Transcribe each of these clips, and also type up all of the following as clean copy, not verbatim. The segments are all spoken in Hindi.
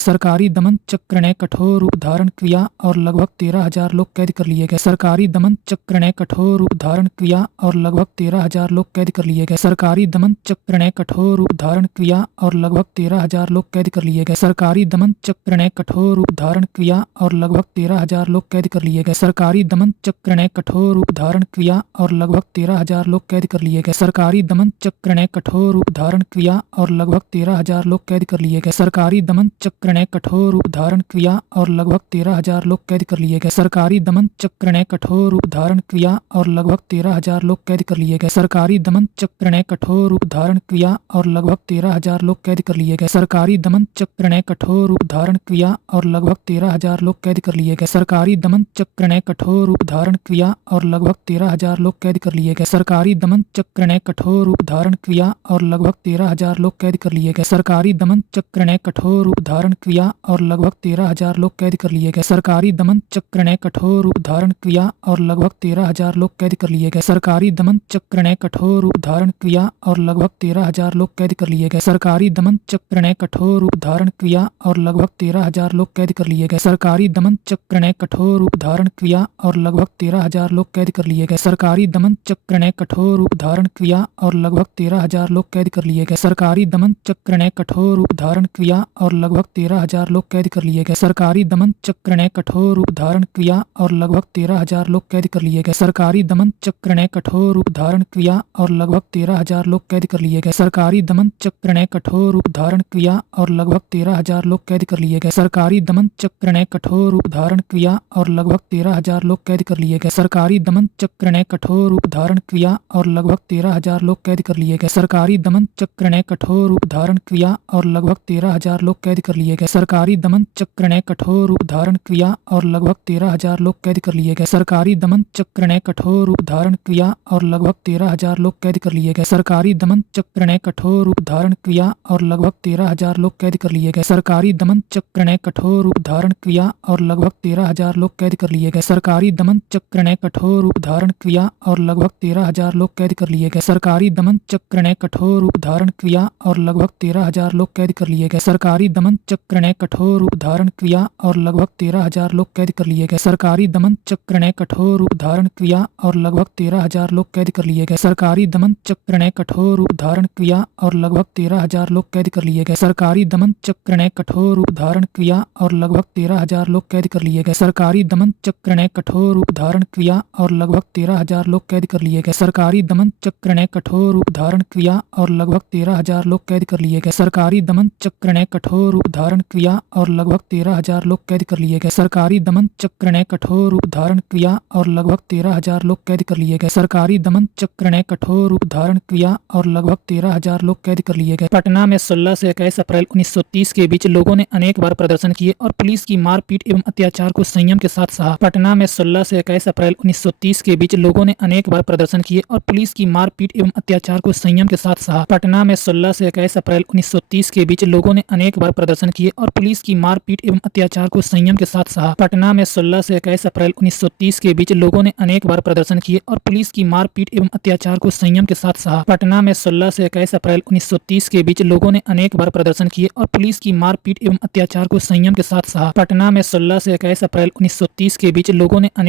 सरकारी दमन चक्र ने कठोर रूप धारण किया और लगभग 13,000 लोग कैद कर लिए गए। सरकारी दमन चक्र ने कठोर रूप धारण किया और लगभग 13,000 लोग कैद कर लिए गए। सरकारी दमन चक्र ने कठोर रूप धारण किया और लगभग 13,000 लोग कैद कर लिए गए। सरकारी दमन चक्र ने कठोर रूप धारण किया और लगभग 13,000 लोग कैद कर लिए गए। सरकारी दमन चक्र ने कठोर रूप धारण किया और लगभग 13,000 लोग कैद कर लिए गए। सरकारी दमन चक्र ने कठोर रूप धारण किया और लगभग 13,000 लोग कैद कर लिए गए। सरकारी दमन चक्र ने कठोर रूप धारण किया और लगभग 13,000 लोग कैद कर लिए गए। सरकारी दमन चक्र ने कठोर रूप धारण किया और लगभग 13,000 लोग कैद कर लिए गए। सरकारी दमन चक्र ने कठोर रूप धारण किया और लगभग 13,000 लोग कैद कर लिए गए। सरकारी दमन चक्र ने कठोर रूप धारण किया और लगभग 13,000 लोग कैद कर लिए गए। सरकारी दमन चक्र ने कठोर रूप धारण किया और लगभग 13,000 लोग कैद कर लिए गए। सरकारी दमन चक्र ने कठोर रूप धारण किया और लगभग 13,000 लोग कैद कर लिए गए। सरकारी दमन चक्र ने कठोर रूप धारण किया और लगभग 13,000 लोग कैद कर लिए गए। सरकारी दमन चक्र ने कठोर रूप धारण किया और लगभग 13,000 लोग कैद कर लिए गए। सरकारी दमन चक्र ने कठोर रूप धारण किया और लगभग 13,000 लोग कैद कर लिए गए। सरकारी दमन चक्र ने कठोर रूप धारण किया और लगभग 13,000 लोग कैद कर लिए गए। सरकारी दमन चक्र ने कठोर रूप धारण किया और लगभग 13,000 लोग कैद कर लिए गए। सरकारी दमन चक्र ने कठोर रूप धारण किया और लगभग 13,000 लोग कैद कर लिए गए। सरकारी दमन चक्र ने कठोर रूप धारण किया और लगभग 13,000 लोग कैद कर लिए गए। सरकारी दमन चक्र ने कठोर रूप धारण किया और लगभग 13,000 लोग कैद कर लिए गए। सरकारी दमन चक्र ने कठोर रूप धारण किया और लगभग 13,000 लोग कैद कर लिए गए। सरकारी दमन चक्र ने कठोर रूप धारण किया और लगभग 13,000 लोग कैद कर लिए गए। सरकारी दमन चक्र ने कठोर रूप धारण किया और लगभग 13,000 लोग कैद कर लिए गए। सरकारी दमन चक्र ने कठोर रूप धारण किया और लगभग 13,000 लोग कैद कर लिए गए। सरकारी दमन चक्र ने कठोर रूप धारण किया और लगभग 13,000 लोग कैद कर लिए गए। सरकारी दमन चक्र ने कठोर रूप धारण किया और लगभग 13,000 लोग कैद कर लिए गए। सरकारी दमन चक्र ने कठोर रूप धारण किया और लगभग 13,000 लोग कैद कर लिए गए। सरकारी दमन चक्र ने कठोर रूप धारण किया और लगभग 13,000 लोग कैद कर लिए गए। सरकारी दमन चक्र ने कठोर रूप धारण किया और लगभग 13,000 लोग कैद कर लिए गए। सरकारी दमन चक्र ने कठोर रूप धारण किया और लगभग 13,000 लोग कैद कर लिए गए। सरकारी दमन चक्र ने कठोर रूप धारण किया और लगभग 13,000 लोग कैद कर लिए गए। सरकारी दमन चक्र ने कठोर रूप धारण किया और लगभग 13,000 लोग कैद कर लिए गए। सरकारी दमन चक्र ने कठोर रूप धारण किया और लगभग 13,000 लोग कैद कर लिए गए। सरकारी दमन चक्र ने कठोर रूप धारण किया और लगभग 13,000 लोग कैद कर लिए गए। सरकारी दमन चक्र ने कठोर रूप धारण किया और लगभग 13,000 लोग कैद कर लिए गए। सरकारी दमन चक्र ने कठोर रूप धारण किया और लगभग 13,000 लोग कैद कर लिए गए। सरकारी दमन चक्र ने कठोर रूप धारण किया और लगभग 13,000 लोग कैद कर लिए गए। सरकारी दमन चक्र ने कठोर रूप धारण किया और लगभग 13,000 लोग कैद कर लिए गए। सरकारी दमन चक्र ने कठोर रूप धारण किया और लगभग 13,000 लोग कैद कर लिए गए। सरकारी दमन चक्र ने कठोर रूप धारण किया और लगभग 13,000 लोग कैद कर लिए गए। पटना में 16 से 21 अप्रैल 1930 के बीच लोगों ने अनेक बार प्रदर्शन किए और पुलिस की मारपीट एवं अत्याचार को संयम के साथ सहा। पटना में 16 से 21 अप्रैल 1930 के बीच लोगों ने अनेक बार प्रदर्शन किए और पुलिस की मारपीट एवं अत्याचार को संयम के साथ सहा। पटना में 16 से 21 अप्रैल 1930 के बीच लोगों ने अनेक बार प्रदर्शन किए और पुलिस की मारपीट एवं अत्याचार को संयम के साथ सहा। पटना में 16 से 21 अप्रैल 1930 के बीच लोगों ने अनेक बार प्रदर्शन किए और पुलिस की मारपीट एवं अत्याचार को संयम के साथ सहा। पटना में 16 से 21 अप्रैल 1930 के बीच लोगों ने अनेक बार प्रदर्शन किए और पुलिस की मारपीट एवं अत्याचार को संयम के साथ सहा। पटना में 16 से 21 अप्रैल 1930 के बीच लोगों ने अनेक बार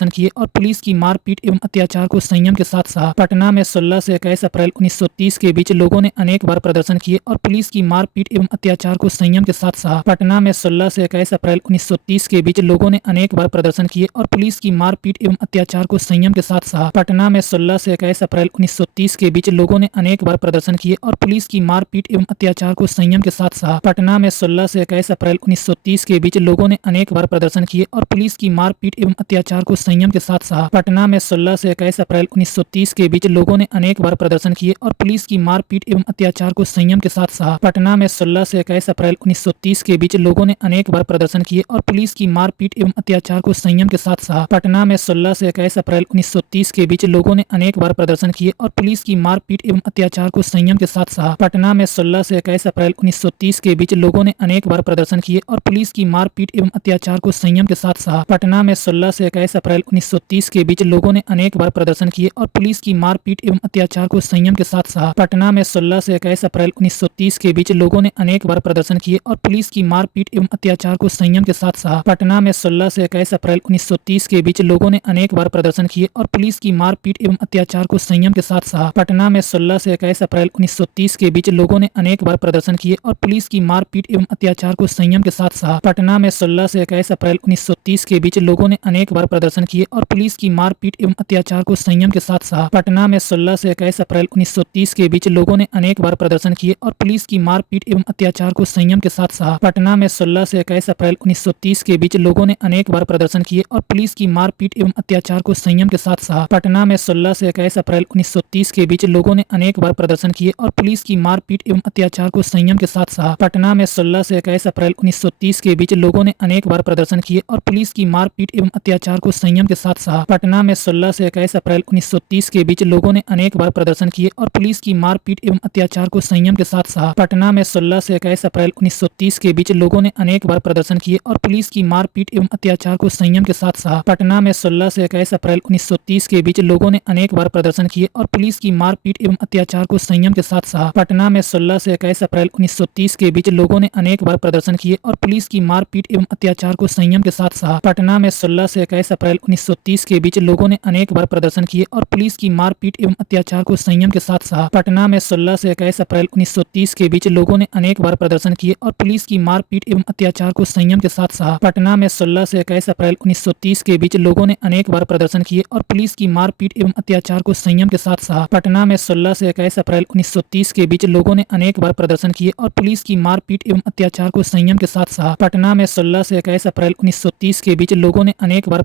प्रदर्शन किए और पुलिस की मारपीट एवं अत्याचार को संयम के साथ सहा। पटना में 16 से 21 अप्रैल 1930 के बीच लोगों ने अनेक बार प्रदर्शन किए और पुलिस की मारपीट एवं अत्याचार को संयम के साथ सहा। पटना में 16 से 21 अप्रैल 1930 के बीच लोगों ने अनेक बार प्रदर्शन किए और पुलिस की मारपीट एवं अत्याचार को संयम के साथ सहा। पटना में 16 से 21 अप्रैल 1930 के बीच लोगों ने अनेक बार प्रदर्शन किए और पुलिस की मारपीट एवं अत्याचार को संयम के साथ सहा। पटना में 16 से 21 अप्रैल 1930 के बीच लोगों ने अनेक बार प्रदर्शन किए और पुलिस की मारपीट एवं अत्याचार को संयम के साथ सहा। पटना में 16 से 21 अप्रैल 1930 के बीच लोगों ने अनेक बार प्रदर्शन किए और पुलिस की मारपीट एवं अत्याचार को संयम के साथ सहा। पटना में 16 से 21 अप्रैल 1930 के बीच लोगों ने अनेक बार प्रदर्शन किए और पुलिस की मारपीट एवं अत्याचार को संयम के साथ सहा। पटना में 16 से 21 अप्रैल 1930 के बीच लोगों ने अनेक बार प्रदर्शन किए और पुलिस की मारपीट एवं अत्याचार को संयम के साथ सहा। पटना में 16 से 21 अप्रैल 1930 के बीच लोगों ने अनेक बार प्रदर्शन किए और पुलिस की मारपीट एवं अत्याचार को संयम के साथ सहा। पटना में 16 से 21 अप्रैल 1930 के बीच लोगों ने अनेक बार प्रदर्शन किए और पुलिस की मारपीट एवं अत्याचार को संयम के साथ सहा। पटना में 16 से 21 अप्रैल 1930 के बीच लोगों ने अनेक बार प्रदर्शन किए और पुलिस की मारपीट एवं अत्याचार को संयम के साथ सहा। पटना में 16 से 21 अप्रैल 1930 के बीच लोगों ने अनेक बार प्रदर्शन किए और पुलिस की मारपीट एवं अत्याचार को संयम के साथ सहा। पटना में 16 से 21 अप्रैल 1930 के बीच लोगों ने अनेक बार प्रदर्शन किए और पुलिस की मारपीट एवं अत्याचार को संयम के साथ सहा। पटना में 16 से 21 अप्रैल 1930 के बीच लोगों ने अनेक बार प्रदर्शन किए और पुलिस की मारपीट एवं अत्याचार को संयम के साथ सहा। पटना में 16 से 21 अप्रैल 1930 के बीच लोगों ने अनेक बार प्रदर्शन किए और पुलिस की मारपीट एवं अत्याचार को संयम के साथ सहा। पटना में 16 से 21 अप्रैल 1930 के बीच लोगों ने अनेक बार प्रदर्शन किए और पुलिस की मारपीट एवं अत्याचार को संयम के साथ सहा। पटना में 16 से 21 अप्रैल 1930 के बीच लोगों ने अनेक बार प्रदर्शन किए और पुलिस की मारपीट एवं अत्याचार को संयम के साथ सहा। पटना में 16 से 21 अप्रैल 1930 के बीच लोगों ने अनेक बार प्रदर्शन किए और पुलिस की मारपीट एवं अत्याचार को संयम के साथ सहा। पटना में 16 से 21 अप्रैल 1930 के बीच लोगों ने अनेक बार प्रदर्शन किए और पुलिस की मारपीट एवं अत्याचार को संयम के साथ सहा। पटना में 16 से 21 अप्रैल 1930 के बीच लोगों ने अनेक बार प्रदर्शन किए और पुलिस की मारपीट एवं अत्याचार को संयम के साथ सहा। पटना में 16 से 21 अप्रैल 1930 के बीच लोगों ने अनेक बार प्रदर्शन किए और पुलिस की मारपीट एवं अत्याचार को संयम के साथ सहा। पटना में 16 से 21 अप्रैल 1930 के बीच लोगों ने अनेक बार प्रदर्शन किए और पुलिस की मारपीट एवं अत्याचार को संयम के साथ सहा। पटना में 16 से 21 अप्रैल 1930 के बीच लोगों ने अनेक बार प्रदर्शन किए और पुलिस की मारपीट एवं अत्याचार को संयम के साथ सहा। पटना में 16 से 21 अप्रैल 1930 के बीच लोगों ने अनेक बार प्रदर्शन किए और पुलिस की मारपीट एवं अत्याचार को संयम के साथ सहा। पटना में 16 से 21 अप्रैल 1930 के बीच लोगों ने अनेक बार प्रदर्शन किए और पुलिस की मारपीट एवं अत्याचार को संयम के साथ सहा। पटना में 16 से 21 अप्रैल 1930 के बीच लोगों ने अनेक बार प्रदर्शन किए और पुलिस की मारपीट एवं अत्याचार को संयम के साथ सहा। पटना में 16 से 21 अप्रैल 1930 के बीच लोगों ने अनेक बार प्रदर्शन किए और पुलिस की मारपीट एवं अत्याचार को संयम के साथ सहा। पटना में 16 से 21 अप्रैल 1930 के बीच लोगों ने अनेक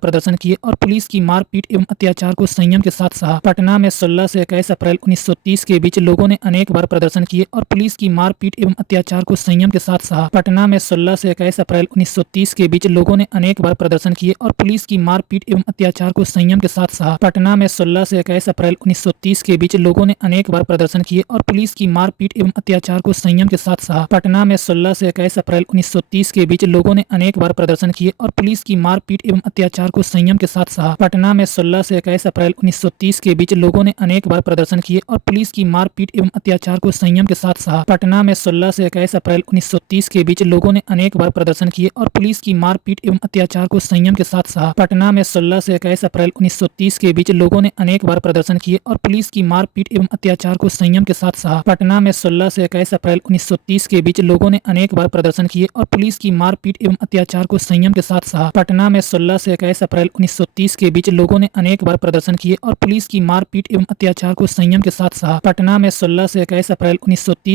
बार प्रदर्शन किए और पुलिस की मारपीट एवं अत्याचार को संयम के साथ सहा। पटना में 16 से 21 अप्रैल 1930 के बीच लोगों ने अनेक बार प्रदर्शन किए और पुलिस की मारपीट एवं अत्याचार को संयम के साथ सहा। पटना में 16 से 21 अप्रैल 1930 के बीच लोगों ने अनेक बार प्रदर्शन किए और पुलिस की मारपीट एवं अत्याचार को संयम के साथ सहा। पटना में 16 से 21 अप्रैल 1930 के बीच लोगों ने अनेक बार प्रदर्शन किए और पुलिस की मारपीट एवं अत्याचार को संयम के साथ सहा। पटना में 16 से 21 अप्रैल 1930 के बीच लोगों ने अनेक बार प्रदर्शन किए और पुलिस की मारपीट एवं अत्याचार को संयम के साथ सहा। पटना में 16 से 21 अप्रैल 1930 के बीच लोगों ने अनेक बार प्रदर्शन किए और पुलिस की मारपीट एवं अत्याचार को संयम के साथ सहा। पटना में 16 से 21 अप्रैल 1930 के बीच लोगों ने अनेक बार प्रदर्शन किए और पुलिस की मारपीट एवं अत्याचार को संयम के साथ सहा। पटना में 16 से 21 अप्रैल 1930 के बीच लोगों ने अनेक बार प्रदर्शन किए और पुलिस की मारपीट एवं अत्याचार को संयम के साथ सहा। पटना में 16 से 21 अप्रैल 1930 के बीच लोगों ने अनेक बार प्रदर्शन किए और पुलिस की मारपीट एवं अत्याचार को संयम के साथ सहा। पटना में 16 से 21 अप्रैल 1930 के बीच लोगों ने अनेक बार प्रदर्शन किए और पुलिस की मारपीट एवं अत्याचार को संयम के साथ सहा। पटना में 16 से 21 अप्रैल 1930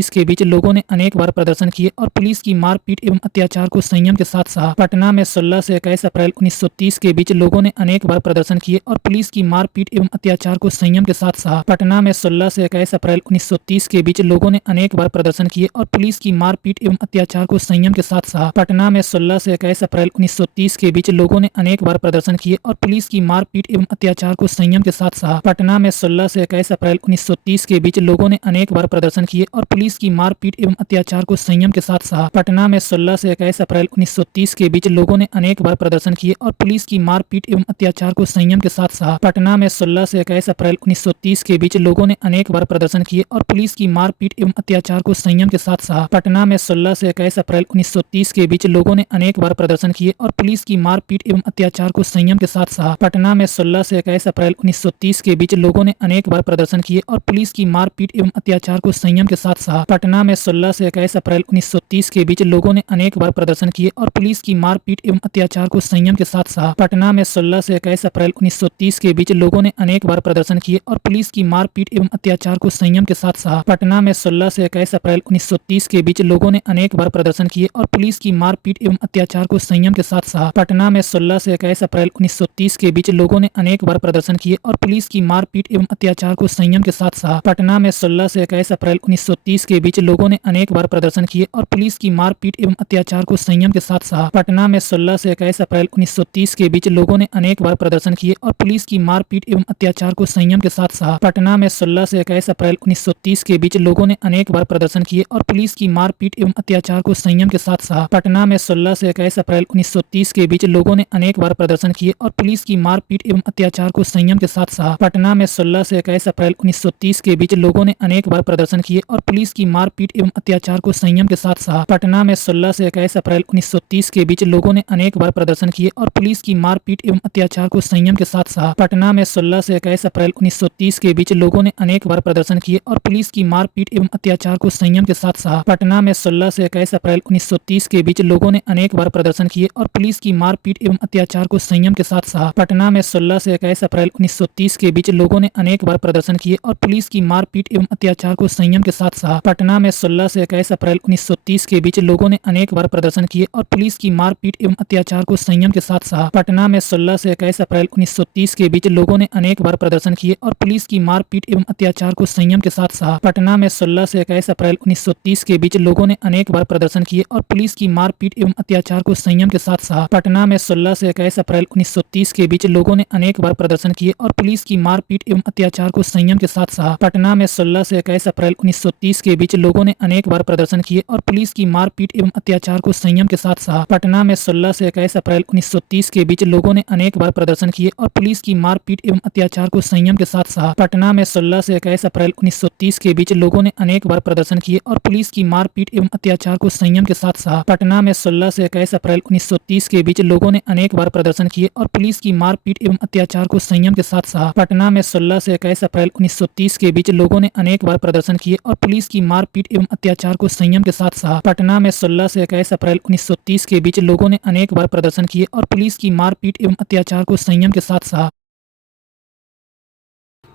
के बीच लोगों ने अनेक बार प्रदर्शन किए और पुलिस की मारपीट एवं अत्याचार को संयम के साथ सहा। पटना में 16 से 21 अप्रैल 1930 के बीच लोगों ने अनेक बार प्रदर्शन किए और पुलिस की मारपीट एवं अत्याचार को संयम के साथ सहा। पटना में 16 से 21 अप्रैल 1930 के बीच लोगों ने अनेक बार प्रदर्शन किए और पुलिस की मारपीट एवं अत्याचार को संयम के साथ सहा। पटना में 16 से 21 अप्रैल 1930 के बीच लोगों ने अनेक बार प्रदर्शन किए और पुलिस की मारपीट एवं अत्याचार को संयम के साथ सहा। पटना में 16 से 21 अप्रैल 1930 के बीच लोगों ने अनेक बार प्रदर्शन किए और पुलिस की मारपीट एवं अत्याचार को संयम के साथ सहा। पटना में 16 से 21 अप्रैल 1930 के बीच लोगों ने अनेक बार प्रदर्शन किए और पुलिस की मारपीट एवं अत्याचार को संयम के साथ सहा। पटना में 16 से 21 अप्रैल 1930 के बीच लोगों ने अनेक बार प्रदर्शन किए और पुलिस की मारपीट एवं अत्याचार को संयम के साथ सहा। पटना में 16 से 21 अप्रैल 1930 के बीच लोगों ने अनेक बार प्रदर्शन किए और पुलिस की मारपीट एवं अत्याचार को संयम के साथ सहा। पटना में 16 से 21 अप्रैल 1930 के बीच लोगों ने अनेक बार प्रदर्शन किए और पुलिस की मारपीट एवं अत्याचार को संयम के साथ सहा। पटना में 16 से 21 अप्रैल 1930 के बीच लोगों ने अनेक बार प्रदर्शन किए और पुलिस की मारपीट एवं अत्याचार को संयम के साथ सहा। पटना में 16 से 21 अप्रैल 1930 के बीच लोगों ने अनेक बार प्रदर्शन किए और पुलिस की मारपीट एवं अत्याचार को संयम के साथ सहा। पटना में 16 से 21 अप्रैल 1930 के बीच लोगों ने अनेक बार प्रदर्शन किए और पुलिस की मारपीट एवं अत्याचार को संयम के साथ सहा। पटना में 16 से 21 अप्रैल 1930 के बीच लोगों ने अनेक बार प्रदर्शन किए और पुलिस की मारपीट एवं अत्याचार को संयम के साथ सहा। पटना में 16 से 21 अप्रैल 1930 के बीच लोगों ने अनेक बार प्रदर्शन किए और पुलिस की मारपीट एवं अत्याचार को संयम के साथ सहा। पटना में 16 से 21 अप्रैल 1930 के बीच लोगों ने अनेक बार प्रदर्शन किए और पुलिस की मारपीट एवं अत्याचार को संयम के साथ सहा। पटना में 16 से 21 अप्रैल 1930 के बीच लोगों ने अनेक बार प्रदर्शन किए और पुलिस की मारपीट एवं अत्याचार को संयम के साथ सहा। पटना में 16 से 21 अप्रैल 1930 के बीच लोगों ने अनेक बार प्रदर्शन किए और पुलिस की मारपीट एवं अत्याचार को संयम के साथ सहा। सहा। पटना में 16 से 21 अप्रैल 1930 के बीच लोगों ने अनेक बार प्रदर्शन किए और पुलिस की मारपीट एवं अत्याचार को संयम के साथ सहा। पटना में 16 से 21 अप्रैल 1930 के बीच लोगों ने अनेक बार प्रदर्शन किए और पुलिस की मारपीट एवं अत्याचार को संयम के साथ सहा। पटना में 16 से 21 अप्रैल 1930 के बीच लोगों ने अनेक बार प्रदर्शन किए और पुलिस की मारपीट एवं अत्याचार को संयम के साथ सहा। पटना में 16 से 21 अप्रैल 1930 के बीच लोगों ने अनेक बार प्रदर्शन किए और पुलिस की मारपीट एवं अत्याचार को संयम के साथ सहा। पटना में 16 से 21 अप्रैल 1930 के बीच लोगों ने अनेक बार प्रदर्शन किए और पुलिस की मारपीट एवं अत्याचार को संयम के साथ सहा। पटना में 16 से 21 अप्रैल 1930 के बीच लोगों ने अनेक बार प्रदर्शन किए और पुलिस की मारपीट एवं अत्याचार को संयम के साथ सहा। पटना में 16 से 21 अप्रैल 1930 के बीच लोगों ने अनेक बार प्रदर्शन किए और पुलिस की मारपीट एवं अत्याचार को संयम के साथ सहा। पटना में 16 से 21 अप्रैल 1930 के बीच लोगों ने अनेक बार प्रदर्शन किए और पुलिस की मारपीट एवं अत्याचार को संयम के साथ सहा। पटना में 16 से 21 अप्रैल 1930 के बीच लोगों ने अनेक बार प्रदर्शन किए और पुलिस की मारपीट एवं अत्याचार को संयम के साथ सहा। पटना में 16 से 21 अप्रैल 1930 के बीच लोगों ने अनेक बार प्रदर्शन किए और पुलिस की मारपीट एवं अत्याचार को संयम के साथ सहा। पटना में 16 से 21 अप्रैल 1930 के बीच लोगों ने अनेक बार प्रदर्शन किए और पुलिस की मारपीट एवं अत्याचार को संयम के साथ सहा। पटना में 16 से 21 अप्रैल 1930 के बीच लोगों ने अनेक बार प्रदर्शन किए और पुलिस की मारपीट एवं अत्याचार को संयम के साथ सहा। पटना में 16 से 21 अप्रैल 1930 के बीच लोगों ने अनेक बार प्रदर्शन किए और पुलिस की मारपीट एवं अत्याचार को संयम के साथ सहा। पटना में 16 से 21 अप्रैल 1930 के बीच लोगों ने अनेक बार प्रदर्शन किए और पुलिस की मारपीट एवं अत्याचार को संयम के साथ सहा।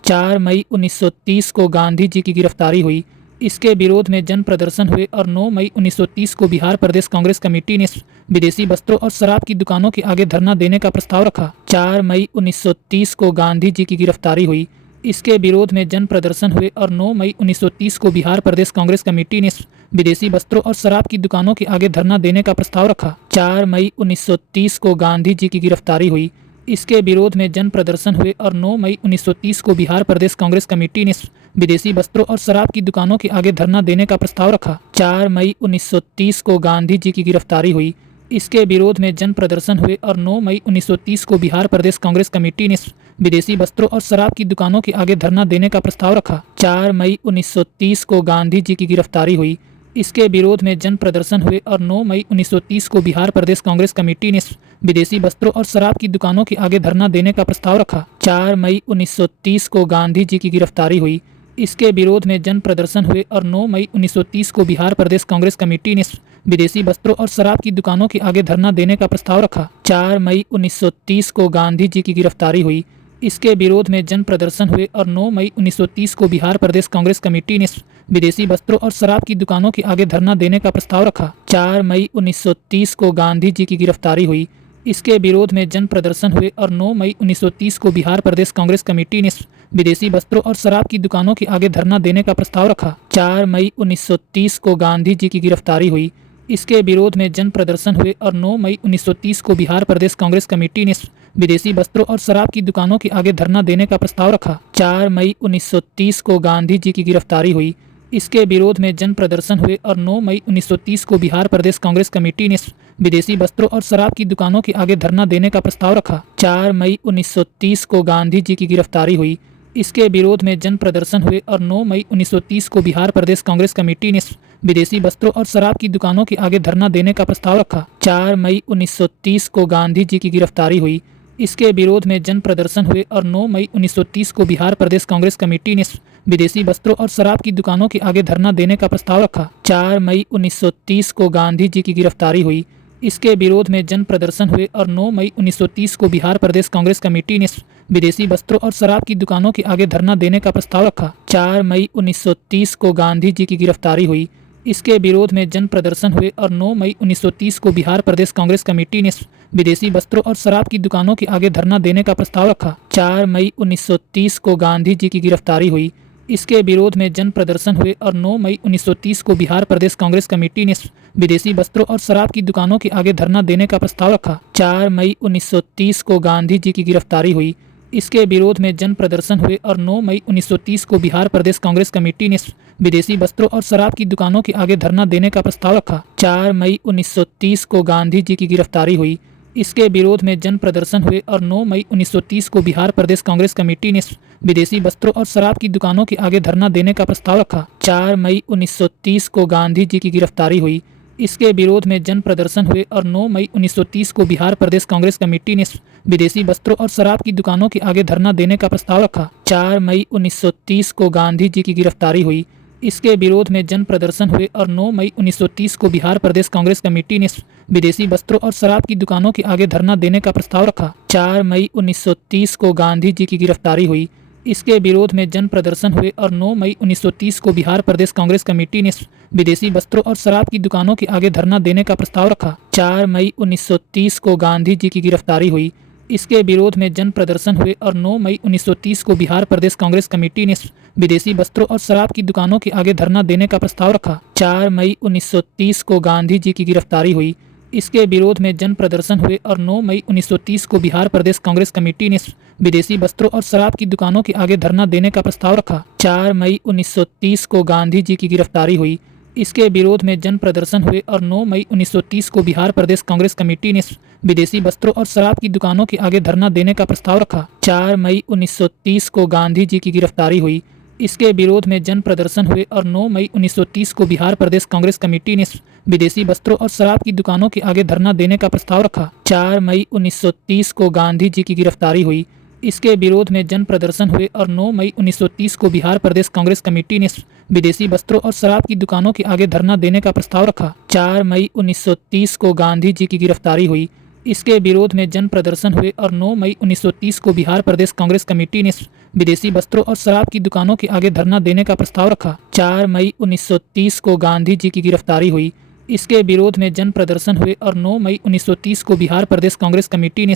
4 मई 1930 को गांधी जी की गिरफ्तारी हुई। इसके विरोध में जन प्रदर्शन हुए और 9 मई 1930 को बिहार प्रदेश कांग्रेस कमेटी ने विदेशी वस्त्रों और शराब की दुकानों के आगे धरना देने का प्रस्ताव रखा। 4 मई 1930 को गांधी जी की गिरफ्तारी हुई। इसके विरोध में जन प्रदर्शन हुए और 9 मई 1930 को बिहार प्रदेश कांग्रेस कमेटी ने विदेशी वस्त्रों और शराब की दुकानों के आगे धरना देने का प्रस्ताव रखा। 4 मई 1930 को गांधी जी की गिरफ्तारी हुई। इसके विरोध में जन प्रदर्शन हुए और 9 मई 1930 को बिहार प्रदेश कांग्रेस कमेटी ने विदेशी वस्त्रों और शराब की दुकानों के आगे धरना देने का प्रस्ताव रखा। 4 मई 1930 को गांधी जी की गिरफ्तारी हुई। इसके विरोध में जन प्रदर्शन हुए और 9 मई 1930 को बिहार प्रदेश कांग्रेस कमेटी ने विदेशी वस्त्रों और शराब की दुकानों के आगे धरना देने का प्रस्ताव रखा। 4 मई 1930 को गांधी जी की गिरफ्तारी हुई। इसके विरोध में जन प्रदर्शन हुए और 9 मई 1930 को बिहार प्रदेश कांग्रेस कमेटी ने विदेशी वस्त्रों और शराब की दुकानों के आगे धरना देने का प्रस्ताव रखा। 4 मई 1930 को गांधी जी की गिरफ्तारी हुई। इसके विरोध में जन प्रदर्शन हुए और 9 मई 1930 को बिहार प्रदेश कांग्रेस कमेटी ने विदेशी वस्त्रों और शराब की दुकानों के आगे धरना देने का प्रस्ताव रखा। 4 मई 1930 को गांधी जी की गिरफ्तारी हुई। इसके विरोध में जन प्रदर्शन हुए और 9 मई 1930 को बिहार प्रदेश कांग्रेस कमेटी ने विदेशी वस्त्रों और शराब की दुकानों के आगे धरना देने का प्रस्ताव रखा। 4 मई 1930 को गांधी जी की गिरफ्तारी हुई। इसके विरोध में जन प्रदर्शन हुए और 9 मई 1930 को बिहार प्रदेश कांग्रेस कमेटी ने विदेशी वस्त्रों और शराब की दुकानों के आगे धरना देने का प्रस्ताव रखा। 4 मई 1930 को गांधी जी की गिरफ्तारी हुई। इसके विरोध में जन प्रदर्शन हुए और 9 मई 1930 को बिहार प्रदेश कांग्रेस कमेटी ने विदेशी वस्त्रों और शराब की दुकानों के आगे धरना देने का प्रस्ताव रखा। 4 मई 1930 को गांधी जी की गिरफ्तारी हुई। इसके विरोध में जन प्रदर्शन हुए और 9 मई 1930 को बिहार प्रदेश कांग्रेस कमेटी ने विदेशी वस्त्रों और शराब की दुकानों के आगे धरना देने का प्रस्ताव रखा। 4 मई 1930 को गांधी जी की गिरफ्तारी हुई। इसके विरोध में जन प्रदर्शन हुए और 9 मई 1930 को बिहार प्रदेश कांग्रेस कमेटी ने विदेशी वस्त्रों और शराब की दुकानों के आगे धरना देने का प्रस्ताव रखा। 4 मई 1930 को गांधी जी की गिरफ्तारी हुई। इसके विरोध में जन प्रदर्शन हुए और 9 मई 1930 को बिहार प्रदेश कांग्रेस कमेटी ने विदेशी वस्त्रों और शराब की दुकानों के आगे धरना देने का प्रस्ताव रखा। 4 मई 1930 को गांधी जी की गिरफ्तारी हुई। इसके विरोध में जन प्रदर्शन हुए और 9 मई 1930 को बिहार प्रदेश कांग्रेस कमेटी ने विदेशी वस्त्रों और शराब की दुकानों के आगे धरना देने का प्रस्ताव रखा। 4 मई 1930 को गांधी जी की गिरफ्तारी हुई। इसके विरोध में जन प्रदर्शन हुए और 9 मई 1930 को बिहार प्रदेश कांग्रेस कमेटी ने विदेशी वस्त्रों और शराब की दुकानों के आगे धरना देने का प्रस्ताव रखा। 4 मई 1930 को गांधी जी की गिरफ्तारी हुई। इसके विरोध में जन प्रदर्शन हुए और 9 मई 1930 को बिहार प्रदेश कांग्रेस कमेटी ने विदेशी वस्त्रों और शराब की दुकानों के आगे धरना देने का प्रस्ताव रखा। 4 मई 1930 को गांधी जी की गिरफ्तारी हुई। इसके विरोध में जन प्रदर्शन हुए और 9 मई 1930 को बिहार प्रदेश कांग्रेस कमेटी ने विदेशी वस्त्रों और शराब की दुकानों के आगे धरना देने का प्रस्ताव रखा। 4 मई 1930 को गांधी जी की गिरफ्तारी हुई। इसके विरोध में जन प्रदर्शन हुए और 9 मई 1930 को बिहार प्रदेश कांग्रेस कमेटी ने विदेशी वस्त्रों और शराब की दुकानों के आगे धरना देने का प्रस्ताव रखा। 4 मई 1930 को गांधी जी की गिरफ्तारी हुई। इसके विरोध में जन प्रदर्शन हुए और 9 मई 1930 को बिहार प्रदेश कांग्रेस कमेटी ने विदेशी वस्त्रों और शराब की दुकानों के आगे धरना देने का प्रस्ताव रखा। 4 मई 1930 को गांधी जी की गिरफ्तारी हुई। इसके विरोध में जन प्रदर्शन हुए और 9 मई 1930 को बिहार प्रदेश कांग्रेस कमेटी ने विदेशी वस्त्रों और शराब की दुकानों के आगे धरना देने का प्रस्ताव रखा। 4 मई 1930 को गांधी जी की गिरफ्तारी हुई। इसके विरोध में जन प्रदर्शन हुए और 9 मई 1930 को बिहार प्रदेश कांग्रेस कमेटी ने विदेशी वस्त्रों और शराब की दुकानों के आगे धरना देने का प्रस्ताव रखा। 4 मई 1930 को गांधी जी की गिरफ्तारी हुई। इसके विरोध में जन प्रदर्शन हुए और 9 मई 1930 को बिहार प्रदेश कांग्रेस कमेटी ने विदेशी वस्त्रों और शराब की दुकानों के आगे धरना देने का प्रस्ताव रखा। 4 मई 1930 को गांधी जी की गिरफ्तारी हुई। इसके विरोध में जन प्रदर्शन हुए और 9 मई 1930 को बिहार प्रदेश कांग्रेस कमेटी ने विदेशी वस्त्रों और शराब की दुकानों के आगे धरना देने का प्रस्ताव रखा। 4 मई 1930 को गांधी जी की गिरफ्तारी हुई। इसके विरोध में जन प्रदर्शन हुए और 9 मई 1930 को बिहार प्रदेश कांग्रेस कमेटी ने विदेशी वस्त्रों और शराब की दुकानों के आगे धरना देने का प्रस्ताव रखा। 4 मई 1930 को गांधी जी की गिरफ्तारी हुई। इसके विरोध में जन प्रदर्शन हुए और 9 मई 1930 को बिहार प्रदेश कांग्रेस कमेटी ने विदेशी वस्त्रों और शराब की दुकानों के आगे धरना देने का प्रस्ताव रखा। 4 मई 1930 को गांधी जी की गिरफ्तारी हुई। इसके विरोध में जन प्रदर्शन हुए और 9 मई 1930 को बिहार प्रदेश कांग्रेस कमेटी ने विदेशी वस्त्रों और शराब की दुकानों के आगे धरना देने का प्रस्ताव रखा। 4 मई 1930 को गांधी जी की गिरफ्तारी हुई। इसके विरोध में जन प्रदर्शन हुए और 9 मई 1930 को बिहार प्रदेश कांग्रेस कमेटी ने विदेशी वस्त्रों और शराब की दुकानों के आगे धरना देने का प्रस्ताव रखा। 4 मई 1930 को गांधी जी की गिरफ्तारी हुई। इसके विरोध में जन प्रदर्शन हुए और 9 मई 1930 को बिहार प्रदेश कांग्रेस कमेटी ने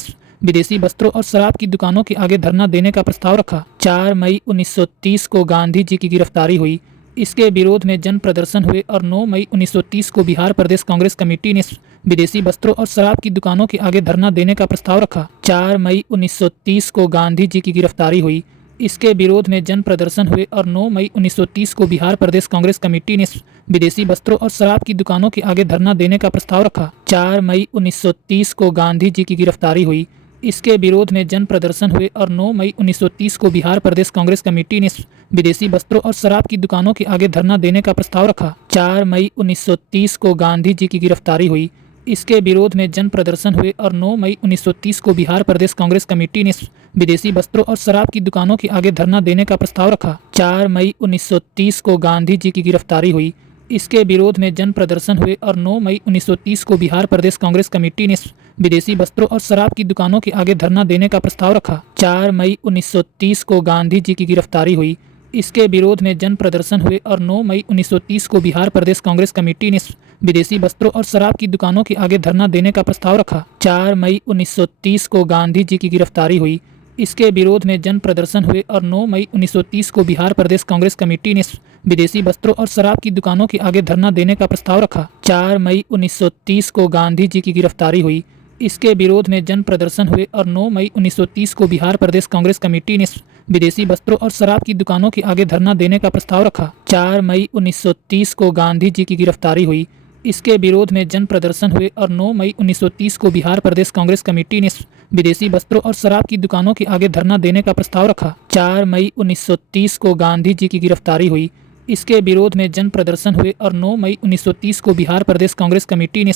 विदेशी वस्त्रों और शराब की दुकानों के आगे धरना देने का प्रस्ताव रखा। 4 मई 1930 को गांधी जी की गिरफ्तारी हुई। इसके विरोध में जन प्रदर्शन हुए और 9 मई 1930 को बिहार प्रदेश कांग्रेस कमेटी ने विदेशी वस्त्रों और शराब की दुकानों के आगे धरना देने का प्रस्ताव रखा। 4 मई 1930 को गांधी जी की गिरफ्तारी हुई। इसके विरोध में जन प्रदर्शन हुए और 9 मई 1930 को बिहार प्रदेश कांग्रेस कमेटी ने विदेशी वस्त्रों और शराब की दुकानों के आगे धरना देने का प्रस्ताव रखा। 4 मई 1930 को गांधी जी की गिरफ्तारी हुई। इसके विरोध में जन प्रदर्शन हुए और 9 मई 1930 को बिहार प्रदेश कांग्रेस कमेटी ने विदेशी वस्त्रों और शराब की दुकानों के आगे धरना देने का प्रस्ताव रखा। 4 मई 1930 को गांधी जी की गिरफ्तारी हुई। इसके विरोध में जन प्रदर्शन हुए और 9 मई 1930 को बिहार प्रदेश कांग्रेस कमेटी ने विदेशी वस्त्रों और शराब की दुकानों के आगे धरना देने का प्रस्ताव रखा। 4 मई 1930 को गांधी जी की गिरफ्तारी हुई। इसके विरोध में जन प्रदर्शन हुए और 9 मई 1930 को बिहार प्रदेश कांग्रेस कमेटी ने विदेशी वस्त्रों और शराब की दुकानों के आगे धरना देने का प्रस्ताव रखा। 4 मई 1930 को गांधी जी की गिरफ्तारी हुई। इसके विरोध में जन प्रदर्शन हुए और 9 मई 1930 को बिहार प्रदेश कांग्रेस कमेटी ने विदेशी वस्त्रों और शराब की दुकानों के आगे धरना देने का प्रस्ताव रखा। 4 मई 1930 को गांधी जी की गिरफ्तारी हुई। इसके विरोध में जन प्रदर्शन हुए और 9 मई 1930 को बिहार प्रदेश कांग्रेस कमेटी ने विदेशी वस्त्रों और शराब की दुकानों के आगे धरना देने का प्रस्ताव रखा। 4 मई 1930 को गांधी जी की गिरफ्तारी हुई। इसके विरोध में जन प्रदर्शन हुए और 9 मई 1930 को बिहार प्रदेश कांग्रेस कमेटी ने विदेशी वस्त्रों और शराब की दुकानों के आगे धरना देने का प्रस्ताव रखा। 4 मई 1930 को गांधी जी की गिरफ्तारी हुई। इसके विरोध में जन प्रदर्शन हुए और 9 मई 1930 को बिहार प्रदेश कांग्रेस कमेटी ने विदेशी वस्त्रों और शराब की दुकानों के आगे धरना देने का प्रस्ताव रखा। 4 मई 1930 को गांधी जी की गिरफ्तारी हुई। इसके विरोध में जन प्रदर्शन हुए और 9 मई 1930 को बिहार प्रदेश कांग्रेस कमेटी ने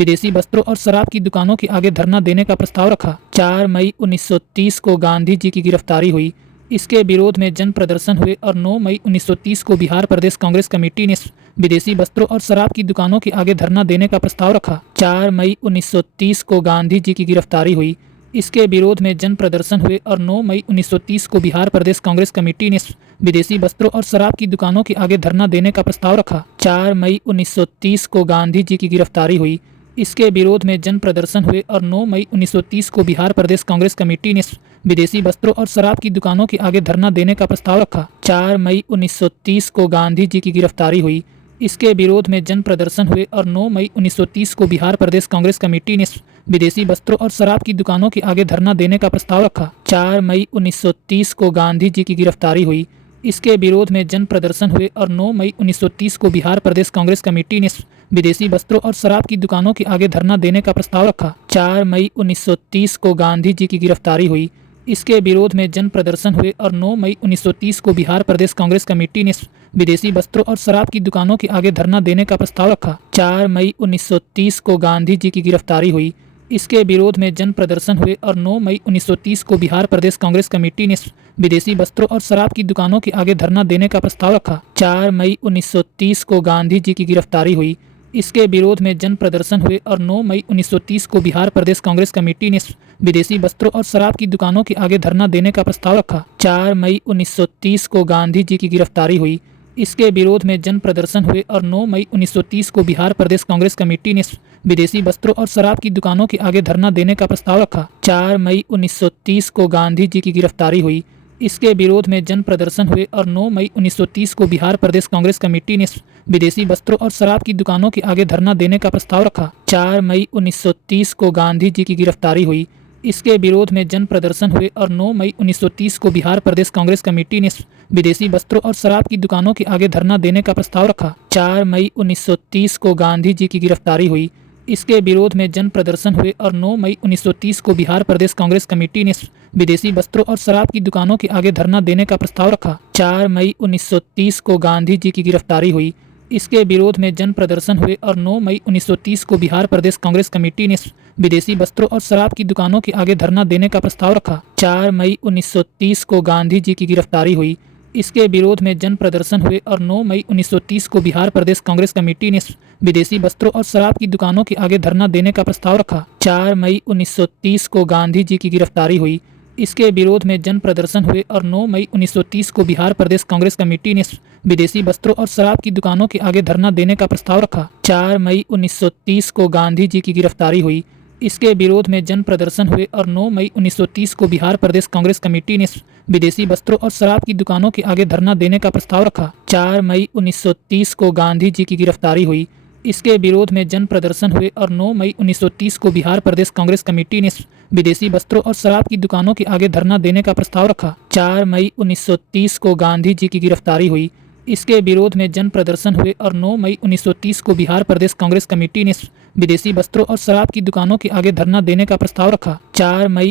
विदेशी वस्त्रों और शराब की दुकानों के आगे धरना देने का प्रस्ताव रखा। 4 मई 1930 को गांधी जी की गिरफ्तारी हुई। इसके विरोध में जन प्रदर्शन हुए और 9 मई 1930 को बिहार प्रदेश कांग्रेस कमेटी ने विदेशी वस्त्रों और शराब की दुकानों के आगे धरना देने का प्रस्ताव रखा। 4 मई 1930 को गांधी जी की गिरफ्तारी हुई। इसके विरोध में जन प्रदर्शन हुए और 9 मई 1930 को बिहार प्रदेश कांग्रेस कमेटी ने विदेशी वस्त्रों और शराब की दुकानों के आगे धरना देने का प्रस्ताव रखा। 4 मई 1930 को गांधी जी की गिरफ्तारी हुई। इसके विरोध में जन प्रदर्शन हुए और 9 मई 1930 को बिहार प्रदेश कांग्रेस कमेटी ने विदेशी वस्त्रों और शराब की दुकानों के आगे धरना देने का प्रस्ताव रखा। 4 मई 1930 को गांधी जी की गिरफ्तारी हुई। इसके विरोध में जन प्रदर्शन हुए और 9 मई 1930 को बिहार प्रदेश कांग्रेस कमेटी ने विदेशी वस्त्रों और शराब की दुकानों के आगे धरना देने का प्रस्ताव रखा। 4 मई 1930 को गांधी जी की गिरफ्तारी हुई। इसके विरोध में जन प्रदर्शन हुए और 9 मई 1930 को बिहार प्रदेश कांग्रेस कमेटी ने विदेशी वस्त्रों और शराब की दुकानों के आगे धरना देने का प्रस्ताव रखा। 4 मई 1930 को गांधी जी की गिरफ्तारी हुई। इसके विरोध में जन प्रदर्शन हुए और 9 मई 1930 को बिहार प्रदेश कांग्रेस कमेटी ने विदेशी वस्त्रों और शराब की दुकानों के आगे धरना देने का प्रस्ताव रखा। 4 मई 1930 को गांधी जी की गिरफ्तारी हुई। इसके विरोध में जन प्रदर्शन हुए और 9 मई 1930 को बिहार प्रदेश कांग्रेस कमेटी ने विदेशी वस्त्रों और शराब की दुकानों के आगे धरना देने का प्रस्ताव रखा। 4 मई 1930 को गांधी जी की गिरफ्तारी हुई। इसके विरोध में जन प्रदर्शन हुए और 9 मई 1930 को बिहार प्रदेश कांग्रेस कमेटी ने विदेशी वस्त्रों और शराब की दुकानों के आगे धरना देने का प्रस्ताव रखा। 4 मई 1930 को गांधी जी की गिरफ्तारी हुई। इसके विरोध में जन प्रदर्शन हुए और 9 मई 1930 को बिहार प्रदेश कांग्रेस कमेटी ने विदेशी वस्त्रों और शराब की दुकानों के आगे धरना देने का प्रस्ताव रखा। 4 मई 1930 को गांधी जी की गिरफ्तारी हुई। इसके विरोध में जन प्रदर्शन हुए और 9 मई 1930 को बिहार प्रदेश कांग्रेस कमेटी ने विदेशी वस्त्रों और शराब की दुकानों के आगे धरना देने का प्रस्ताव रखा। 4 मई 1930 को गांधी जी की गिरफ्तारी हुई। इसके विरोध में जन प्रदर्शन हुए और 9 मई 1930 को बिहार प्रदेश कांग्रेस कमेटी ने विदेशी वस्त्रों और शराब की दुकानों के आगे धरना देने का प्रस्ताव रखा। 4 मई 1930 को गांधी जी की गिरफ्तारी हुई। इसके विरोध में जन प्रदर्शन हुए और 9 मई 1930 को बिहार प्रदेश कांग्रेस कमेटी ने विदेशी वस्त्रों और शराब की दुकानों के आगे धरना देने का प्रस्ताव रखा। 4 मई 1930 को गांधी जी की गिरफ्तारी हुई। इसके विरोध में जन प्रदर्शन हुए और 9 मई 1930 को बिहार प्रदेश कांग्रेस कमेटी ने विदेशी वस्त्रों और शराब की दुकानों के आगे धरना देने का प्रस्ताव रखा। 4 मई 1930 को गांधी जी की गिरफ्तारी हुई। इसके विरोध में जन प्रदर्शन हुए और 9 मई 1930 को बिहार प्रदेश कांग्रेस कमेटी ने विदेशी वस्त्रों और शराब की दुकानों के आगे धरना देने का प्रस्ताव रखा। 4 मई 1930 को गांधी जी की गिरफ्तारी हुई। इसके विरोध में जन प्रदर्शन हुए और 9 मई 1930 को बिहार प्रदेश कांग्रेस कमेटी ने विदेशी वस्त्रों और शराब की दुकानों के आगे धरना देने का प्रस्ताव रखा। 4 मई 1930 को गांधी जी की गिरफ्तारी हुई। इसके विरोध में जन प्रदर्शन हुए और 9 मई 1930 को बिहार प्रदेश कांग्रेस कमेटी ने विदेशी वस्त्रों और शराब की दुकानों के आगे धरना देने का प्रस्ताव रखा। 4 मई 1930 को गांधी जी की गिरफ्तारी हुई। इसके विरोध में जन प्रदर्शन हुए और 9 मई 1930 को बिहार प्रदेश कांग्रेस कमेटी ने विदेशी वस्त्रों और शराब की दुकानों के आगे धरना देने का प्रस्ताव रखा। 4 मई 1930 को गांधी जी की गिरफ्तारी हुई। इसके विरोध में जन प्रदर्शन हुए और 9 मई 1930 को बिहार प्रदेश कांग्रेस कमेटी ने विदेशी वस्त्रों और शराब की दुकानों के आगे धरना देने का प्रस्ताव रखा। 4 मई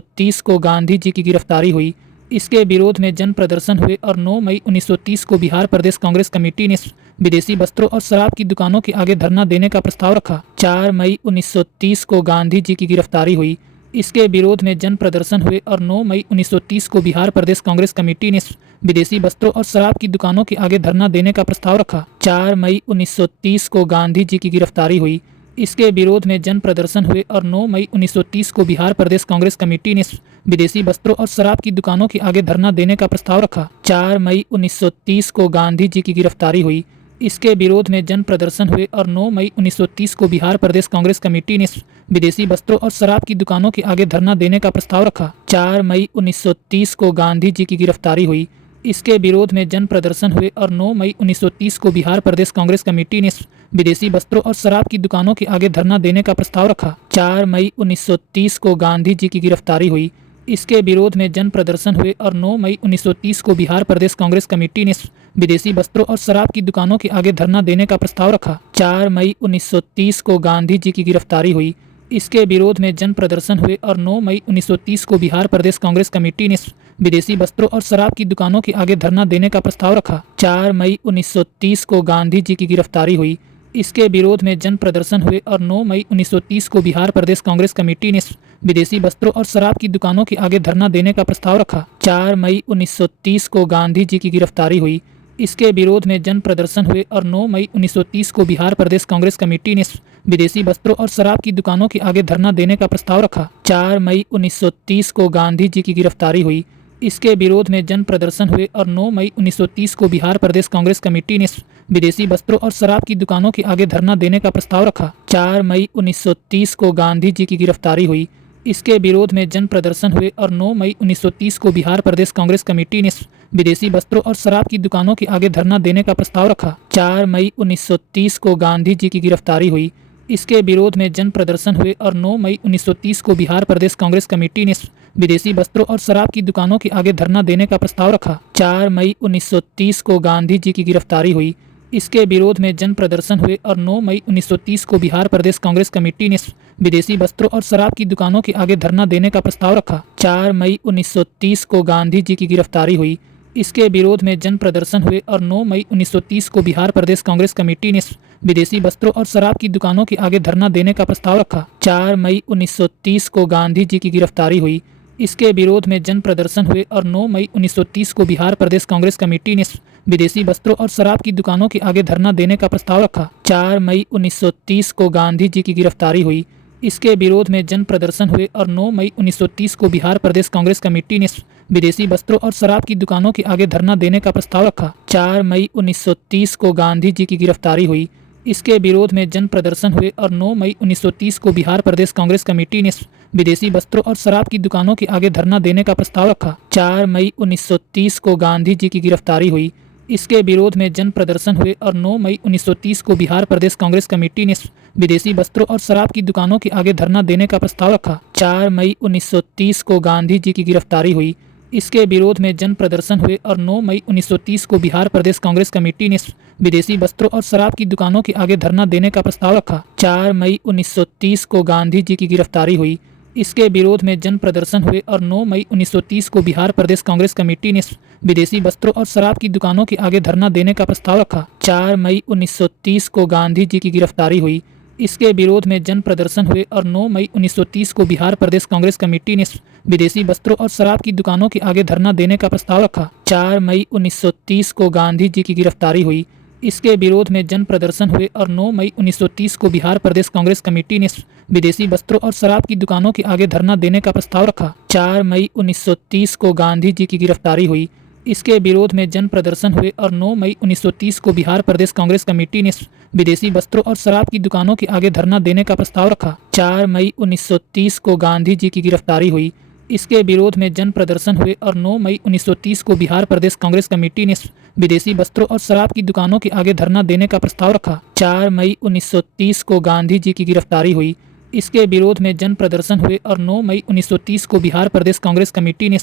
1930 को गांधी जी की गिरफ्तारी हुई। इसके विरोध में जन प्रदर्शन हुए और 9 मई 1930 को बिहार प्रदेश कांग्रेस कमेटी ने विदेशी वस्त्रों और शराब की दुकानों के आगे धरना देने का प्रस्ताव रखा। 4 मई 1930 को गांधी जी की गिरफ्तारी हुई। इसके विरोध में जन प्रदर्शन हुए और 9 मई 1930 को बिहार प्रदेश कांग्रेस कमेटी ने विदेशी वस्त्रों और शराब की दुकानों के आगे धरना देने का प्रस्ताव रखा। 4 मई 1930 को गांधी जी की गिरफ्तारी हुई। इसके विरोध में जन प्रदर्शन हुए और 9 मई 1930 को बिहार प्रदेश कांग्रेस कमेटी ने विदेशी वस्त्रों और शराब की दुकानों के आगे धरना देने का प्रस्ताव रखा। 4 मई 1930 को गांधी जी की गिरफ्तारी हुई। इसके विरोध में जन प्रदर्शन हुए और 9 मई 1930 को बिहार प्रदेश कांग्रेस कमेटी ने विदेशी वस्त्रों और शराब की दुकानों के आगे धरना देने का प्रस्ताव रखा। 4 मई 1930 को गांधी जी की गिरफ्तारी हुई। इसके विरोध में जन प्रदर्शन हुए और 9 मई 1930 को बिहार प्रदेश कांग्रेस कमेटी ने विदेशी वस्त्रों और शराब की दुकानों के आगे धरना देने का प्रस्ताव रखा। 4 मई 1930 को गांधी जी की गिरफ्तारी हुई। इसके विरोध में जन प्रदर्शन हुए और 9 मई 1930 को बिहार प्रदेश कांग्रेस कमेटी ने विदेशी वस्त्रों और शराब की दुकानों के आगे धरना देने का प्रस्ताव रखा। 4 मई 1930 को गांधी जी की गिरफ्तारी हुई। इसके विरोध में जन प्रदर्शन हुए और 9 मई 1930 को बिहार प्रदेश कांग्रेस कमेटी ने विदेशी वस्त्रों और शराब की दुकानों के आगे धरना देने का प्रस्ताव रखा। 4 मई 1930 को गांधी जी की गिरफ्तारी हुई। इसके विरोध में जन प्रदर्शन हुए और 9 मई 1930 को बिहार प्रदेश कांग्रेस कमेटी ने विदेशी वस्त्रों और शराब की दुकानों के आगे धरना देने का प्रस्ताव रखा। 4 मई 1930 को गांधी जी की गिरफ्तारी हुई। इसके विरोध में जन प्रदर्शन हुए और 9 मई 1930 को बिहार प्रदेश कांग्रेस कमेटी ने विदेशी वस्त्रों और शराब की दुकानों के आगे धरना देने का प्रस्ताव रखा। 4 मई 1930 को गांधी जी की गिरफ्तारी हुई। इसके विरोध में जन प्रदर्शन हुए और 9 मई 1930 को बिहार प्रदेश कांग्रेस कमेटी ने विदेशी वस्त्रों और शराब की दुकानों के आगे धरना देने का प्रस्ताव रखा। 4 मई 1930 को गांधी जी की गिरफ्तारी हुई। इसके विरोध में जन प्रदर्शन हुए और 9 मई 1930 को बिहार प्रदेश कांग्रेस कमेटी ने विदेशी वस्त्रों और शराब की दुकानों के आगे धरना देने का प्रस्ताव रखा। 4 मई 1930 को गांधी जी की गिरफ्तारी हुई। इसके विरोध में जन प्रदर्शन हुए और 9 मई 1930 को बिहार प्रदेश कांग्रेस कमेटी ने विदेशी वस्त्रों और शराब की दुकानों के आगे धरना देने का प्रस्ताव रखा। 4 मई 1930 को गांधी जी की गिरफ्तारी हुई। इसके विरोध में जन प्रदर्शन हुए और 9 मई 1930 को बिहार प्रदेश कांग्रेस कमेटी ने विदेशी वस्त्रों और शराब की दुकानों के आगे धरना देने का प्रस्ताव रखा। 4 मई 1930 को गांधी जी की गिरफ्तारी हुई। इसके विरोध में जन प्रदर्शन हुए और 9 मई 1930 को बिहार प्रदेश कांग्रेस कमेटी ने विदेशी वस्त्रों और शराब की दुकानों के आगे धरना देने का प्रस्ताव रखा। 4 मई 1930 को गांधी जी की गिरफ्तारी हुई। इसके विरोध में जन प्रदर्शन हुए और 9 मई 1930 को बिहार प्रदेश कांग्रेस कमेटी ने विदेशी वस्त्रों और शराब की दुकानों के आगे धरना देने का प्रस्ताव रखा। 4 मई 1930 को गांधी जी की गिरफ्तारी हुई। इसके विरोध में जन प्रदर्शन हुए और 9 मई 1930 को बिहार प्रदेश कांग्रेस कमेटी ने विदेशी वस्त्रों और शराब की दुकानों के आगे धरना देने का प्रस्ताव रखा। 4 मई 1930 को गांधी जी की गिरफ्तारी हुई। इसके विरोध में जन प्रदर्शन हुए और 9 मई 1930 को बिहार प्रदेश कांग्रेस कमेटी ने विदेशी वस्त्रों और शराब की दुकानों के आगे धरना देने का प्रस्ताव रखा। 4 मई 1930 को गांधी जी की गिरफ्तारी हुई। इसके विरोध में जन प्रदर्शन हुए और 9 मई 1930 को बिहार प्रदेश कांग्रेस कमेटी ने विदेशी वस्त्रों और शराब की दुकानों के आगे धरना देने का प्रस्ताव रखा। 4 मई 1930 को गांधी जी की गिरफ्तारी हुई। इसके विरोध में जन प्रदर्शन हुए और 9 मई 1930 को बिहार प्रदेश कांग्रेस कमेटी ने विदेशी वस्त्रों और शराब की दुकानों के आगे धरना देने का प्रस्ताव रखा। 4 मई 1930 को गांधी जी की गिरफ्तारी हुई। इसके विरोध में जन प्रदर्शन हुए और 9 मई 1930 को बिहार प्रदेश कांग्रेस कमेटी ने विदेशी वस्त्रों और शराब की दुकानों के आगे धरना देने का प्रस्ताव रखा। 4 मई 1930 को गांधी जी की गिरफ्तारी हुई। इसके विरोध में जन प्रदर्शन हुए और 9 मई 1930 को बिहार प्रदेश कांग्रेस कमेटी ने विदेशी वस्त्रों और शराब की दुकानों के आगे धरना देने का प्रस्ताव रखा। 4 मई 1930 को गांधी जी की गिरफ्तारी हुई। इसके विरोध में जन प्रदर्शन हुए और 9 मई 1930 को बिहार प्रदेश कांग्रेस कमेटी ने विदेशी वस्त्रों और शराब की दुकानों के आगे धरना देने का प्रस्ताव रखा। 4 मई 1930 को गांधी जी की गिरफ्तारी हुई। इसके विरोध में जन प्रदर्शन हुए और 9 मई 1930 को बिहार प्रदेश कांग्रेस कमेटी ने विदेशी वस्त्रों और शराब की दुकानों के आगे धरना देने का प्रस्ताव रखा। 4 मई 1930 को गांधी जी की गिरफ्तारी हुई। इसके विरोध में जन प्रदर्शन हुए और 9 मई 1930 को बिहार प्रदेश कांग्रेस कमेटी ने विदेशी वस्त्रों और शराब की दुकानों के आगे धरना देने का प्रस्ताव रखा। 4 मई 1930 को गांधी जी की गिरफ्तारी हुई। इसके विरोध में जन प्रदर्शन हुए और 9 मई 1930 को बिहार प्रदेश कांग्रेस कमेटी ने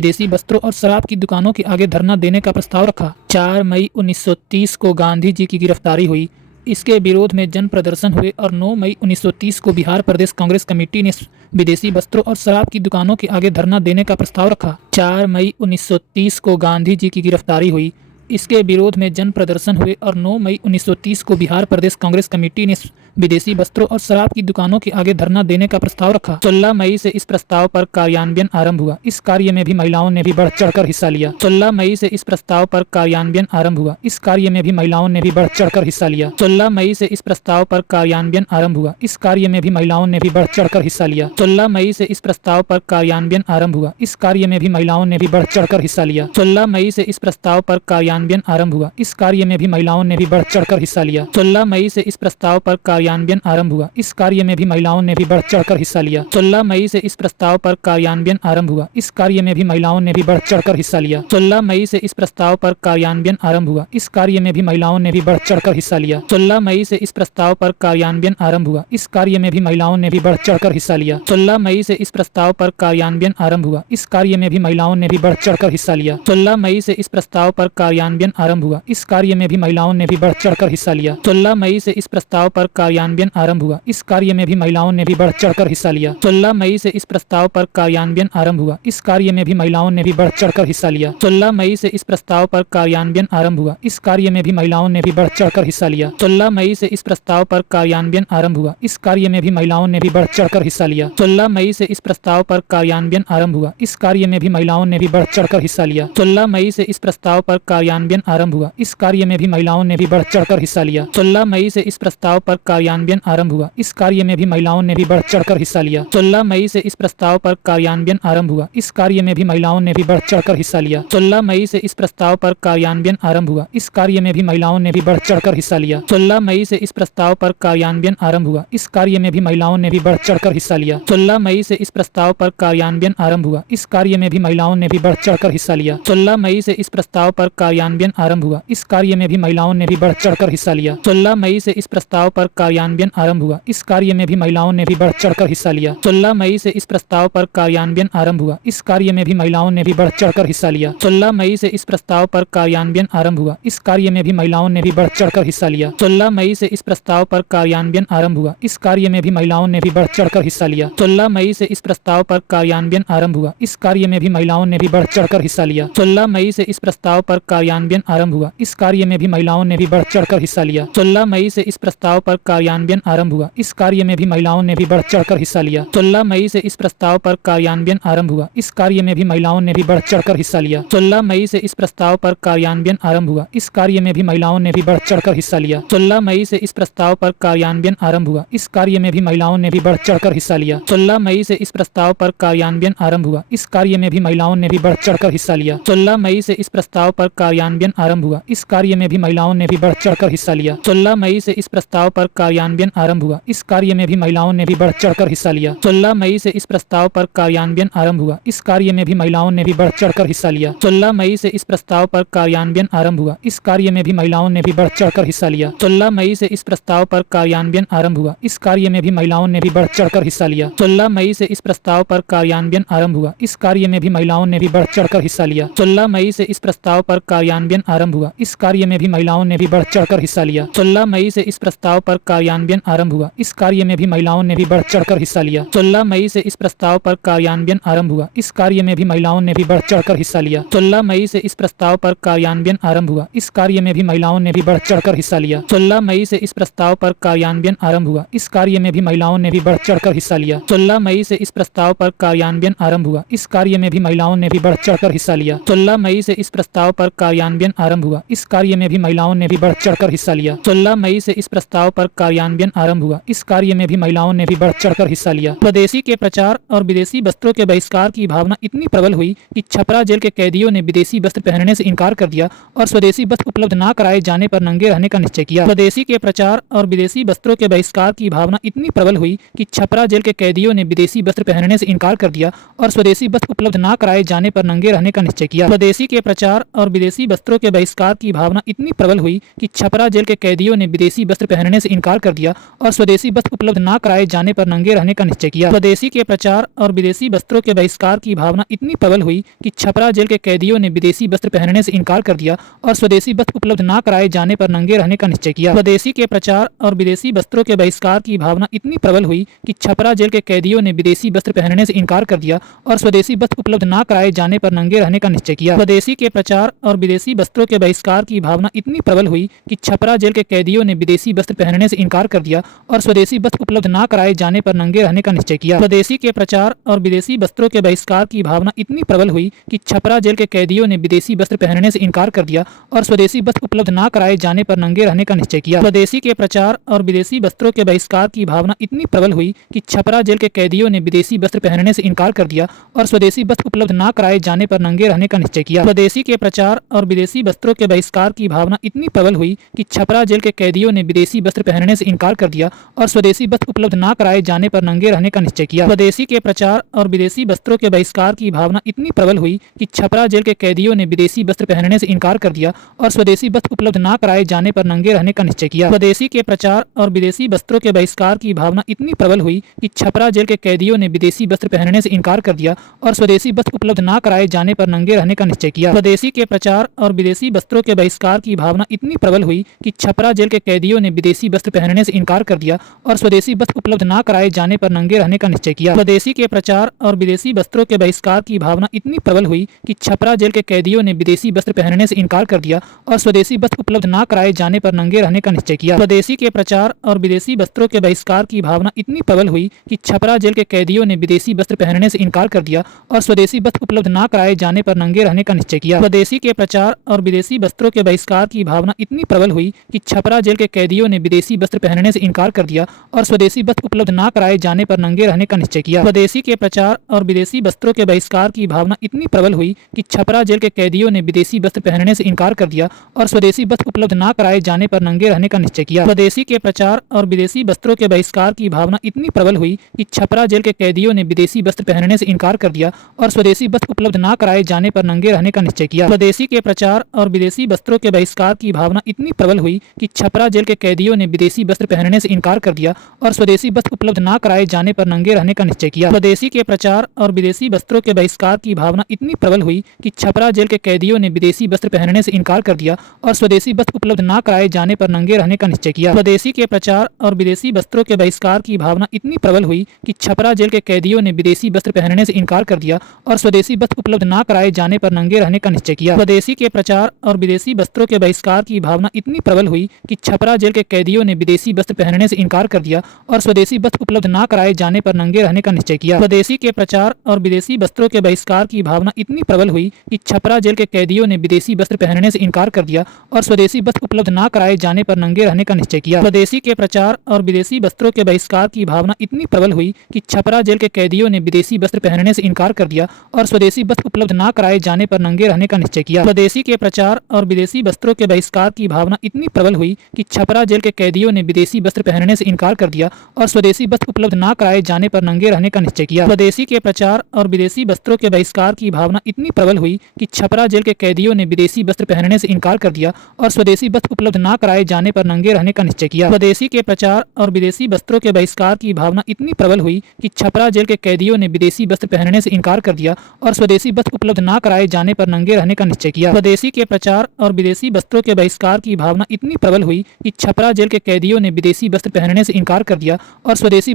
विदेशी वस्त्रों और शराब की दुकानों के आगे धरना देने का प्रस्ताव रखा। 4 मई 1930 को गांधी जी की गिरफ्तारी हुई। इसके विरोध में जन प्रदर्शन हुए और 9 मई 1930 को बिहार प्रदेश कांग्रेस कमेटी ने विदेशी वस्त्रों और शराब की दुकानों के आगे धरना देने का प्रस्ताव रखा। 4 मई 1930 को गांधी जी की गिरफ्तारी हुई। इसके विरोध में जन प्रदर्शन हुए और 9 मई 1930 को बिहार प्रदेश कांग्रेस कमेटी ने विदेशी वस्त्रों और शराब की दुकानों के आगे धरना देने का प्रस्ताव रखा। 16 मई से इस प्रस्ताव पर कार्यान्वयन आरंभ हुआ। इस कार्य में भी महिलाओं ने भी बढ़ चढ़कर हिस्सा लिया। 16 मई से इस प्रस्ताव पर कार्यान्वयन आरंभ हुआ। इस कार्य में भी महिलाओं ने भी बढ़ चढ़कर हिस्सा लिया। 16 मई से इस प्रस्ताव पर कार्यान्वयन आरंभ हुआ। इस कार्य में भी महिलाओं ने भी बढ़ चढ़कर हिस्सा लिया। 16 मई से इस प्रस्ताव पर कार्यान्वयन आरंभ हुआ। इस कार्य में भी महिलाओं ने भी बढ़ चढ़कर हिस्सा लिया। 16 मई से इस प्रस्ताव पर कार्यान्वयन आरंभ हुआ। इस कार्य में भी महिलाओं ने भी बढ़ चढ़कर हिस्सा लिया। 16 मई से इस प्रस्ताव पर कार्यान्वयन आरंभ हुआ। इस कार्य में भी महिलाओं ने भी बढ़ चढ़कर हिस्सा लिया। 16 मई से इस प्रस्ताव पर कार्यान्वयन आरंभ हुआ। इस कार्य में भी महिलाओं ने भी बढ़ चढ़कर हिस्सा लिया। 16 मई से इस प्रस्ताव पर कार्यान्वयन आरंभ हुआ। इस कार्य में भी महिलाओं ने भी बढ़ चढ़कर हिस्सा लिया। 16 मई से इस प्रस्ताव पर कार्यान्वयन आरंभ हुआ। इस कार्य में भी महिलाओं ने भी बढ़ चढ़कर हिस्सा लिया। 16 मई से इस प्रस्ताव पर कार्यान्वयन आरंभ हुआ। इस कार्य में भी महिलाओं ने भी बढ़ चढ़कर हिस्सा लिया। 16 मई से इस प्रस्ताव पर कार्यान्वयन आरंभ हुआ। इस कार्य में भी महिलाओं ने भी बढ़ चढ़कर हिस्सा लिया। 16 मई से इस प्रस्ताव पर कार्यान्वयन आरंभ हुआ। इस कार्य में भी महिलाओं ने भी बढ़ चढ़कर हिस्सा लिया। 16 मई से इस प्रस्ताव पर कार्यान्वयन आरंभ हुआ। इस कार्य में भी महिलाओं ने भी बढ़ चढ़कर हिस्सा लिया। 16 मई से इस प्रस्ताव पर कार्यान्वयन आरंभ हुआ। इस कार्य में भी महिलाओं ने भी बढ़ चढ़कर हिस्सा लिया। 16 मई से इस प्रस्ताव पर कार्यान्वयन आरंभ हुआ। इस कार्य में भी महिलाओं ने भी बढ़ चढ़कर हिस्सा लिया। 16 मई से इस प्रस्ताव पर कार्यान्वयन आरंभ हुआ। इस कार्य में भी महिलाओं ने भी बढ़ चढ़कर हिस्सा लिया। 16 मई से इस प्रस्ताव पर कार्यान्वयन आरंभ हुआ। इस कार्य में भी महिलाओं ने भी बढ़ चढ़कर हिस्सा लिया। 16 मई से इस प्रस्ताव पर कार्यान्वयन आरंभ हुआ। इस कार्य में भी महिलाओं ने भी बढ़ चढ़कर हिस्सा लिया। 16 मई से इस प्रस्ताव पर कार्यान्वयन आरंभ हुआ। इस कार्य में भी महिलाओं ने भी बढ़ चढ़कर हिस्सा लिया। 16 मई से इस प्रस्ताव पर कार्यान्वयन आरंभ हुआ। इस कार्य में भी महिलाओं ने भी बढ़ चढ़कर हिस्सा लिया। 16 मई से इस प्रस्ताव पर कार्यान्वयन आरंभ हुआ। इस कार्य में भी महिलाओं ने भी बढ़ चढ़कर हिस्सा लिया। 16 मई से इस प्रस्ताव पर कार्यान्वयन आरंभ हुआ। इस कार्य में भी महिलाओं ने भी बढ़ चढ़कर हिस्सा लिया। 16 मई से इस प्रस्ताव पर कार्यान्वयन आरंभ हुआ। इस कार्य में भी महिलाओं ने भी बढ़ चढ़कर हिस्सा लिया। 16 मई से इस प्रस्ताव पर कार्यान्वयन आरंभ हुआ। इस कार्य में भी महिलाओं ने भी बढ़ चढ़कर हिस्सा लिया। 16 मई से इस प्रस्ताव पर कार्यान्वयन आरंभ हुआ। इस कार्य में भी महिलाओं ने भी बढ़ चढ़कर हिस्सा लिया। 16 मई से इस प्रस्ताव पर कार्यान्वयन आरंभ हुआ। इस कार्य में भी महिलाओं ने भी बढ़ चढ़कर हिस्सा लिया। 16 मई से इस प्रस्ताव पर कार्यान्वयन आरंभ हुआ। इस कार्य में भी महिलाओं ने भी बढ़ चढ़कर हिस्सा लिया। 16 मई से इस प्रस्ताव पर कार्यान्वयन आरंभ हुआ। इस कार्य में भी महिलाओं ने भी बढ़ चढ़कर हिस्सा लिया। 16 मई से इस प्रस्ताव पर कार्यान्वयन आरंभ हुआ। इस कार्य में भी महिलाओं ने भी बढ़ चढ़कर हिस्सा लिया। 16 मई से इस प्रस्ताव पर कार्यान्वयन आरंभ हुआ। इस कार्य में भी महिलाओं ने भी बढ़ चढ़कर हिस्सा लिया। 16 मई से इस प्रस्ताव पर कार्यान्वयन आरंभ हुआ। इस कार्य में भी महिलाओं ने भी बढ़ चढ़कर हिस्सा लिया। 16 मई से इस प्रस्ताव पर कार्यान्वयन आरंभ हुआ। इस कार्य में भी महिलाओं ने भी बढ़ चढ़कर हिस्सा लिया। 16 मई से इस प्रस्ताव पर कार्यान्वयन आरंभ हुआ। इस कार्य में भी महिलाओं ने भी बढ़ चढ़कर हिस्सा लिया। 16 मई से इस प्रस्ताव पर कार्यान्वयन आरंभ हुआ। इस कार्य में भी महिलाओं ने भी बढ़ चढ़कर हिस्सा लिया। 16 मई से इस प्रस्ताव पर कार्यान्वयन आरंभ हुआ। इस कार्य में भी महिलाओं ने भी बढ़ चढ़कर हिस्सा लिया। 16 मई से इस प्रस्ताव पर कार्यान्वयन आरंभ हुआ। इस कार्य में भी महिलाओं ने भी बढ़ चढ़कर हिस्सा लिया। 16 मई से इस प्रस्ताव पर कार्यान्वयन आरंभ हुआ। इस कार्य में भी महिलाओं ने भी बढ़ चढ़कर हिस्सा लिया। 16 मई से इस प्रस्ताव पर कार्यान्वयन आरंभ हुआ। इस कार्य में भी महिलाओं ने भी बढ़ चढ़कर हिस्सा लिया। 16 मई से इस प्रस्ताव पर कार्यान्वयन आरंभ हुआ। इस कार्य में भी महिलाओं ने भी बढ़ चढ़कर हिस्सा लिया। 16 मई से इस प्रस्ताव पर कार्यान्वयन आरंभ हुआ। इस कार्य में भी महिलाओं ने भी बढ़ चढ़कर हिस्सा लिया। 16 मई से इस प्रस्ताव पर कार्यान्वयन आरंभ हुआ। इस कार्य में भी महिलाओं ने भी बढ़ चढ़कर हिस्सा लिया। 16 मई से इस प्रस्ताव पर कार्यान्वयन आरंभ हुआ। इस कार्य में भी महिलाओं ने भी बढ़ चढ़कर हिस्सा लिया। 16 मई से इस प्रस्ताव पर कार्यान्वयन आरंभ हुआ। इस कार्य में भी महिलाओं ने भी बढ़ चढ़कर हिस्सा लिया। 16 मई से इस प्रस्ताव पर कार्यान्वयन आरंभ हुआ। इस कार्य में भी महिलाओं ने भी बढ़ चढ़कर हिस्सा लिया। 16 मई से इस प्रस्ताव पर कार्यान्वयन आरंभ हुआ। इस कार्य में भी महिलाओं ने भी बढ़ चढ़कर हिस्सा लिया। 16 मई से इस प्रस्ताव पर कार्यान्वयन आरंभ हुआ। इस कार्य में भी महिलाओं ने भी बढ़ चढ़कर हिस्सा लिया। 16 मई से इस प्रस्ताव पर कार्यान्वयन आरंभ हुआ। इस कार्य में भी महिलाओं ने भी बढ़ चढ़कर हिस्सा लिया। 16 मई से इस प्रस्ताव पर कार्यान्वयन आरंभ हुआ। इस कार्य में भी महिलाओं ने भी बढ़ चढ़कर हिस्सा लिया। स्वदेशी के प्रचार और विदेशी वस्त्रों के बहिष्कार की भावना इतनी प्रबल हुई कि छपरा जेल के कैदियों ने विदेशी वस्त्र पहनने से इनकार कर दिया और स्वदेशी वस्त्र उपलब्ध न कराए जाने पर नंगे रहने का निश्चय किया। स्वदेशी के प्रचार और विदेशी वस्त्रों के बहिष्कार की भावना इतनी प्रबल हुई कि छपरा जेल के कैदियों ने विदेशी वस्त्र पहनने से इनकार कर दिया और स्वदेशी वस्त्र उपलब्ध न कराए जाने पर नंगे रहने का निश्चय किया। स्वदेशी के प्रचार और विदेशी वस्त्रों के बहिष्कार की भावना इतनी प्रबल हुई कि छपरा जेल के कैदियों ने विदेशी वस्त्र पहनने से इनकार कर दिया और स्वदेशी वस्त्र उपलब्ध न कराए जाने पर नंगे रहने का निश्चय किया। स्वदेशी के प्रचार और विदेशी वस्त्रों के बहिष्कार की भावना इतनी प्रबल हुई कि छपरा जेल के कैदियों ने विदेशी वस्त्र पहनने से इनकार कर दिया और स्वदेशी वस्त्र उपलब्ध न कराए जाने पर नंगे रहने का निश्चय किया। स्वदेशी के प्रचार और विदेशी वस्त्रों के बहिष्कार की भावना इतनी प्रबल हुई कि छपरा जेल के कैदियों ने विदेशी वस्त्र पहनने से इनकार कर दिया और स्वदेशी वस्त्र उपलब्ध न कराए जाने पर नंगे रहने का निश्चय किया। स्वदेशी के प्रचार और विदेशी वस्त्रों के बहिष्कार की भावना इतनी प्रबल हुई कि छपरा जेल के कैदियों ने विदेशी वस्त्र पहनने से इनकार कर दिया और स्वदेशी वस्त्र उपलब्ध न कराए जाने पर नंगे रहने का निश्चय किया। स्वदेशी के प्रचार और विदेशी वस्त्रों के बहिष्कार की भावना इतनी प्रबल हुई कि छपरा जेल के कैदियों ने विदेशी वस्त्र पहनने से इनकार कर दिया और स्वदेशी वस्त्र उपलब्ध न कराए जाने पर नंगे रहने का निश्चय किया। स्वदेशी के प्रचार और विदेशी वस्त्रों के बहिष्कार की भावना इतनी प्रबल हुई कि छपरा जेल के कैदियों ने विदेशी वस्त्र पहनने से इनकार कर दिया और स्वदेशी वस्त्र उपलब्ध न कराए जाने पर नंगे रहने का निश्चय किया। स्वदेशी के प्रचार और विदेशी वस्त्रों के बहिष्कार की भावना इतनी प्रबल हुई कि छपरा जेल के कैदियों ने विदेशी वस्त्र पहनने से इनकार कर दिया और स्वदेशी वस्त्र उपलब्ध न कराए जाने पर नंगे रहने का निश्चय किया। स्वदेशी के प्रचार और विदेशी वस्त्रों के बहिष्कार की भावना इतनी प्रबल हुई कि छपरा जेल के कैदियों ने विदेशी वस्त्र पहनने से इनकार कर दिया और स्वदेशी वस्त्र उपलब्ध न कराए जाने पर नंगे रहने का निश्चय किया। स्वदेशी के प्रचार और विदेशी वस्त्रों के बहिष्कार की भावना इतनी प्रबल हुई कि छपरा जेल के कैदियों ने विदेशी वस्त्र पहनने से इनकार कर दिया और स्वदेशी वस्त्र उपलब्ध न कराए जाने पर नंगे रहने का निश्चय किया। स्वदेशी के प्रचार और विदेशी वस्त्रों के बहिष्कार की भावना इतनी प्रबल हुई कि छपरा जेल के कैदियों ने विदेशी वस्त्र पहनने से इनकार कर दिया और स्वदेशी वस्त्र उपलब्ध न कराए जाने पर नंगे रहने का निश्चय किया। स्वदेशी के प्रचार और विदेशी वस्त्रों के बहिष्कार की भावना इतनी प्रबल हुई कि छपरा जेल के कैदियों ने विदेशी वस्त्र पहनने से इनकार कर दिया और स्वदेशी वस्त्र उपलब्ध न कराए जाने पर नंगे रहने का निश्चय किया। स्वदेशी के प्रचार और विदेशी वस्त्रों के बहिष्कार की भावना इतनी प्रबल हुई कि छपरा जेल के कैदियों ने विदेशी वस्त्र पहनने से इनकार कर दिया और स्वदेशी वस्त्र उपलब्ध न कराए जाने पर नंगे रहने का निश्चय किया। स्वदेशी के प्रचार और विदेशी वस्त्रों के बहिष्कार की भावना इतनी प्रबल हुई कि छपरा जेल के कैदियों ने विदेशी वस्त्र पहनने से इनकार कर दिया और स्वदेशी वस्त्र उपलब्ध न कराए जाने पर नंगे रहने का निश्चय किया। स्वदेशी के प्रचार और विदेशी वस्त्रों के बहिष्कार की भावना इतनी प्रबल हुई कि छपरा जेल के कैदियों ने विदेशी वस्त्र पहनने से इनकार कर दिया और स्वदेशी वस्त्र उपलब्ध न कराए जाने पर नंगे रहने का निश्चय किया। स्वदेशी के प्रचार और विदेशी वस्त्रों के बहिष्कार की भावना इतनी प्रबल हुई कि छपरा जेल के कैदियों ने विदेशी वस्त्र पहनने से इनकार कर दिया और स्वदेशी वस्त्र उपलब्ध न कराए जाने पर नंगे रहने का निश्चय किया। स्वदेशी के प्रचार और विदेशी वस्त्रों के बहिष्कार की भावना इतनी प्रबल हुई कि छपरा जेल के कैदियों ने विदेशी विदेशी वस्त्र पहनने से इनकार कर दिया और स्वदेशी वस्त्र उपलब्ध न कराए जाने पर नंगे रहने का निश्चय किया। स्वदेशी के प्रचार और विदेशी वस्त्रों के बहिष्कार की भावना इतनी प्रबल हुई कि छपरा जेल के कैदियों ने विदेशी वस्त्र पहनने से इनकार कर दिया और स्वदेशी वस्त्र उपलब्ध न कराए जाने पर नंगे रहने का निश्चय किया। स्वदेशी के प्रचार और विदेशी वस्त्रों के बहिष्कार की भावना इतनी प्रबल हुई कि छपरा जेल के कैदियों ने विदेशी वस्त्र पहनने से इनकार कर दिया और स्वदेशी वस्त्र उपलब्ध न कराए जाने पर नंगे रहने का निश्चय किया। स्वदेशी के प्रचार और विदेशी वस्त्रों के बहिष्कार की भावना इतनी प्रबल हुई कि छपरा जेल के कैदियों ने विदेशी वस्त्र पहनने से इनकार कर दिया और स्वदेशी वस्त्र उपलब्ध न कराए जाने पर नंगे रहने का निश्चय किया। स्वदेशी के प्रचार और विदेशी वस्त्रों के बहिष्कार की भावना इतनी प्रबल हुई कि छपरा जेल के कैदियों ने विदेशी वस्त्र पहनने से इनकार कर दिया और स्वदेशी वस्त्र उपलब्ध न कराए जाने पर नंगे रहने का निश्चय किया। स्वदेशी के प्रचार और विदेशी वस्त्रों के बहिष्कार की भावना इतनी प्रबल हुई कि छपरा जेल के कैदियों ने विदेशी वस्त्र पहनने से इनकार कर दिया और स्वदेशी वस्त्र उपलब्ध न कराए जाने पर नंगे रहने का निश्चय किया। स्वदेशी के प्रचार और विदेशी वस्त्रों के बहिष्कार की भावना इतनी प्रबल हुई कि छपरा जेल के कैदियों ने विदेशी वस्त्र पहनने से इनकार कर दिया और स्वदेशी वस्त्र उपलब्ध न कराए जाने पर नंगे रहने का निश्चय किया। स्वदेशी के प्रचार और विदेशी वस्त्रों के बहिष्कार की भावना इतनी प्रबल हुई कि छपरा जेल के कैदियों ने विदेशी वस्त्र पहनने से इनकार कर दिया और स्वदेशी वस्त्र उपलब्ध न कराए जाने पर नंगे रहने का निश्चय किया। स्वदेशी के प्रचार और विदेशी वस्त्रों के बहिष्कार की भावना इतनी प्रबल हुई कि छपरा जेल के कैदियों ने विदेशी वस्त्र पहनने से इनकार कर दिया और स्वदेशी वस्त्र उपलब्ध न कराए जाने पर नंगे रहने का निश्चय किया। स्वदेशी के प्रचार और विदेशी वस्त्रों के बहिष्कार की भावना इतनी प्रबल हुई कि छपरा जेल के कैदियों ने विदेशी वस्त्र पहनने से इनकार कर दिया और स्वदेशी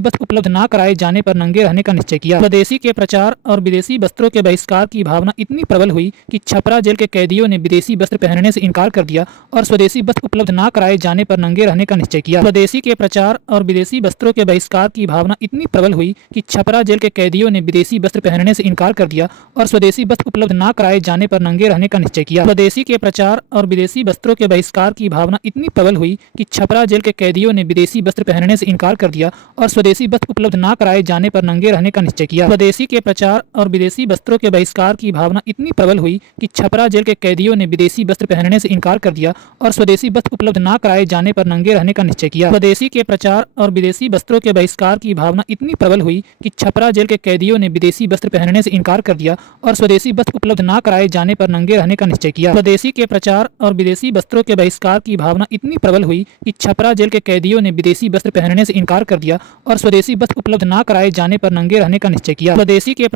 वस्त्र उपलब्ध न कराए जाने पर नंगे रहने का निश्चय किया। स्वदेशी के प्रचार और विदेशी वस्त्रों के बहिष्कार की भावना इतनी प्रबल हुई कि छपरा जेल के कैदियों ने विदेशी वस्त्र पहनने से इनकार कर दिया और स्वदेशी वस्त्र उपलब्ध न कराए जाने पर नंगे रहने का निश्चय किया। स्वदेशी के प्रचार और विदेशी वस्त्रों के बहिष्कार की भावना इतनी प्रबल हुई कि छपरा जेल के कैदियों ने विदेशी वस्त्र पहनने से इनकार कर दिया और स्वदेशी वस्त्र उपलब्ध न कराए जाने पर नंगे रहने का निश्चय किया। स्वदेशी के प्रचार और विदेशी वस्त्रों के बहिष्कार की भावना इतनी प्रबल हुई कि छपरा जेल के कैदियों ने विदेशी वस्त्र पहनने से इनकार कर दिया और स्वदेशी वस्त्र उपलब्ध न कराए जाने पर नंगे रहने का निश्चय किया। स्वदेशी के प्रचार और विदेशी वस्त्रों के बहिष्कार की भावना इतनी प्रबल हुई कि छपरा जेल के कैदियों ने विदेशी वस्त्र पहनने से इनकार कर दिया और स्वदेशी वस्त्र उपलब्ध न कराए जाने पर नंगे रहने का निश्चय किया। स्वदेशी के प्रचार और विदेशी वस्त्रों के बहिष्कार की भावना इतनी प्रबल हुई कि छपरा जेल के कैदियों ने विदेशी वस्त्र पहनने से इनकार कर दिया और स्वदेशी वस्त्र उपलब्ध न कराए जाने पर नंगे रहने का निश्चय किया। स्वदेशी के प्रचार और विदेशी वस्त्रों के बहिष्कार की भावना इतनी प्रबल हुई कि छपरा जेल के कैदियों ने विदेशी वस्त्र पहनने से इनकार कर दिया और स्वदेशी वस्त्र उपलब्ध न कराए जाने पर नंगे रहने का निश्चय किया। स्वदेशी के प्रचार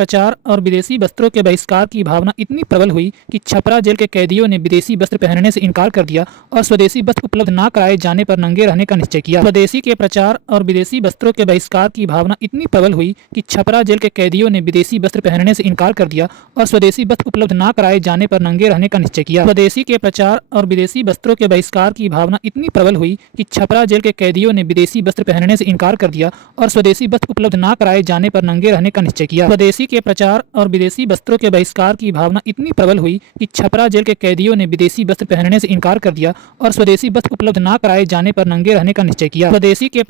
और विदेशी वस्त्रों के बहिष्कार की भावना इतनी प्रबल हुई कि छपरा जेल के कैदियों ने विदेशी वस्त्र पहनने से इनकार कर दिया और स्वदेशी वस्त्र उपलब्ध न कराए जाने पर नंगे रहने का निश्चय किया। स्वदेशी के प्रचार और विदेशी वस्त्रों के बहिष्कार की भावना इतनी प्रबल हुई कि छपरा जेल के कैदियों ने विदेशी वस्त्र पहनने से इनकार कर दिया और स्वदेशी वस्त्र उपलब्ध न कराए जाने पर नंगे रहने का निश्चय किया। स्वदेशी के प्रचार और विदेशी वस्त्रों के बहिष्कार की भावना इतनी प्रबल हुई कि छपरा जेल के कैदियों ने विदेशी वस्त्र पहनने से इनकार कर दिया और स्वदेशी वस्त्र उपलब्ध न कराए जाने पर नंगे रहने का निश्चय किया। स्वदेशी के प्रचार और विदेशी वस्त्रों के बहिष्कार की भावना इतनी प्रबल हुई कि छपरा जेल के कैदियों ने विदेशी वस्त्र पहनने से इनकार कर दिया और स्वदेशी वस्त्र उपलब्ध न कराए जाने पर नंगे रहने का निश्चय किया। स्वदेशी के प्रचार और विदेशी वस्त्रों के बहिष्कार की भावना इतनी प्रबल हुई कि छपरा जेल के कैदियों ने विदेशी वस्त्र पहनने से इनकार कर दिया और स्वदेशी वस्त्र उपलब्ध न कराए जाने पर नंगे रहने का निश्चय किया। स्वदेशी के प्रचार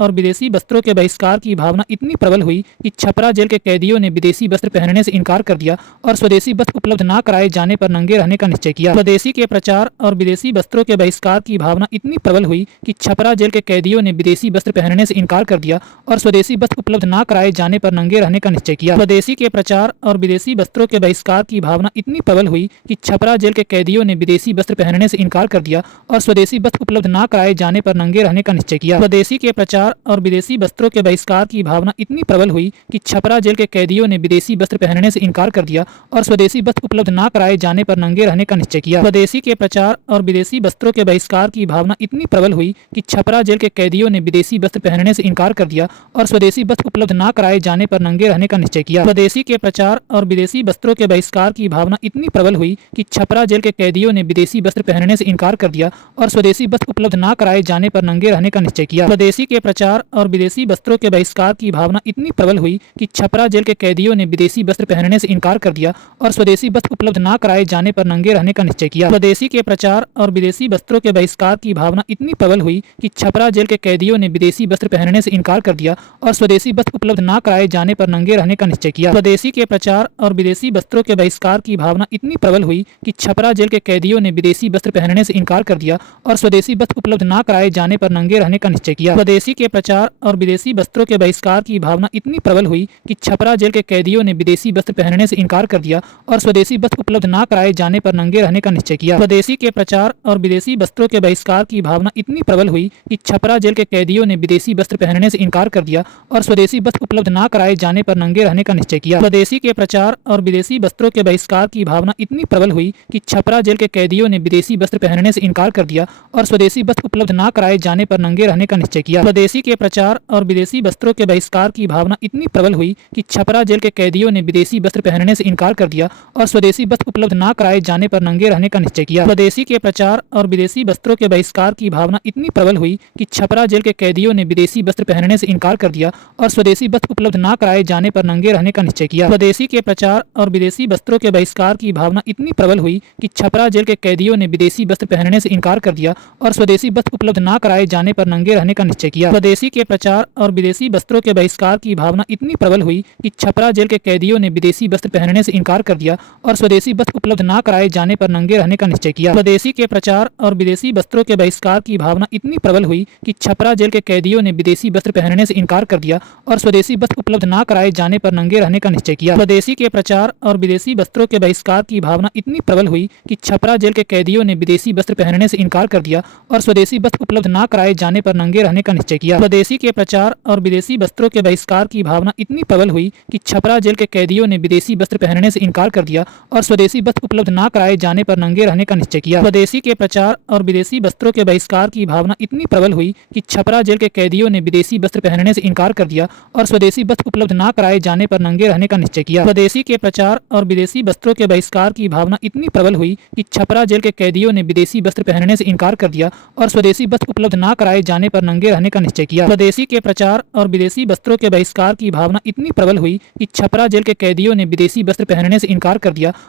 और विदेशी वस्त्रों के बहिष्कार की भावना इतनी प्रबल हुई कि छपरा जेल के कैदियों ने विदेशी वस्त्र पहनने से इनकार कर दिया और स्वदेशी वस्त्र उपलब्ध न कराए जाने पर नंगे रहने का निश्चय किया। स्वदेशी के प्रचार और विदेशी वस्त्रों के बहिष्कार की भावना इतनी प्रबल हुई कि छपरा जेल के कैदियों ने विदेशी वस्त्र पहनने से इनकार कर दिया और स्वदेशी वस्त्र उपलब्ध न कराए जाने पर नंगे रहने का निश्चय किया। स्वदेशी के प्रचार और विदेशी वस्त्रों के बहिष्कार की भावना इतनी प्रबल हुई कि छपरा जेल के कैदियों ने विदेशी वस्त्र पहनने से इनकार कर दिया और स्वदेशी वस्त्र उपलब्ध न कराए जाने पर नंगे रहने का निश्चय किया। स्वदेशी के प्रचार और विदेशी वस्त्रों के बहिष्कार की भावना इतनी प्रबल हुई कि छपरा जेल के कैदियों ने विदेशी वस्त्र पहनने से इनकार कर दिया और स्वदेशी वस्त्र उपलब्ध न कराए जाने पर नंगे रहने का निश्चय किया। स्वदेशी के प्रचार और विदेशी वस्त्रों के बहिष्कार की भावना इतनी प्रबल हुई कि छपरा जेल के कैदियों ने विदेशी वस्त्र पहनने से इनकार कर दिया और स्वदेशी वस्त्र उपलब्ध न कराए जाने पर नंगे रहने का निश्चय किया। स्वदेशी के प्रचार और विदेशी वस्त्रों के बहिष्कार की भावना इतनी प्रबल हुई कि छपरा जेल के कैदियों ने विदेशी वस्त्र पहनने से इनकार कर दिया और स्वदेशी वस्त्र उपलब्ध न कराए जाने पर नंगे रहने का निश्चय किया। स्वदेशी के प्रचार और विदेशी वस्त्रों के बहिष्कार की भावना इतनी प्रबल हुई कि छपरा जेल के कैदियों ने विदेशी वस्त्र पहनने से इनकार कर दिया और स्वदेशी वस्त्र उपलब्ध न कराए जाने पर नंगे रहने का निश्चय किया। स्वदेशी के प्रचार और विदेशी वस्त्रों के बहिष्कार की भावना इतनी प्रबल हुई कि छपरा जेल के कैदियों ने विदेशी वस्त्र पहनने से इनकार कर दिया और स्वदेशी वस्त्र उपलब्ध न कराए जाने पर नंगे रहने का निश्चय किया। स्वदेशी के प्रचार और विदेशी वस्त्रों के बहिष्कार की भावना इतनी प्रबल हुई कि छपरा जेल के कैदियों ने विदेशी वस्त्र पहनने से इनकार कर दिया और स्वदेशी वस्त्र उपलब्ध न कराए जाने पर नंगे रहने का निश्चय किया। स्वदेशी के प्रचार और विदेशी वस्त्रों के बहिष्कार की भावना इतनी प्रबल हुई हुई कि छपरा जेल के कैदियों ने विदेशी वस्त्र पहनने से इनकार कर दिया और स्वदेशी वस्त्र उपलब्ध न कराए जाने पर नंगे रहने का निश्चय किया। स्वदेशी के प्रचार और विदेशी वस्त्रों के बहिष्कार की भावना इतनी प्रबल हुई कि छपरा जेल के कैदियों ने विदेशी वस्त्र पहनने से इनकार कर दिया और स्वदेशी वस्त्र उपलब्ध न कराए जाने पर नंगे रहने का निश्चय किया। स्वदेशी के प्रचार और विदेशी वस्त्रों के बहिष्कार की भावना इतनी प्रबल हुई कि छपरा जेल के कैदियों ने विदेशी वस्त्र पहनने से इनकार कर दिया और स्वदेशी वस्त्र उपलब्ध न कराए जाने पर नंगे रहने का निश्चय किया। स्वदेशी के प्रचार और विदेशी वस्त्रों के बहिष्कार की भावना इतनी प्रबल हुई कि छपरा जेल के कैदियों ने विदेशी वस्त्र पहनने से इनकार कर दिया और स्वदेशी वस्त्र उपलब्ध न कराए जाने पर नंगे रहने का निश्चय किया। स्वदेशी के प्रचार और विदेशी वस्त्रों के बहिष्कार की भावना इतनी प्रबल हुई कि छपरा जेल के कैदियों ने विदेशी वस्त्र पहनने से इनकार कर दिया और स्वदेशी वस्त्र उपलब्ध न कराए जाने पर नंगे रहने का निश्चय किया। स्वदेशी के प्रचार और विदेशी वस्त्रों के बहिष्कार की भावना इतनी प्रबल हुई कि छपरा जेल के कैदियों ने विदेशी वस्त्र पहनने से इनकार कर दिया और स्वदेशी वस्त्र उपलब्ध न कराए जाने पर नंगे रहने का निश्चय किया। स्वदेशी के प्रचार और विदेशी वस्त्रों के बहिष्कार की भावना इतनी प्रबल हुई कि छपरा जेल के कैदियों ने विदेशी वस्त्र पहनने से इनकार कर दिया और स्वदेशी वस्त्र उपलब्ध न कराए जाने पर नंगे रहने का निश्चय किया। स्वदेशी के प्रचार और विदेशी वस्त्रों के बहिष्कार की भावना इतनी प्रबल हुई कि छपरा जेल के कैदियों ने विदेशी वस्त्र पहनने से इनकार कर दिया और स्वदेशी वस्त्र उपलब्ध न कराए जाने पर नंगे रहने का निश्चय किया। स्वदेशी के प्रचार और विदेशी वस्त्रों के बहिष्कार की भावना इतनी प्रबल हुई कि छपरा जेल के कैदियों ने विदेशी वस्त्र पहनने से इनकार कर दिया और स्वदेशी वस्त्र उपलब्ध न कराए जाने पर नंगे रहने का निश्चय किया। स्वदेशी के प्रचार और विदेशी वस्त्रों के बहिष्कार की भावना इतनी प्रबल हुई कि छपरा जेल के कैदियों ने विदेशी वस्त्र पहनने से इनकार कर दिया और स्वदेशी वस्त्र उपलब्ध न कराए जाने पर नंगे रहने का निश्चय किया। स्वदेशी के प्रचार और विदेशी वस्त्रों के बहिष्कार की भावना इतनी प्रबल हुई कि छपरा जेल के कैदियों ने विदेशी वस्त्र पहनने से इनकार कर दिया और स्वदेशी वस्त्र उपलब्ध न कराए जाने पर नंगे रहने का निश्चय किया। स्वदेशी के प्रचार और विदेशी वस्त्रों के बहिष्कार की भावना इतनी प्रबल हुई कि छपरा जेल के कैदियों ने विदेशी वस्त्र पहनने से इनकार कर दिया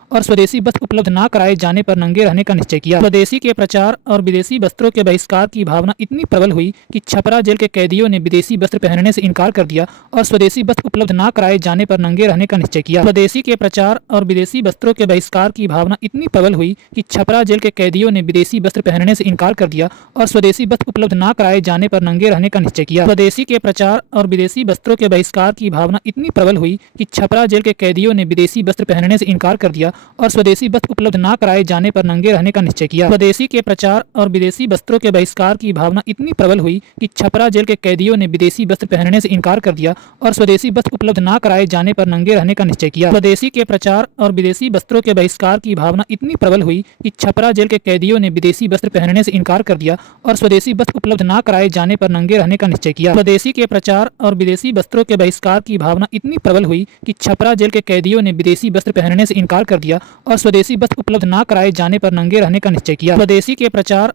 और स्वदेशी वस्त्र उपलब्ध न कराए जाने पर नंगे रहने का निश्चय किया। स्वदेशी के प्रचार और विदेशी वस्त्रों के बहिष्कार की भावना इतनी प्रबल हुई कि छपरा जेल के कैदियों ने विदेशी वस्त्र पहनने से इनकार कर दिया और स्वदेशी वस्त्र उपलब्ध न कराए जाने पर नंगे रहने का निश्चय किया। स्वदेशी के प्रचार और विदेशी वस्त्रों के बहिष्कार की भावना इतनी प्रबल हुई कि छपरा जेल के कैदियों ने विदेशी वस्त्र पहनने से इनकार कर दिया और स्वदेशी वस्त्र उपलब्ध न कराए जाने पर नंगे रहने का निश्चय किया। स्वदेशी के प्रचार और विदेशी वस्त्रों के बहिष्कार की भावना इतनी प्रबल हुई कि छपरा जेल के कैदियों ने विदेशी वस्त्र पहनने से इनकार कर दिया और स्वदेशी वस्त्र उपलब्ध न कराए जाने पर नंगे रहने का निश्चय किया। स्वदेशी के प्रचार और विदेशी वस्त्रों के बहिष्कार की भावना इतनी प्रबल हुई कि छपरा जेल के कैदियों ने विदेशी वस्त्र पहनने से इनकार कर दिया और स्वदेशी वस्त्र उपलब्ध न कराए जाने पर नंगे रहने का निश्चय किया। स्वदेशी के प्रचार और विदेशी वस्त्रों के बहिष्कार की भावना इतनी प्रबल हुई कि छपरा जेल के कैदियों ने विदेशी वस्त्र पहनने से इनकार कर दिया और स्वदेशी वस्त्र उपलब्ध न कराए जाने पर नंगे रहने का निश्चय किया। स्वदेशी के प्रचार और विदेशी वस्त्रों के बहिष्कार की भावना इतनी प्रबल हुई कि छपरा जेल के कैदियों ने विदेशी वस्त्र पहनने से इनकार कर दिया और स्वदेशी वस्त्र उपलब्ध न कराए जाने पर नंगे रहने का निश्चय किया। स्वदेशी के प्रचार और विदेशी वस्त्रों के बहिष्कार की भावना इतनी प्रबल हुई कि छपरा जेल के कैदियों ने विदेशी वस्त्र पहनने से इनकार कर दिया और स्वदेशी वस्त्र उपलब्ध न कराए जाने पर नंगे रहने का निश्चय किया। स्वदेशी के प्रचार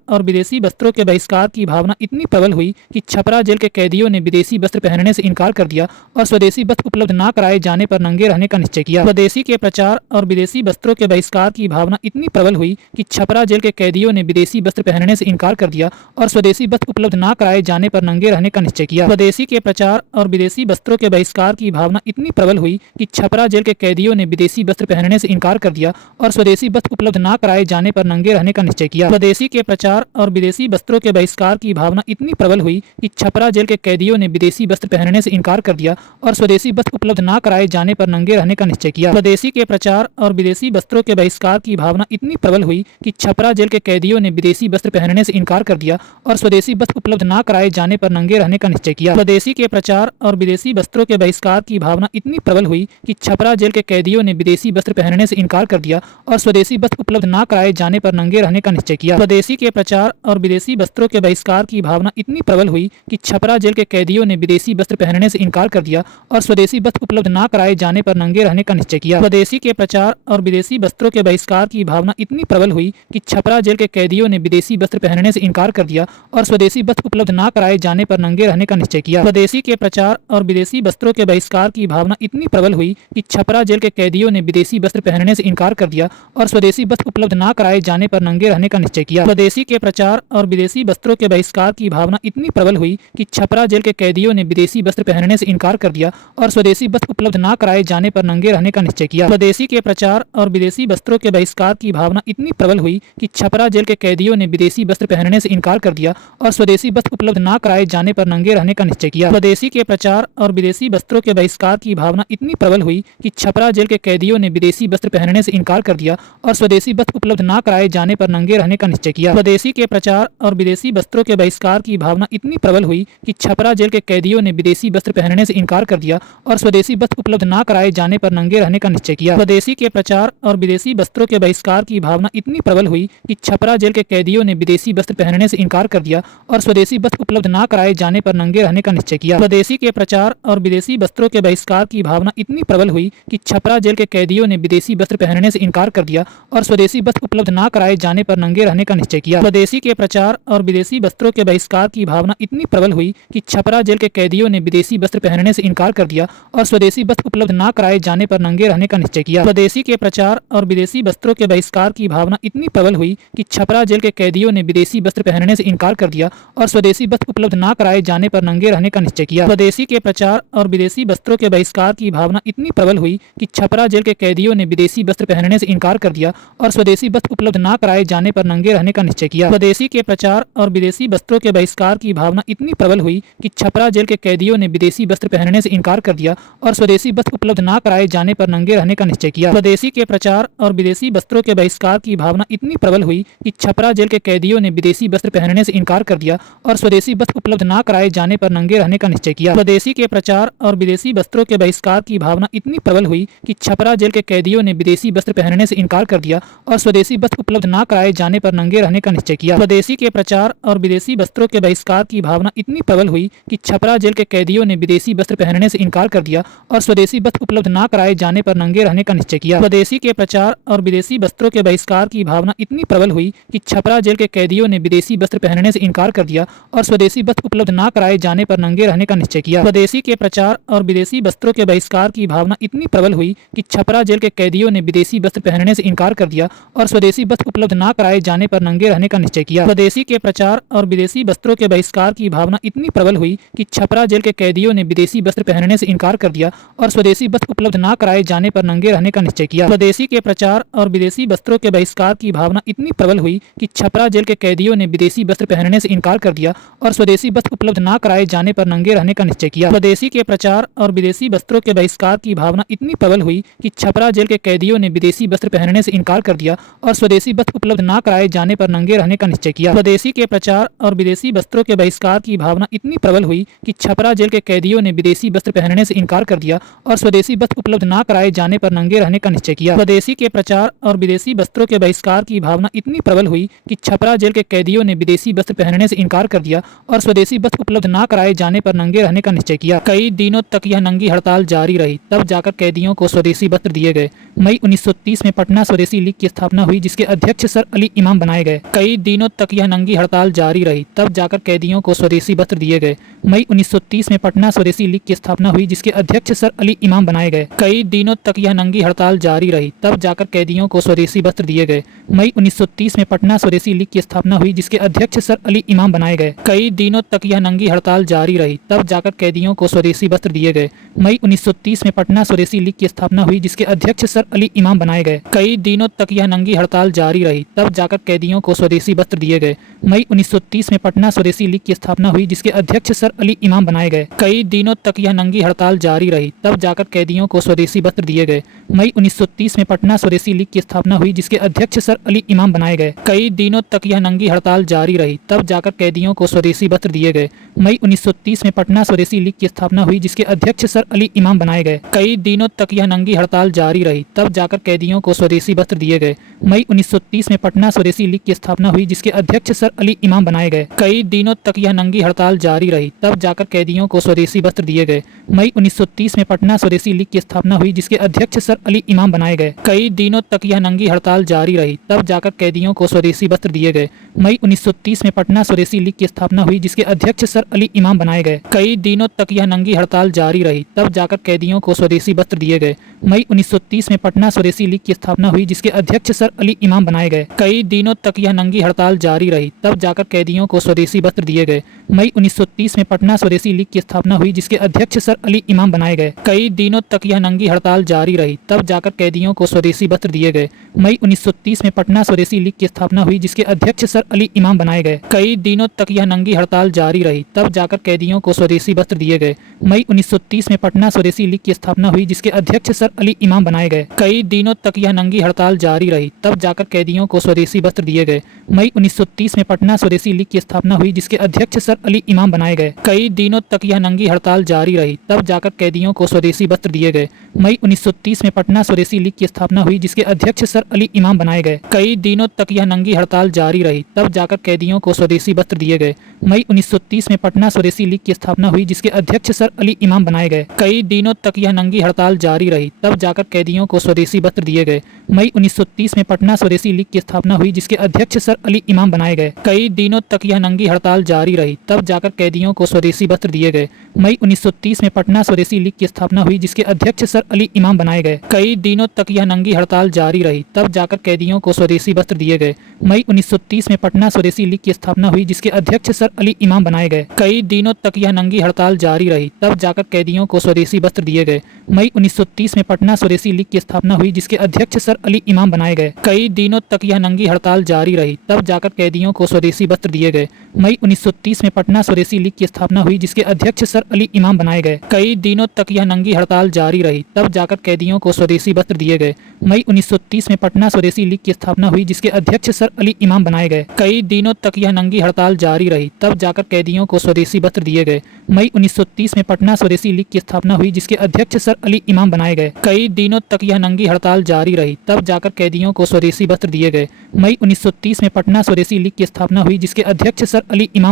और विदेशी वस्त्रों के बहिष्कार की भावना इतनी प्रबल हुई कि छपरा जेल के कैदियों ने विदेशी वस्त्र पहनने से इनकार कर दिया और स्वदेशी वस्त्र उपलब्ध न कराए जाने पर नंगे रहने का निश्चय किया। स्वदेशी के प्रचार और विदेशी वस्त्रों के बहिष्कार की भावना इतनी प्रबल हुई कि छपरा जेल के कैदियों ने विदेशी वस्त्र पहनने से इनकार कर दिया और स्वदेशी वस्त्र उपलब्ध न कराए जाने पर नंगे रहने का निश्चय किया। स्वदेशी के प्रचार और विदेशी वस्त्रों के बहिष्कार की भावना इतनी प्रबल हुई कि छपरा जेल के कैदियों ने विदेशी वस्त्र पहनने से इनकार कर दिया और स्वदेशी वस्त्र उपलब्ध न कराए जाने पर नंगे रहने का निश्चय किया। स्वदेशी के प्रचार और विदेशी वस्त्रों के बहिष्कार की भावना इतनी प्रबल हुई कि छपरा जेल के कैदियों ने विदेशी वस्त्र पहनने से इनकार कर दिया और स्वदेशी वस्त्र उपलब्ध न कराए जाने पर नंगे रहने का निश्चय किया। स्वदेशी के प्रचार और विदेशी वस्त्रों के बहिष्कार की भावना इतनी प्रबल हुई कि छपरा जेल के कैदियों ने विदेशी वस्त्र पहनने से इनकार कर दिया और स्वदेशी वस्त्र उपलब्ध न कराए जाने पर नंगे रहने का निश्चय किया। स्वदेशी के प्रचार और विदेशी वस्त्रों के बहिष्कार की भावना इतनी प्रबल हुई कि छपरा जेल के कैदियों ने विदेशी वस्त्र पहनने से इनकार कर दिया और स्वदेशी वस्त्र उपलब्ध न कराए जाने पर नंगे रहने का निश्चय किया। स्वदेशी के प्रचार और विदेशी वस्त्रों के बहिष्कार की भावना इतनी प्रबल हुई कि छपरा जेल के कैदियों ने विदेशी वस्त्र पहनने से इनकार कर दिया और स्वदेशी वस्त्र उपलब्ध न कराए जाने पर नंगे रहने का निश्चय किया। स्वदेशी के प्रचार और विदेशी वस्त्रों के बहिष्कार की भावना इतनी प्रबल हुई कि छपरा जेल के कैदियों ने विदेशी वस्त्र पहनने से इनकार कर दिया और स्वदेशी वस्त्र उपलब्ध न कराए जाने पर नंगे रहने का निश्चय किया। स्वदेशी के प्रचार और विदेशी वस्त्रों के बहिष्कार की भावना इतनी प्रबल हुई कि छपरा जेल के कैदियों ने विदेशी वस्त्र पहनने से इनकार कर दिया और स्वदेशी वस्त्र उपलब्ध न कराए जाने पर नंगे रहने का निश्चय किया। स्वदेशी के प्रचार और विदेशी वस्त्रों के बहिष्कार की भावना इतनी प्रबल हुई कि छपरा जेल के कैदियों ने विदेशी वस्त्र पहनने से इनकार कर दिया और स्वदेशी वस्त्र उपलब्ध न कराए जाने पर नंगे रहने का निश्चय किया। स्वदेशी के प्रचार और विदेशी वस्त्रों के बहिष्कार की भावना इतनी प्रबल हुई कि छपरा जेल के कैदियों ने विदेशी वस्त्र पहनने से इनकार कर दिया और स्वदेशी वस्त्र उपलब्ध न कराए जाने पर नंगे रहने का निश्चय किया। स्वदेशी के प्रचार और विदेशी वस्त्रों के बहिष्कार की भावना इतनी प्रबल हुई कि छपरा जेल के कैदियों ने विदेशी वस्त्र पहनने से इनकार कर दिया और स्वदेशी वस्त्र उपलब्ध न कराए जाने पर नंगे रहने का निश्चय किया। स्वदेशी के प्रचार और विदेशी वस्त्रों के बहिष्कार की भावना इतनी प्रबल हुई कि छपरा जेल के कैदियों ने विदेशी वस्त्र पहनने से इनकार कर दिया और स्वदेशी वस्त्र उपलब्ध न कराए जाने पर नंगे रहने का निश्चय किया। स्वदेशी के प्रचार और विदेशी वस्त्रों के बहिष्कार की भावना इतनी प्रबल हुई कि छपरा जेल के कैदियों ने विदेशी वस्त्र पहनने से इनकार कर दिया और स्वदेशी वस्त्र उपलब्ध न कराए जाने पर नंगे रहने का निश्चय किया। स्वदेशी के प्रचार और विदेशी वस्त्रों के बहिष्कार की भावना इतनी प्रबल हुई कि छपरा जेल के कैदियों ने विदेशी वस्त्र पहनने से इनकार कर दिया और स्वदेशी वस्त्र उपलब्ध न कराए जाने पर नंगे रहने का निश्चय किया। स्वदेशी के प्रचार और विदेशी वस्त्रों के बहिष्कार की भावना इतनी प्रबल हुई कि छपरा जेल के कैदियों ने विदेशी वस्त्र पहनने से इनकार कर दिया और स्वदेशी वस्त्र उपलब्ध न कराए जाने पर नंगे रहने का निश्चय किया। स्वदेशी के प्रचार और विदेशी वस्त्रों के बहिष्कार की भावना इतनी प्रबल हुई कि छपरा जेल के कैदियों ने विदेशी वस्त्र पहनने से इनकार कर दिया और स्वदेशी वस्त्र उपलब्ध न कराए जाने पर नंगे रहने का निश्चय किया। स्वदेशी के प्रचार और विदेशी वस्त्रों के बहिष्कार की भावना इतनी प्रबल हुई कि छपरा जेल के कैदियों ने विदेशी वस्त्र पहनने से इनकार कर दिया और स्वदेशी वस्त्र उपलब्ध न कराए जाने पर नंगे रहने का निश्चय किया। स्वदेशी के प्रचार और विदेशी वस्त्रों के बहिष्कार की भावना इतनी प्रबल हुई कि छपरा जेल के कैदियों ने विदेशी वस्त्र पहनने से इनकार कर दिया और स्वदेशी वस्त्र उपलब्ध न कराए जाने पर नंगे रहने का निश्चय किया। स्वदेशी के प्रचार और विदेशी वस्त्रों के बहिष्कार की भावना इतनी प्रबल हुई कि छपरा जेल के कैदियों ने विदेशी वस्त्र पहनने से इनकार कर दिया और स्वदेशी वस्त्र उपलब्ध न कराए जाने पर नंगे रहने का निश्चय किया। स्वदेशी के प्रचार और विदेशी वस्त्रों के बहिष्कार की भावना इतनी प्रबल हुई कि छपरा जेल के कैदियों ने विदेशी वस्त्र पहनने से इनकार कर दिया और स्वदेशी वस्त्र उपलब्ध न कराए जाने पर नंगे रहने का निश्चय किया। स्वदेशी के प्रचार और विदेशी वस्त्रों के बहिष्कार की भावना इतनी प्रबल हुई कि छपरा जेल के कैदियों ने विदेशी वस्त्र पहनने से इनकार कर दिया और स्वदेशी वस्त्र उपलब्ध न कराए जाने पर नंगे रहने का निश्चय किया। स्वदेशी के प्रचार और विदेशी वस्त्रों के बहिष्कार की भावना इतनी प्रबल हुई कि छपरा जेल के कैदियों ने विदेशी वस्त्र पहनने से इनकार कर दिया और स्वदेशी वस्त्र उपलब्ध न कराए जाने पर नंगे रहने का निश्चय किया। स्वदेशी के प्रचार और विदेशी वस्त्रों के बहिष्कार की भावना इतनी प्रबल हुई कि छपरा जेल के कैदियों ने विदेशी वस्त्र पहनने से इनकार कर दिया और स्वदेशी वस्त्र उपलब्ध न कराए जाने पर नंगे रहने का निश्चय किया। स्वदेशी के प्रचार और विदेशी वस्त्रों के बहिष्कार की भावना इतनी प्रबल हुई कि छपरा जेल के कैदियों ने विदेशी वस्त्र पहनने से इनकार कर दिया और स्वदेशी वस्त्र उपलब्ध न कराए जाने पर नंगे रहने का निश्चय किया। स्वदेशी के प्रचार और विदेशी वस्त्रों के बहिष्कार की भावना इतनी प्रबल हुई कि छपरा जेल के कैदियों ने विदेशी वस्त्र पहनने से इनकार कर दिया और स्वदेशी वस्त्र उपलब्ध न कराए जाने पर नंगे रहने का निश्चय किया। स्वदेशी के प्रचार और विदेशी वस्त्रों के बहिष्कार की भावना इतनी प्रबल हुई कि छपरा जेल के कैदियों ने विदेशी वस्त्र पहनने से इनकार कर दिया और स्वदेशी वस्त्र उपलब्ध न कराए जाने पर नंगे रहने का निश्चय किया। स्वदेशी के प्रचार और विदेशी वस्त्रों के बहिष्कार की भावना इतनी प्रबल हुई कि छपरा जेल के कैदियों ने विदेशी वस्त्र पहनने से इनकार कर दिया और स्वदेशी वस्त्र उपलब्ध न कराए जाने पर नंगे रहने का निश्चय किया। कई दिनों तक यह नंगी हड़ताल जारी रही, तब जाकर कैदियों को स्वदेशी वस्त्र दिए गए। मई 1930 में पटना स्वदेशी लीग की स्थापना हुई, जिसके अध्यक्ष सर अली इमाम बनाए गए। कई दिनों तक यह नंगी हड़ताल जारी रही, तब जाकर कैदियों को स्वदेशी वस्त्र दिए गए। मई 1930 में पटना स्वदेशी लीग की स्थापना हुई, जिसके अध्यक्ष सर अली इमाम बनाए गए। कई दिनों तक यह नंगी हड़ताल जारी रही, तब जाकर कैदियों को स्वदेशी वस्त्र दिए गए। मई 1930 में पटना स्वदेशी लीग की स्थापना हुई, जिसके अध्यक्ष सर अली इमाम बनाए गए। कई दिनों तक यह नंगी हड़ताल जारी रही, तब जाकर कैदियों को स्वदेशी वस्त्र दिए गए। मई 1930 में पटना स्वदेशी लीग की स्थापना हुई, जिसके अध्यक्ष सर अली इमाम बनाए गए। कई दिनों तक यह नंगी हड़ताल जारी रही, तब जाकर कैदियों को स्वदेशी वस्त्र दिए गए। मई 1930 में पटना स्वदेशी लीग की स्थापना हुई, जिसके अध्यक्ष सर अली इमाम बनाए गए। कई दिनों तक यह नंगी हड़ताल जारी रही, तब जाकर कैदियों को स्वदेशी वस्त्र दिए गए। मई 1930 में पटना स्वदेशी लीग की स्थापना हुई, जिसके अध्यक्ष सर अली इमाम बनाए गए। कई दिनों तक यह नंगी हड़ताल जारी रही, तब जाकर कैदियों को स्वदेशी वस्त्र दिए गए। मई 1930 में पटना स्वदेशी लीग की स्थापना हुई, जिसके अध्यक्ष सर अली इमाम बनाए गए। कई दिनों तक यह नंगी हड़ताल जारी रही, तब जाकर कैदियों को स्वदेशी वस्त्र दिए गए। मई 1930 में पटना स्वदेशी लीग की स्थापना हुई, जिसके अध्यक्ष सर अली इमाम बनाए गए। कई दिनों तक यह नंगी हड़ताल जारी रही, तब जाकर कैदियों को स्वदेशी वस्त्र दिए गए। मई 1930 में पटना स्वदेशी लीग की स्थापना हुई, जिसके अध्यक्ष सर अली इमाम बनाए गए। कई दिनों तक यह नंगी हड़ताल जारी रही, तब जाकर कैदियों को स्वदेशी वस्त्र दिए गए। मई 1930 में पटना स्वदेशी लीग की स्थापना हुई, जिसके अध्यक्ष सर अली इमाम बनाए गए। कई दिनों तक यह नंगी हड़ताल जारी रही, तब जाकर कैदियों को स्वदेशी वस्त्र दिए गए। मई 1930 में पटना स्वदेशी लीग की स्थापना हुई, जिसके अध्यक्ष सर अली इमाम बनाए गए। कई दिनों तक यह नंगी हड़ताल जारी रही, तब जाकर कैदियों को स्वदेशी वस्त्र दिए गए। मई 1930 में पटना स्वदेशी लीग की स्थापना हुई, जिसके अध्यक्ष सर अली इमाम बनाए गए। कई दिनों तक यह नंगी हड़ताल जारी रही, तब जाकर कैदियों को स्वदेशी वस्त्र दिए गए। मई 1930 में पटना स्वदेशी लीग की स्थापना हुई, जिसके अध्यक्ष सर अली इमाम बनाए गए। कई दिनों तक यह नंगी हड़ताल जारी रही, तब जाकर कैदियों को स्वदेशी वस्त्र दिए गए। मई 1930 में पटना स्वदेशी लीग की स्थापना हुई, जिसके अध्यक्ष सर अली इमाम बनाए गए। कई दिनों तक यह नंगी हड़ताल जारी रही, तब जाकर कैदियों को स्वदेशी वस्त्र दिए गए। मई 1930 में पटना स्वदेशी लीग की स्थापना हुई जिसके अध्यक्ष सर अली इमाम बनाए गए। कई दिनों तक यह नंगी हड़ताल जारी रही, तब जाकर कैदियों को स्वदेशी वस्त्र दिए गए। मई 1930 में पटना स्वदेशी लीग की स्थापना हुई जिसके अध्यक्ष सर अली इमाम बनाए गए। कई दिनों तक यह नंगी हड़ताल जारी रही, तब जाकर कैदियों को स्वदेशी वस्त्र दिए गए। मई 1930 में पटना स्वदेशी लीग की स्थापना हुई जिसके अध्यक्ष सर अली इमाम बनाए गए। कई दिनों तक यह नंगी हड़ताल जारी रही, तब जाकर कैदियों को स्वदेशी वस्त्र दिए गए। मई 1930 में पटना स्वदेशी लीग की स्थापना हुई जिसके अध्यक्ष सर अली इमाम बनाए गए। कई दिनों तक यह नंगी हड़ताल जारी रही, तब जाकर कैदियों को स्वदेशी वस्त्र दिए गए। मई 1930 में पटना स्वदेशी लीग की स्थापना हुई जिसके अध्यक्ष सर अली इमाम बनाए गए। कई दिनों तक यह नंगी हड़ताल जारी रही, तब जाकर कैदियों को स्वदेशी वस्त्र दिए गए। मई 1930 में पटना स्वदेशी लीग की स्थापना हुई जिसके अध्यक्ष सर अली इमाम बनाए गए। कई दिनों तक यह नंगी हड़ताल जारी रही, तब जाकर कैदियों को स्वदेशी वस्त्र दिए गए। मई 1930 में पटना स्वदेशी लीग की स्थापना हुई जिसके अध्यक्ष सर अली इमाम बनाए गए। कई दिनों तक यह नंगी हड़ताल जारी रही, तब जाकर कैदियों को स्वदेशी वस्त्र दिए गए। मई 1930 में पटना स्वदेशी लीग की स्थापना हुई जिसके अध्यक्ष सर अली इमाम बनाए गए। कई दिनों तक यह नंगी हड़ताल जारी रही, तब जाकर कैदियों को स्वदेशी वस्त्र दिए गए। मई 1930 में पटना स्वदेशी लीग की स्थापना हुई जिसके अध्यक्ष सर अली इमाम बनाए गए। कई दिनों तक यह नंगी हड़ताल जारी रही, तब जाकर कैदियों को स्वदेशी वस्त्र दिए गए। मई 1930 में पटना स्वदेशी लीग की स्थापना हुई जिसके अध्यक्ष सर अली इमाम बनाए गए। कई दिनों तक यह नंगी हड़ताल जारी रही, तब जाकर कैदियों को स्वदेशी वस्त्र दिए गए। मई 1930 में पटना स्वदेशी लीग की स्थापना हुई जिसके अध्यक्ष सर अली इमाम बनाए गए।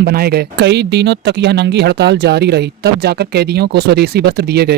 कई दिनों तक यह नंगी हड़ताल जारी रही, तब जाकर कैदियों को स्वदेशी वस्त्र दिए गए।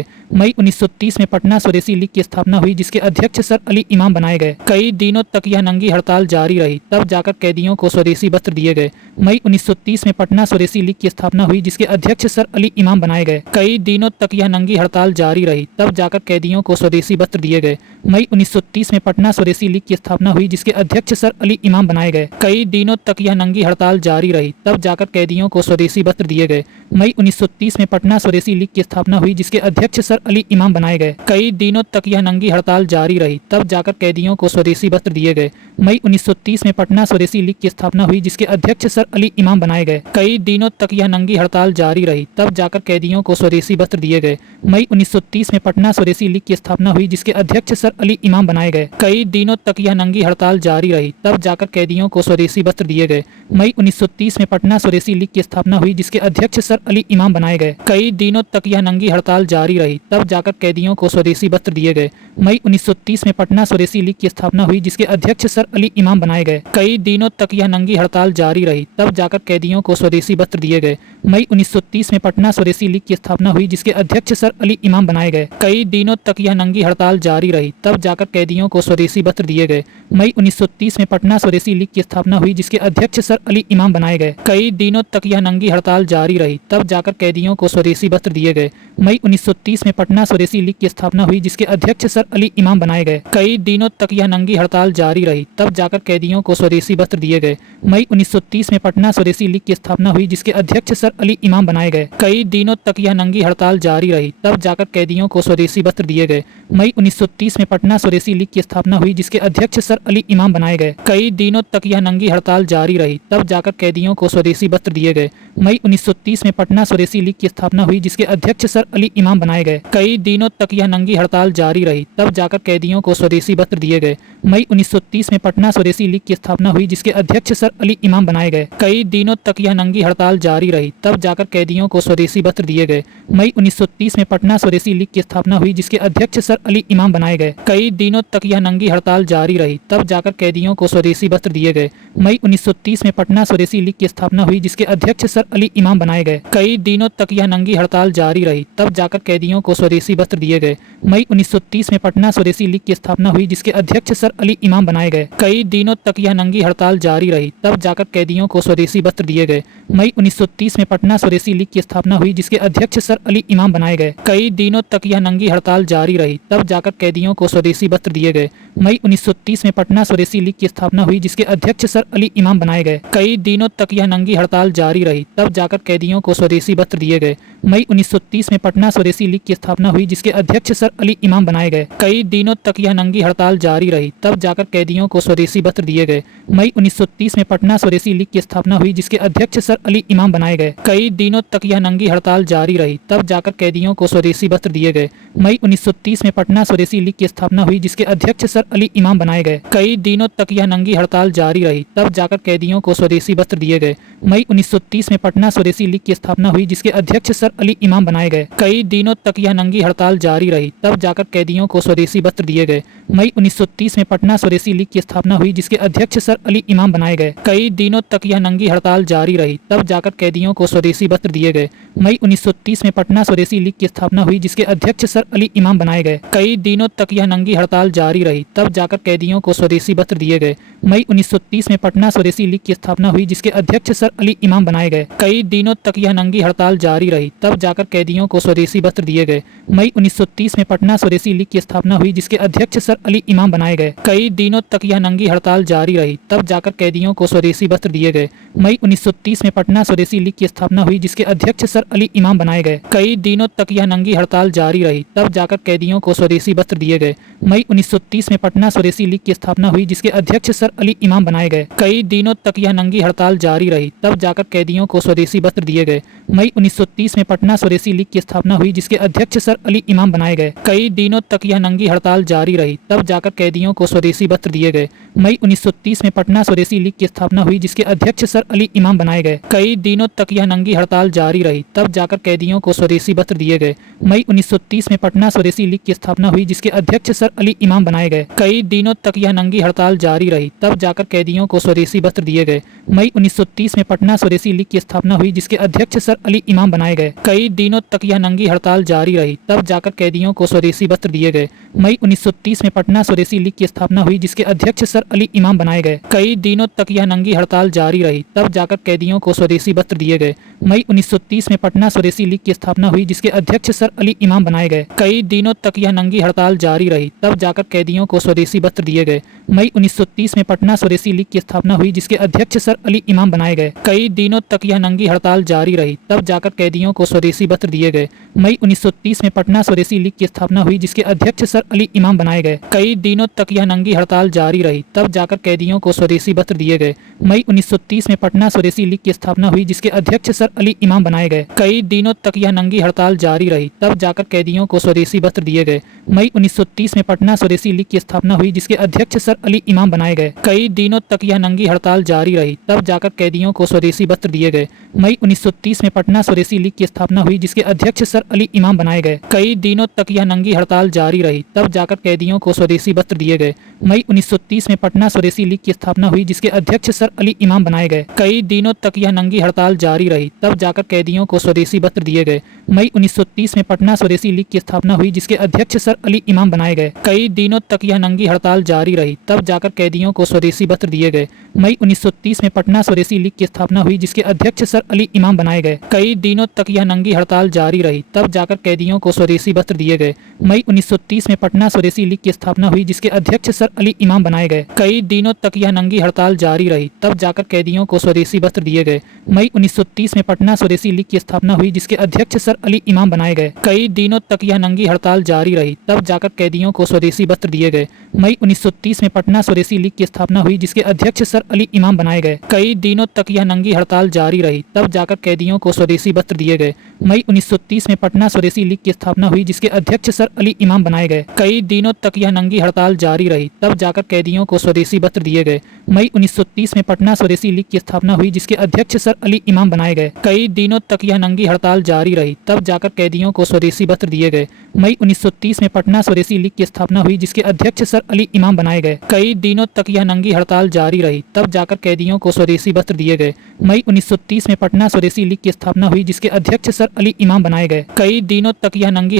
मई 1930 में पटना स्वदेशी लीग की स्थापना हुई जिसके अध्यक्ष सर अली इमाम बनाए गए। कई दिनों तक यह नंगी हड़ताल जारी रही, तब जाकर कैदियों को स्वदेशी वस्त्र दिए गए। मई 1930 में पटना स्वदेशी लीग की स्थापना हुई जिसके अध्यक्ष सर अली इमाम बनाए गए। कई दिनों तक यह नंगी हड़ताल जारी रही, तब जाकर कैदियों को स्वदेशी वस्त्र दिए गए। मई 1930 में पटना स्वदेशी लीग की स्थापना हुई जिसके अध्यक्ष सर अली इमाम बनाए गए। कई दिनों तक यह नंगी हड़ताल जारी रही, तब जाकर कैदियों को स्वदेशी वस्त्र दिए गए। मई 1930 में पटना स्वदेशी लीग की स्थापना हुई जिसके अध्यक्ष सर अली इमाम बनाए गए। कई दिनों तक यह नंगी हड़ताल जारी रही, तब जाकर कैदियों को स्वदेशी वस्त्र दिए गए। मई 1930 में पटना स्वदेशी लीग की स्थापना हुई जिसके अध्यक्ष सर अली इमाम बनाए गए। कई दिनों तक यह नंगी हड़ताल जारी रही, तब जाकर कैदियों को स्वदेशी वस्त्र दिए गए। मई 1930 में पटना स्वदेशी लीग की स्थापना हुई जिसके अध्यक्ष सर अली इमाम बनाए गए। कई दिनों तक यह नंगी हड़ताल जारी रही, तब जाकर कैदियों को स्वदेशी वस्त्र दिए गए। मई 1930 में पटना स्वदेशी लीग की स्थापना हुई जिसके अध्यक्ष सर अली इमाम बनाए गए। कई दिनों तक यह नंगी हड़ताल जारी रही, तब जाकर कैदियों को स्वदेशी वस्त्र दिए गए। मई 1930 में पटना स्वदेशी लीग की स्थापना हुई जिसके अध्यक्ष सर अली इमाम बनाए गए। कई दिनों तक यह नंगी हड़ताल जारी रही, तब जाकर कैदियों को स्वदेशी वस्त्र दिए गए। मई 1930 में पटना स्वदेशी लीग की स्थापना हुई जिसके अध्यक्ष सर अली इमाम बनाए गए। कई दिनों तक यह नंगी हड़ताल जारी रही, तब जाकर कैदियों को स्वदेशी वस्त्र दिए गए। मई 1930 में पटना स्वदेशी लीग की स्थापना हुई जिसके अध्यक्ष सर अली इमाम बनाए गए। कई दिनों तक यह नंगी हड़ताल जारी रही, तब जाकर कैदियों को स्वदेशी वस्त्र दिए गए। मई 1930 में पटना स्वदेशी लीग की स्थापना हुई जिसके अध्यक्ष सर अली इमाम बनाए गए। कई दिनों तक यह नंगी हड़ताल जारी रही, तब जाकर कैदियों को स्वदेशी वस्त्र दिए गए। मई 1930 में पटना स्वदेशी लीग की स्थापना हुई जिसके अध्यक्ष सर अली इमाम बनाए गए। कई दिनों तक यह नंगी हड़ताल जारी रही, तब जाकर कैदियों को स्वदेशी वस्त्र दिए गए। मई 1930 में पटना स्वदेशी लीग की स्थापना हुई जिसके अध्यक्ष सर अली इमाम बनाए गए। कई दिनों तक यह नंगी हड़ताल जारी रही, तब जाकर कैदियों को स्वदेशी वस्त्र दिए गए। मई 1930 में पटना स्वदेशी लीग की स्थापना हुई जिसके अध्यक्ष सर अली इमाम बनाए गए। कई दिनों तक यह नंगी हड़ताल जारी रही, तब जाकर कैदियों को स्वदेशी वस्त्र दिए गए। मई 1930 में पटना स्वदेशी लीग की स्थापना हुई जिसके अध्यक्ष सर अली इमाम बनाए गए। कई दिनों तक यह नंगी हड़ताल जारी रही, तब जाकर कैदियों को स्वदेशी वस्त्र दिए गए। मई 1930 में पटना स्वदेशी लीग की स्थापना हुई जिसके अध्यक्ष सर अली इमाम बनाए गए। कई दिनों तक यह नंगी हड़ताल जारी रही, तब जाकर कैदियों को स्वदेशी वस्त्र दिए गए। मई 1930 में पटना स्वदेशी लीग की स्थापना हुई जिसके अध्यक्ष सर अली इमाम बनाए गए। कई दिनों तक यह नंगी हड़ताल जारी रही, तब जाकर कैदियों को स्वदेशी वस्त्र दिए गए। मई 1930 में पटना स्वदेशी लीग की स्थापना हुई जिसके अध्यक्ष सर अली इमाम बनाए गए। कई दिनों तक यह नंगी हड़ताल जारी रही, तब जाकर कैदियों को स्वदेशी वस्त्र दिए गए। मई 1930 में पटना स्वदेशी लीग की स्थापना हुई जिसके अध्यक्ष सर अली इमाम बनाए गए। कई दिनों तक यह नंगी हड़ताल जारी रही, तब जाकर कैदियों को स्वदेशी वस्त्र दिए गए। मई 1930 में पटना स्वदेशी लीग की स्थापना हुई जिसके अध्यक्ष सर अली इमाम बनाए गए। कई दिनों तक यह नंगी हड़ताल जारी रही, तब जाकर कैदियों को स्वदेशी वस्त्र दिए गए। मई 1930 में पटना स्वदेशी लीग की स्थापना हुई जिसके अध्यक्ष सर अली इमाम बनाए गए। कई दिनों तक यह नंगी हड़ताल जारी रही, तब जाकर कैदियों को स्वदेशी वस्त्र दिए गए। मई 1930 में पटना स्वदेशी लीग की स्थापना हुई जिसके अध्यक्ष सर अली इमाम बनाए गए। कई दिनों तक यह नंगी हड़ताल जारी रही, तब जाकर कैदियों को स्वदेशी वस्त्र दिए गए। मई 1930 में पटना स्वदेशी लीग की स्थापना हुई जिसके अध्यक्ष सर अली इमाम बनाए गए। कई दिनों तक यह नंगी हड़ताल जारी रही, तब जाकर कैदियों को स्वदेशी वस्त्र दिए गए। मई 1930 में पटना स्वदेशी लीग की स्थापना हुई जिसके अध्यक्ष सर अली इमाम बनाए गए। कई दिनों तक यह नंगी हड़ताल जारी रही, तब जाकर कैदियों को स्वदेशी वस्त्र दिए गए। मई 1930 में पटना स्वदेशी लीग की स्थापना हुई जिसके अध्यक्ष सर अली इमाम बनाए गए। कई दिनों तक यह नंगी हड़ताल जारी रही, तब जाकर कैदियों को स्वदेशी वस्त्र दिए गए। मई 1930 में पटना स्वदेशी लीग की स्थापना हुई जिसके अध्यक्ष सर अली इमाम बनाए गए। कई दिनों तक यह नंगी हड़ताल जारी रही, तब जाकर कैदियों को स्वदेशी वस्त्र दिए गए। मई 1930 में पटना स्वदेशी लीग की स्थापना हुई जिसके अध्यक्ष सर अली इमाम बनाए गए। कई दिनों तक यह नंगी हड़ताल जारी रही, तब जाकर कैदियों को स्वदेशी वस्त्र दिए गए। मई 1930 में पटना स्वदेशी लीग की स्थापना हुई जिसके अध्यक्ष सर अली इमाम बनाए गए। कई दिनों तक यह नंगी हड़ताल जारी रही, तब जाकर कैदियों को स्वदेशी वस्त्र दिए गए। मई 1930 में पटना स्वदेशी लीग की स्थापना हुई जिसके अध्यक्ष सर अली इमाम बनाए गए। कई दिनों तक यह नंगी हड़ताल जारी रही, तब जाकर कैदियों को स्वदेशी वस्त्र दिए गए। मई 1930 में पटना स्वदेशी लीग की स्थापना हुई जिसके अध्यक्ष सर अली इमाम बनाए गए। कई दिनों तक यह नंगी हड़ताल जारी रही, तब जाकर कैदियों को स्वदेशी वस्त्र दिए गए। मई 1930 में पटना स्वदेशी लीग की स्थापना हुई जिसके अध्यक्ष सर अली इमाम बनाए गए। कई दिनों तक यह नंगी हड़ताल जारी रही, तब जाकर कैदियों को स्वदेशी वस्त्र दिए गए। मई 1930 में पटना स्वदेशी लीग की स्थापना हुई जिसके अध्यक्ष सर अली इमाम बनाए गए। कई दिनों तक यह नंगी हड़ताल जारी रही, तब जाकर कैदियों को स्वदेशी वस्त्र दिए गए। मई 1930 में पटना स्वदेशी लीग की स्थापना हुई जिसके अध्यक्ष सर अली इमाम बनाए गए। कई दिनों तक यह नंगी हड़ताल जारी रही, तब जाकर कैदियों को स्वदेशी वस्त्र दिए गए। मई 1930 में पटना स्वदेशी लीग की स्थापना हुई जिसके अध्यक्ष सर अली इमाम बनाए गए। कई दिनों तक यह नंगी हड़ताल जारी रही, तब जाकर कैदियों को स्वदेशी वस्त्र दिए गए। मई 1930 में पटना स्वदेशी लीग की स्थापना हुई जिसके अध्यक्ष सर अली इमाम बनाए गए। कई दिनों तक यह नंगी हड़ताल जारी रही, तब जाकर कैदियों को स्वदेशी वस्त्र दिए गए। मई 1930 में पटना स्वदेशी लीग की स्थापना हुई जिसके अध्यक्ष सर अली इमाम बनाए गए। कई दिनों तक यह नंगी हड़ताल जारी रही, तब जाकर कैदियों को स्वदेशी वस्त्र दिए गए। मई 1930 में पटना स्वदेशी लीग की स्थापना हुई जिसके अध्यक्ष सर अली इमाम बनाए गए। कई दिनों तक यह नंगी हड़ताल जारी रही, तब जाकर कैदियों को स्वदेशी वस्त्र दिए गए। मई 1930 में पटना स्वदेशी लीग की स्थापना हुई जिसके अध्यक्ष सर अली इमाम बनाए गए। कई दिनों तक यह नंगी हड़ताल जारी रही, तब जाकर कैदियों को स्वदेशी वस्त्र दिए गए। मई 1930 में पटना स्वदेशी लीग की स्थापना हुई जिसके अध्यक्ष सर अली इमाम बनाए गए। कई दिनों तक यह नंगी हड़ताल जारी रही, तब जाकर कैदियों को स्वदेशी वस्त्र दिए गए। मई 1930 में पटना स्वदेशी लीग की स्थापना हुई जिसके अध्यक्ष सर अली इमाम बनाए गए। कई दिनों तक यह नंगी हड़ताल जारी रही, तब जाकर कैदियों को स्वदेशी वस्त्र दिए गए। मई 1930 में पटना स्वदेशी लीग की स्थापना हुई जिसके अध्यक्ष सर अली इमाम बनाए गए। कई दिनों तक यह नंगी हड़ताल जारी रही, तब जाकर कैदियों को स्वदेशी वस्त्र दिए गए। मई 1930 में पटना स्वदेशी लीग की स्थापना हुई जिसके अध्यक्ष सर अली इमाम बनाए गए। कई दिनों तक यह नंगी हड़ताल जारी रही, तब जाकर कैदियों को स्वदेशी वस्त्र दिए गए। मई 1930 में पटना स्वदेशी लीग की स्थापना हुई जिसके अध्यक्ष सर अली इमाम बनाए गए। कई दिनों तक यह नंगी हड़ताल जारी रही, तब जाकर कैदियों को स्वदेशी वस्त्र दिए गए। मई 1930 में पटना स्वदेशी लीग की स्थापना हुई जिसके अध्यक्ष सर अली इमाम बनाए गए। कई दिनों तक यह नंगी हड़ताल जारी रही, तब जाकर कैदियों को स्वदेशी वस्त्र दिए गए। मई 1930 में पटना स्वदेशी लीग की स्थापना हुई जिसके अध्यक्ष सर अली इमाम बनाए गए। कई दिनों तक यह नंगी हड़ताल जारी रही, तब जाकर कैदियों को स्वदेशी वस्त्र दिए गए। मई 1930 में पटना स्वदेशी लीग की स्थापना हुई जिसके अध्यक्ष सर अली इमाम बनाए गए। कई दिनों तक यह नंगी हड़ताल जारी रही, तब जाकर कैदियों को स्वदेशी वस्त्र दिए गए। मई 1930 में पटना स्वदेशी लीग की स्थापना हुई जिसके अध्यक्ष सर अली इमाम बनाए गए। कई दिनों तक यह नंगी हड़ताल जारी रही, तब जाकर कैदियों को स्वदेशी वस्त्र दिए गए। मई 1930 में पटना स्वदेशी लीग की स्थापना हुई जिसके अध्यक्ष सर अली इमाम बनाए गए। कई दिनों तक यह नंगी हड़ताल जारी रही, तब जाकर कैदियों को स्वदेशी वस्त्र दिए गए। मई 1930 में पटना स्वदेशी लीग की स्थापना हुई जिसके अध्यक्ष सर अली इमाम बनाए गए। कई दिनों तक यह नंगी हड़ताल जारी रही, तब जाकर कैदियों को स्वदेशी वस्त्र दिए गए। मई 1930 में पटना स्वदेशी लीग की स्थापना हुई जिसके अध्यक्ष सर अली इमाम बनाए गए। कई दिनों तक यह नंगी हड़ताल जारी रही, तब जाकर कैदियों को स्वदेशी वस्त्र दिए गए। मई 1930 में पटना स्वदेशी लीग की स्थापना हुई जिसके अध्यक्ष सर अली इमाम बनाए गए। कई दिनों तक यह नंगी हड़ताल जारी रही, तब जाकर कैदियों को स्वदेशी वस्त्र दिए गए। मई 1930 में पटना स्वदेशी लीग की स्थापना हुई जिसके अध्यक्ष सर अली इमाम बनाए गए। कई दिनों तक यह नंगी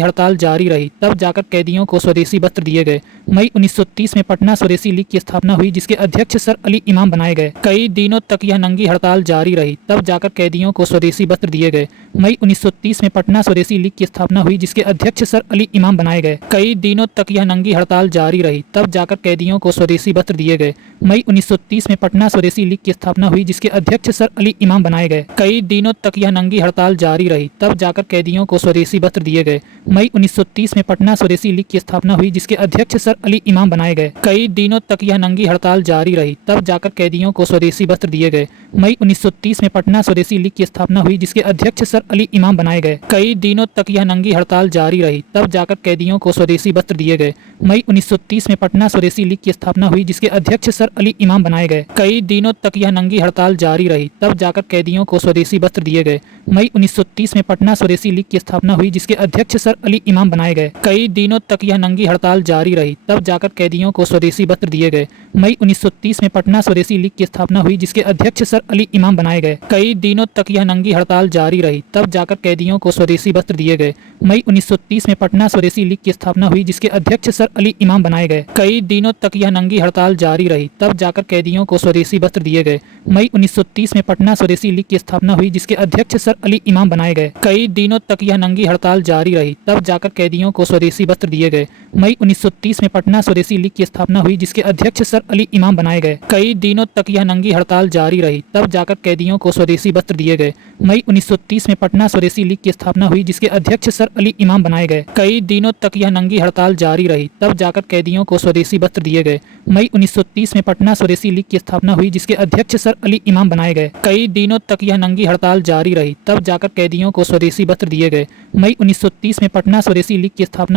हड़ताल जारी रही, तब जाकर कैदियों को स्वदेशी वस्त्र दिए गए। मई 1930 में पटना स्वदेशी लीग की स्थापना हुई जिसके अध्यक्ष सर अली इमाम बनाए गए। कई दिनों तक यह नंगी हड़ताल जारी रही, तब जाकर कैदियों को स्वदेशी वस्त्र दिए गए। मई 1930 में पटना स्वदेशी लीग की स्थापना हुई जिसके अध्यक्ष सर अली इमाम बनाए गए। कई दिनों तक यह नंगी हड़ताल जारी रही, तब जाकर कैदियों को स्वदेशी वस्त्र दिए गए। मई 1930 में पटना स्वदेशी लीग की स्थापना हुई जिसके अध्यक्ष सर अली इमाम बनाए गए। कई दिनों तक यह नंगी हड़ताल जारी रही, तब जाकर कैदियों को स्वदेशी वस्त्र दिए गए। मई 1930 में पटना स्वदेशी लीग की स्थापना हुई जिसके अध्यक्ष सर अली इमाम बनाए गए। कई दिनों तक यह नंगी हड़ताल जारी रही, तब जाकर कैदियों को स्वदेशी वस्त्र दिए गए। मई 1930 में पटना स्वदेशी लीग की स्थापना हुई जिसके अध्यक्ष सर अली इमाम बनाए गए। कई दिनों तक तक यह नंगी हड़ताल जारी रही, तब जाकर कैदियों को स्वदेशी वस्त्र दिए गए। मई 1930 में पटना स्वदेशी लीग की स्थापना हुई, जिसके अध्यक्ष सर अली इमाम बनाए गए। कई दिनों तक यह नंगी हड़ताल जारी रही, तब जाकर कैदियों को स्वदेशी वस्त्र दिए गए। मई 1930 में पटना स्वदेशी लीग की स्थापना हुई, जिसके अध्यक्ष सर अली इमाम बनाए गए। कई दिनों तक यह नंगी हड़ताल जारी रही, तब जाकर कैदियों को स्वदेशी वस्त्र दिए गए। मई 1930 में पटना स्वदेशी लीग की स्थापना हुई, जिसके अध्यक्ष सर अली इमाम बनाए गए। कई दिनों तक यह नंगी हड़ताल जारी रही, तब जाकर कैदियों को स्वदेशी वस्त्र दिए गए। मई 1930 में पटना स्वदेशी लीग की स्थापना हुई, जिसके अध्यक्ष सर अली इमाम बनाए गए। कई दिनों तक यह नंगी हड़ताल जारी रही, तब जाकर कैदियों को स्वदेशी वस्त्र दिए गए। मई 1930 में पटना स्वदेशी लीग की स्थापना हुई, जिसके अध्यक्ष सर अली इमाम बनाए गए। कई दिनों तक यह नंगी हड़ताल जारी रही, तब जाकर कैदियों को स्वदेशी वस्त्र दिए गए। मई 1930 में पटना स्वदेशी लीग की स्थापना हुई, जिसके अध्यक्ष सर अली इमाम बनाए गए। कई दिनों तक यह नंगी हड़ताल जारी रही, तब जाकर कैदियों को स्वदेशी वस्त्र दिए गए। मई 1930 में पटना स्वदेशी लीग की स्थापना हुई, जिसके अध्यक्ष सर अली इमाम बनाए गए। कई दिनों तक यह नंगी हड़ताल जारी रही, तब जाकर कैदियों को स्वदेशी वस्त्र दिए गए। मई 1930 में पटना स्वदेशी लीग की स्थापना हुई, जिसके अध्यक्ष सर अली इमाम बनाए गए। कई दिनों तक यह नंगी हड़ताल जारी रही, तब जाकर कैदियों को स्वदेशी वस्त्र दिए गए। मई 1930 में पटना स्वदेशी लीग की स्थापना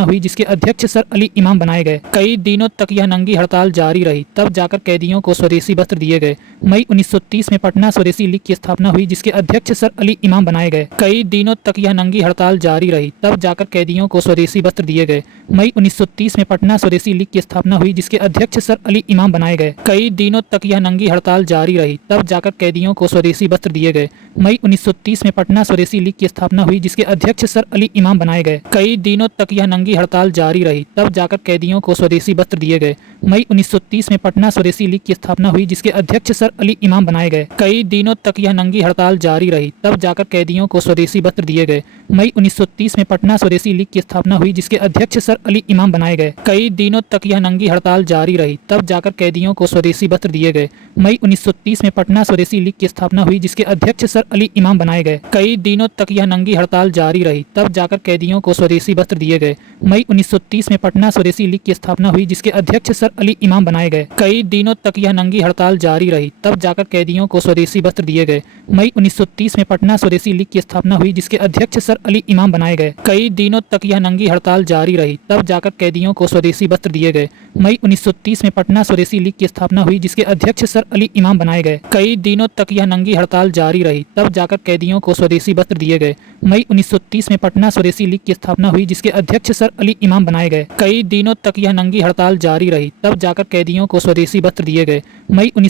हुई, जिसके अध्यक्ष सर अली इमाम बनाए गए। कई दिनों तक यह नंगी हड़ताल जारी रही, तब जाकर कैदियों को स्वदेशी वस्त्र दिए गए। मई 1930 में पटना स्वदेशी लीग की स्थापना हुई, जिसके अध्यक्ष सर अली इमाम बनाए गए। कई दिनों तक यह नंगी हड़ताल जारी रही, तब जाकर कैदियों को स्वदेशी वस्त्र दिए गए। मई 1930 में पटना स्वदेशी लीग की स्थापना हुई, जिसके अध्यक्ष सर अली इमाम बनाए गए। कई दिनों तक यह नंगी हड़ताल जारी रही, तब जाकर कैदियों को स्वदेशी वस्त्र दिए गए। मई 1930 में पटना स्वदेशी लीग की स्थापना हुई, जिसके अध्यक्ष सर अली इमाम बनाए गए। कई दिनों तक यह नंगी हड़ताल जारी रही, तब जाकर कैदियों को स्वदेशी वस्त्र दिए गए। मई 1930 में पटना स्वदेशी लीग की स्थापना हुई, जिसके अध्यक्ष सर अली इमाम बनाए गए। कई दिनों तक यह नंगी हड़ताल जारी रही, तब जाकर कैदियों को स्वदेशी वस्त्र दिए गए। मई 1930 में पटना स्वदेशी लीग की स्थापना हुई, जिसके अध्यक्ष सर अली इमाम बनाए गए। कई दिनों तक यह नंगी हड़ताल जारी रही, तब जाकर कैदियों को स्वदेशी वस्त्र दिए गए। मई 1930 में पटना स्वदेशी लीग की स्थापना हुई, जिसके अध्यक्ष सर अली इमाम बनाए गए। कई दिनों तक यह नंगी हड़ताल जारी रही, तब जाकर कैदियों को स्वदेशी वस्त्र दिए गए। मई 1930 में पटना स्वदेशी लीग की स्थापना हुई, जिसके अध्यक्ष सर अली इमाम बनाए गए। कई दिनों तक यह नंगी हड़ताल जारी रही, तब जाकर कैदियों को स्वदेशी वस्त्र दिए गए। मई 1930 में पटना स्वदेशी लीग की स्थापना हुई, जिसके अध्यक्ष सर अली इमाम बनाए गए। कई दिनों तक यह नंगी हड़ताल जारी रही, तब जाकर कैदियों को स्वदेशी वस्त्र दिए गए। मई 1930 में पटना स्वदेशी लीग की स्थापना हुई, जिसके अध्यक्ष सर अली इमाम बनाए गए। कई दिनों तक यह नंगी हड़ताल जारी रही, तब जाकर कैदियों को स्वदेशी वस्त्र दिए गए। मई 1930 में पटना स्वदेशी लीग की स्थापना हुई, जिसके अध्यक्ष सर अली इमाम बनाए गए। कई दिनों तक यह नंगी हड़ताल जारी रही, तब जाकर कैदियों को स्वदेशी वस्त्र दिए गए। मई 1930 में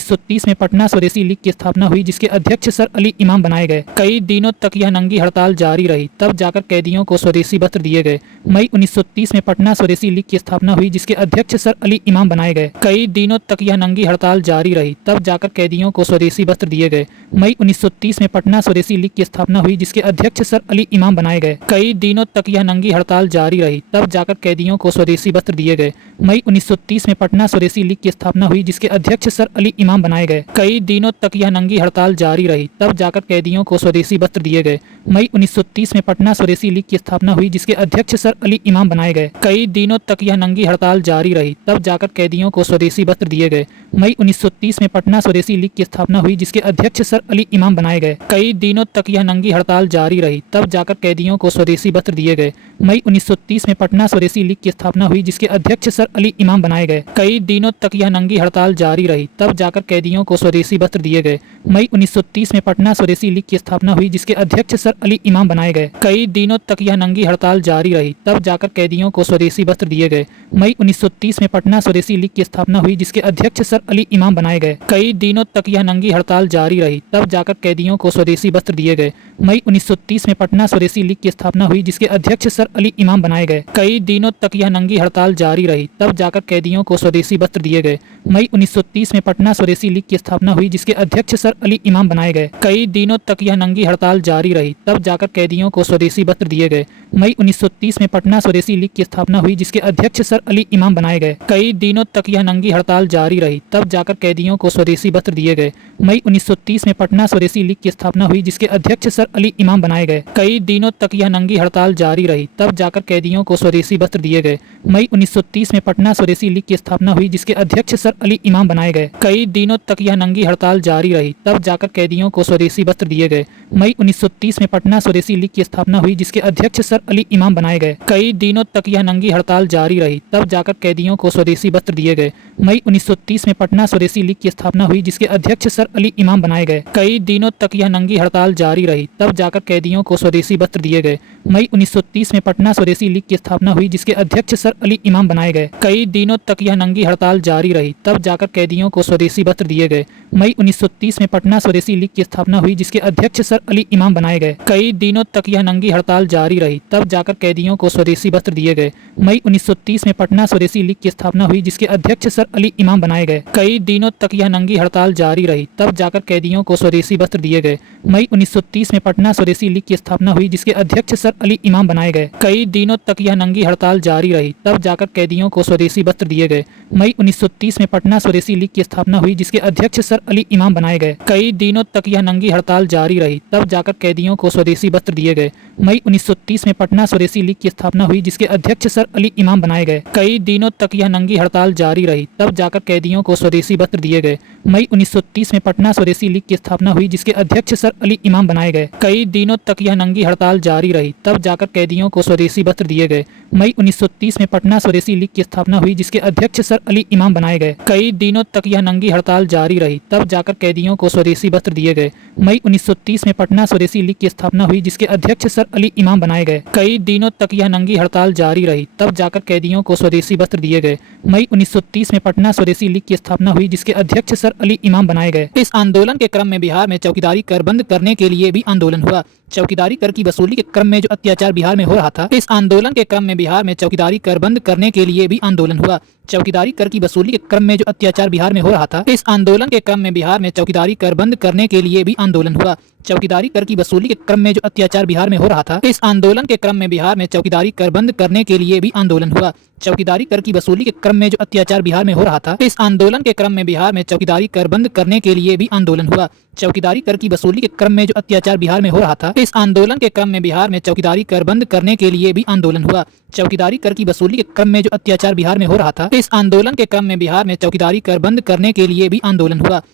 पटना स्वदेशी लीग की स्थापना हुई, जिसके अध्यक्ष सर अली इमाम बनाए गए। कई दिनों तक यह नंगी हड़ताल जारी रही, तब जाकर कैदियों को स्वदेशी वस्त्र दिए गए। मई 1930 में पटना स्वदेशी लीग की स्थापना हुई, जिसके अध्यक्ष सर अली इमाम बनाए गए। कई दिनों तक यह नंगी हड़ताल जारी रही, तब जाकर कैदियों को स्वदेशी वस्त्र दिए गए। मई 1930 में पटना स्वदेशी लीग की स्थापना हुई, जिसके अध्यक्ष सर अली इमाम बनाए गए। कई दिनों तक यह नंगी हड़ताल जारी रही, तब जाकर कैदियों को स्वदेशी वस्त्र दिए गए। मई 1930 में पटना स्वदेशी लीग की स्थापना हुई, जिसके अध्यक्ष सर अली इमाम बनाए गए। कई दिनों तक यह नंगी हड़ताल जारी रही, तब जाकर कैदियों को स्वदेशी वस्त्र दिए गए। मई 1930 में पटना स्वदेशी लीग की स्थापना हुई, जिसके अध्यक्ष सर अली इमाम बनाए गए। कई दिनों तक यह नंगी हड़ताल जारी रही, तब जाकर कैदियों को स्वदेशी वस्त्र दिए गए। मई 1930 में पटना स्वदेशी लीग की स्थापना हुई, जिसके अध्यक्ष सर अली इमाम बनाए गए। कई दिनों तक यह नंगी हड़ताल जारी रही, तब जाकर कैदियों को स्वदेशी वस्त्र दिए गए। मई 1930 में पटना स्वदेशी लीग की स्थापना हुई, जिसके अध्यक्ष सर अली इमाम बनाए गए। कई दिनों तक यह नंगी हड़ताल जारी रही, तब जाकर कैदियों को स्वदेशी वस्त्र दिए गए। मई 1930 में पटना स्वदेशी लीग की स्थापना हुई, जिसके अध्यक्ष सर अली इमाम बनाए गए। कई दिनों तक यह नंगी हड़ताल जारी रही, तब जाकर कैदियों को स्वदेशी वस्त्र दिए गए। मई 1930 में पटना स्वदेशी लीग की स्थापना हुई, जिसके अध्यक्ष सर अली इमाम बनाए गए। कई दिनों तक यह नंगी हड़ताल जारी रही, तब जाकर कैदियों को स्वदेशी वस्त्र दिए गए। मई 1930 में पटना स्वदेशी लीग की स्थापना हुई, जिसके अध्यक्ष सर अली इमाम बनाए गए। कई दिनों तक यह नंगी हड़ताल जारी रही, तब जाकर कैदियों को स्वदेशी वस्त्र दिए गए। मई 1930 में पटना स्वदेशी लीग की स्थापना हुई, जिसके अध्यक्ष सर अली इमाम बनाए गए। कई दिनों तक यह नंगी हड़ताल जारी रही, तब जाकर कैदियों को स्वदेशी वस्त्र दिए गए। मई 1930 में पटना स्वदेशी लीग की स्थापना हुई, जिसके अध्यक्ष सर अली इमाम बनाए गए। कई दिनों तक यह नंगी हड़ताल जारी रही, तब जाकर कैदियों को स्वदेशी वस्त्र दिए गए। मई 1930 में पटना स्वदेशी लीग की स्थापना हुई, जिसके अध्यक्ष सर अली इमाम बनाए गए। कई दिनों तक यह नंगी हड़ताल जारी रही, तब जाकर कैदियों को स्वदेशी वस्त्र दिए गए। मई 1930 में पटना स्वदेशी लीग की स्थापना हुई, जिसके अध्यक्ष सर अली इमाम बनाए गए। कई दिनों तक यह नंगी हड़ताल जारी रही, तब जाकर कैदियों को स्वदेशी वस्त्र दिए गए। मई 1930 में पटना स्वदेशी लीग की स्थापना हुई, जिसके जिसके अध्यक्ष सर अली इमाम बनाए गए। कई दिनों तक यह नंगी हड़ताल जारी रही, तब जाकर कैदियों को स्वदेशी वस्त्र दिए गए। मई 1930 में पटना स्वदेशी लीग की स्थापना हुई, जिसके अध्यक्ष सर अली इमाम बनाए गए। कई दिनों तक यह नंगी हड़ताल जारी रही, तब जाकर कैदियों को स्वदेशी वस्त्र दिए गए। मई 1930 में पटना स्वदेशी लीग की स्थापना हुई, जिसके अध्यक्ष सर अली इमाम बनाए गए। कई दिनों तक यह नंगी हड़ताल जारी रही, तब जाकर कैदियों को स्वदेशी वस्त्र दिए गए। मई 1930 में पटना स्वदेशी लीग की स्थापना हुई, जिसके अध्यक्ष सर अली इमाम बनाए गए। कई दिनों तक यह नंगी हड़ताल जारी रही, तब जाकर कैदियों को स्वदेशी वस्त्र दिए गए। मई 1930 में पटना स्वदेशी लीग की स्थापना हुई, जिसके अध्यक्ष सर अली इमाम बनाए गए। कई दिनों तक यह नंगी हड़ताल जारी रही, तब जाकर कैदियों को स्वदेशी वस्त्र दिए गए। मई 1930 में पटना स्वदेशी लीग की स्थापना हुई, जिसके अध्यक्ष सर अली इमाम बनाए गए। कई दिनों तक यह नंगी हड़ताल जारी रही, तब जाकर कैदियों को स्वदेशी वस्त्र दिए गए। मई 1930 में पटना स्वदेशी लीग की स्थापना हुई, जिसके अध्यक्ष सर अली इमाम बनाए गए। कई दिनों तक यह नंगी हड़ताल जारी रही, तब जाकर कैदियों को स्वदेशी वस्त्र दिए गए। मई 1930 में पटना स्वदेशी लीग की स्थापना हुई, जिसके अध्यक्ष सर अली इमाम बनाए गए। कई दिनों तक यह नंगी हड़ताल जारी रही, तब जाकर कैदियों को स्वदेशी वस्त्र दिए गए। मई 1930 में पटना स्वदेशी लीग की स्थापना हुई, जिसके अध्यक्ष सर अली इमाम बनाए गए। कई दिनों तक यह नंगी हड़ताल जारी रही, तब जाकर कैदियों को स्वदेशी वस्त्र दिए गए। मई 1930 में पटना स्वदेशी लीग की स्थापना हुई, जिसके अध्यक्ष सर अली इमाम बनाए गए। कई दिनों तक यह नंगी हड़ताल जारी रही, तब जाकर कैदियों को स्वदेशी वस्त्र दिए गए। मई 1930 में पटना स्वदेशी लीग की स्थापना हुई, जिसके अध्यक्ष सर अली इमाम बनाए गए। कई दिनों तक यह नंगी हड़ताल जारी रही, तब जाकर कैदियों को स्वदेशी वस्त्र दिए गए। मई 1930 में पटना स्वदेशी लीग की स्थापना हुई, जिसके अध्यक्ष सर अली इमाम बनाए गए। इस आंदोलन के क्रम में बिहार में चौकीदारी कर बंद करने के लिए भी आंदोलन हुआ। चौकीदारी कर की वसूली के क्रम में जो अत्याचार बिहार में हो रहा था, इस आंदोलन के क्रम में बिहार में चौकीदारी कर बंद करने के लिए भी आंदोलन हुआ। चौकीदारी कर की वसूली के क्रम में जो अत्याचार बिहार में हो रहा था, इस आंदोलन के क्रम में बिहार में चौकीदारी कर बंद करने के लिए भी आंदोलन हुआ। चौकीदारी कर की वसूली के क्रम में जो अत्याचार बिहार में हो रहा था, इस आंदोलन के क्रम में बिहार में चौकीदारी कर बंद करने के लिए भी आंदोलन हुआ। चौकीदारी कर की वसूली के क्रम में जो अत्याचार बिहार में हो रहा था, इस आंदोलन के क्रम में बिहार में चौकीदारी कर बंद करने के लिए भी आंदोलन हुआ। चौकीदारी कर की वसूली के क्रम में जो अत्याचार बिहार में हो रहा था, इस आंदोलन के क्रम में बिहार में चौकीदारी कर बंद करने के लिए भी आंदोलन हुआ। चौकीदारी कर की वसूली के क्रम में जो अत्याचार बिहार में हो रहा था, इस आंदोलन के क्रम में बिहार में चौकीदारी कर बंद करने के लिए भी आंदोलन हुआ। चौकीदारी कर की वसूली के क्रम में जो अत्याचार बिहार में हो रहा था, इस आंदोलन के क्रम में बिहार में चौकीदारी कर बंद करने के लिए भी आंदोलन हुआ।